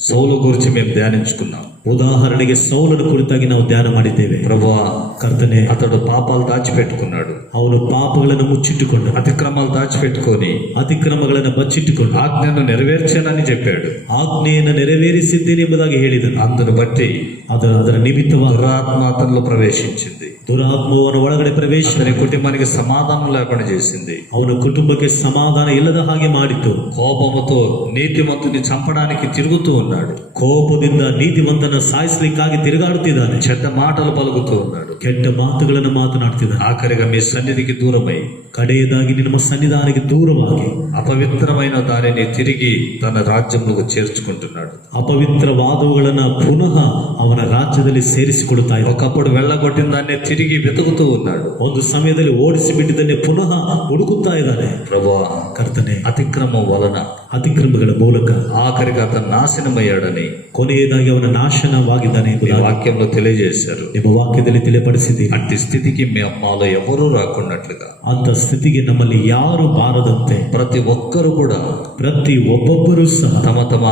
సౌలు గురించి మేము ధ్యానించుకున్నాం. ಉದಾಹರಣೆಗೆ ಸೌಲನ ಕುರಿತಾಗಿ ನಾವು ಧ್ಯಾನ ಮಾಡಿದ್ದೇವೆ. ప్రభువా, ಕರ್ತನೆ, అతడు పాపాలు దాచిపెట్టుకున్నాడు. ಅವನು ಪಾಪಗಳನ್ನು ಮುಚ್ಚಿಟ್ಟುಕೊಂಡು అతిక్రమాలు దాచిపెట్టుకొని ಅತಿಕ್ರಮಗಳನ್ನು ಬಚ್ಚಿಟ್ಟುಕೊಂಡು ఆజ్ఞను నెరవేర్చానని చెప్పాడు. ಆಜ್ಞೆಯನ್ನು ನೆರವೇರಿಸಿದ್ದೇನೆ ಎಂಬುದಾಗಿ ಹೇಳಿದನು. అందును బట్టి ಅದರ ನಿಮಿತ್ತವಾಗಿ దురాత్మ అతనిలో ప్రవేశించింది. ದುರಾತ್ಮವನ ಒಳಗಡೆ ಪ್ರವೇಶ అతని కుటుంబానికి సమాధానం లేకుండా చేసింది. ಅವನ ಕುಟುಂಬಕ್ಕೆ ಸಮಾಧಾನ ಇಲ್ಲದ ಹಾಗೆ ಮಾಡಿತು. కోపముతో నీతిమంతుని చంపడానికి తిరుగుతూ ఉన్నాడు. ಕೋಪದಿಂದ ನೀತಿವಂತನ ಸಾಯಿಸಲಿಕ್ಕಾಗಿ ತಿರುಗಾಡುತ್ತಿದ್ದಾನೆ. చెడ్డ మాటలు పలుకుతూ ఉన్నాడు. ಕೆಟ್ಟ ಮಾತುಗಳನ್ನು ಮಾತನಾಡ್ತಿದ್ದಾನೆ. ఆఖరిగా మీ సన్నిధికి దూరమై ಕಡೆಯದಾಗಿ ನಿಮ್ಮ ಸನ್ನಿಧಾನಕ್ಕೆ ದೂರವಾಗಿ అపవిత్రమైన దానిని తిరిగి తన రాజ్యంలోకి చేర్చుకుంటున్నాడు. ಅಪವಿತ್ರವಾದವುಗಳನ್ನ ಪುನಃ ಅವನ ರಾಜ್ಯದಲ್ಲಿ ಸೇರಿಸಿಕೊಳ್ಳುತ್ತಾ ಇದ್ದಾನೆ. ఒకప్పుడు వెళ్ళగొట్టిన దాన్ని తిరిగి వెతుకుతూ ఉన్నాడు. ಒಂದು ಸಮಯದಲ್ಲಿ ಓಡಿಸಿ ಬಿಟ್ಟಿದ್ದನ್ನೇ ಪುನಃ ಹುಡುಕುತ್ತಾ ಇದ್ದಾನೆ. ప్రభువా, ಕರ್ತನೆ, అతిక్రమం వలన ಅತಿಕ್ರಮಗಳ ಮೂಲಕ ఆఖరిగా అతను నాశనమయ్యాడని ಕೊನೆಯದಾಗಿ ಅವನ ನಾಶನವಾಗಿದ್ದಾನೆ ఈ ಎಂಬುದಾಗಿ వాక్యంలో తెలియజేశారు. ನಿಮ್ಮ ವಾಕ್ಯದಲ್ಲಿ ತಿಳಿಪಡಿಸಿದ್ದೀರಿ. అట్టి స్థితికి మాలో ఎవరూ రాకున్నట్లుగా ಅಂತ ಸ್ಥಿತಿಗೆ ನಮ್ಮಲ್ಲಿ ಯಾರು ಬಾರದಂತೆ ప్రతి ఒక్కరు కూడా ಪ್ರತಿ ಒಬ್ಬೊಬ್ಬರೂ ಸಹ తమ తమ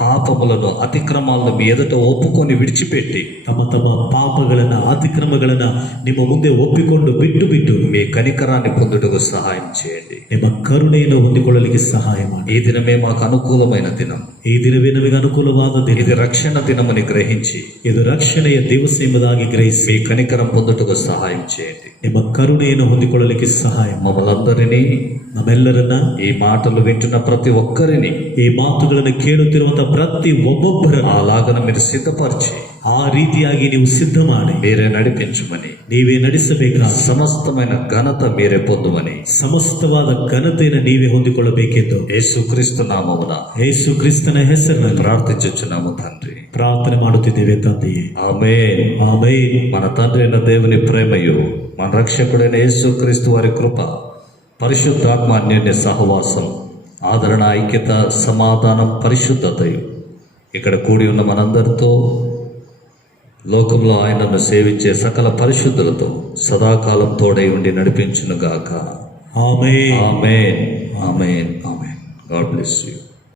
పాపములను అతిక్రమాలను మీ ఎదుట ఒప్పుకొని విడిచిపెట్టి ತಮ್ಮ ತಮ್ಮ ಪಾಪಗಳನ್ನ ಅತಿಕ್ರಮಗಳನ್ನ ನಿಮ್ಮ ಮುಂದೆ ಒಪ್ಪಿಕೊಂಡು ಬಿಟ್ಟು మీ కనికరాన్ని పొందుటకు సహాయం చేయండి. ನಿಮ್ಮ ಕರುಣೆಯನ್ನು ಹೊಂದಿಕೊಳ್ಳಲಿಕ್ಕೆ ಸಹಾಯ ಮಾಡಿ. ఈ దినమే మాకు అనుకూలమైన దినం. ಈ ದಿನವೇ ನಮಗೆ ಅನುಕೂಲವಾದ ದಿನ. ఇది రక్షణ దినమని గ్రహించి ಇದು ರಕ್ಷಣೆಯ ದಿವಸ ಎಂಬುದಾಗಿ ಗ್ರಹಿಸಿ మీ కనికరం పొందుటకు సహాయం చేయండి. ನಿಮ್ಮ ಕರುಣೆಯನ್ನು ಹೊಂದಿಕೊಳ್ಳಲಿಕ್ಕೆ ಸಹಾಯ ಮಾಡಿ. మమ్మల్ందరినీ, ನಮ್ಮೆಲ್ಲರನ್ನ, ఈ మాటలు వింటున్న ప్రతి ఒక్కరిని ಈ ಮಾತುಗಳನ್ನು ಕೇಳುತ್ತಿರುವಂತಹ ಪ್ರತಿ ಒಬ್ಬೊಬ್ಬರನ್ನು అలాగన మీరు సిద్ధపరిచి ಆ ರೀತಿಯಾಗಿ ನೀವು ಸಿದ್ಧ ಮಾಡಿ మీరే నడిపించమని, ನೀವೇ ನಡೆಸಬೇಕಾದ సమస్తమైన ఘనత మీరే పొందుమని ಸಮಸ್ತವಾದ ಘನತೆಯನ್ನು ನೀವೇ ಹೊಂದಿಕೊಳ್ಳಬೇಕೆಂದು యేసుక్రీస్తు నామమున ಯೇಸು ಕ್ರಿಸ್ತನ ಹೆಸರಿನಲ್ಲಿ ప్రార్థించుచున్నాము తండ్రి. ಪ್ರಾರ್ಥನೆ ಮಾಡುತ್ತಿದ್ದೇವೆ ತಂದೆಯೇ. ఆమేన్. ಆಮೆನ್. మన తండ్రి అయిన దేవుని ప్రేమయు, మన రక్షకుడైన యేసుక్రీస్తు వారి కృప, పరిశుద్ధాత్మ అన్యోన్య సహవాసం, ఆదరణ, ఐక్యత, సమాధానం, పరిశుద్ధతయు ఇక్కడ కూడి ఉన్న మనందరితో, లోకంలో ఆయనను సేవించే సకల పరిశుద్ధులతో సదాకాలం తోడై ఉండి నడిపించునుగాక. Amen. Amen amen amen. God bless you.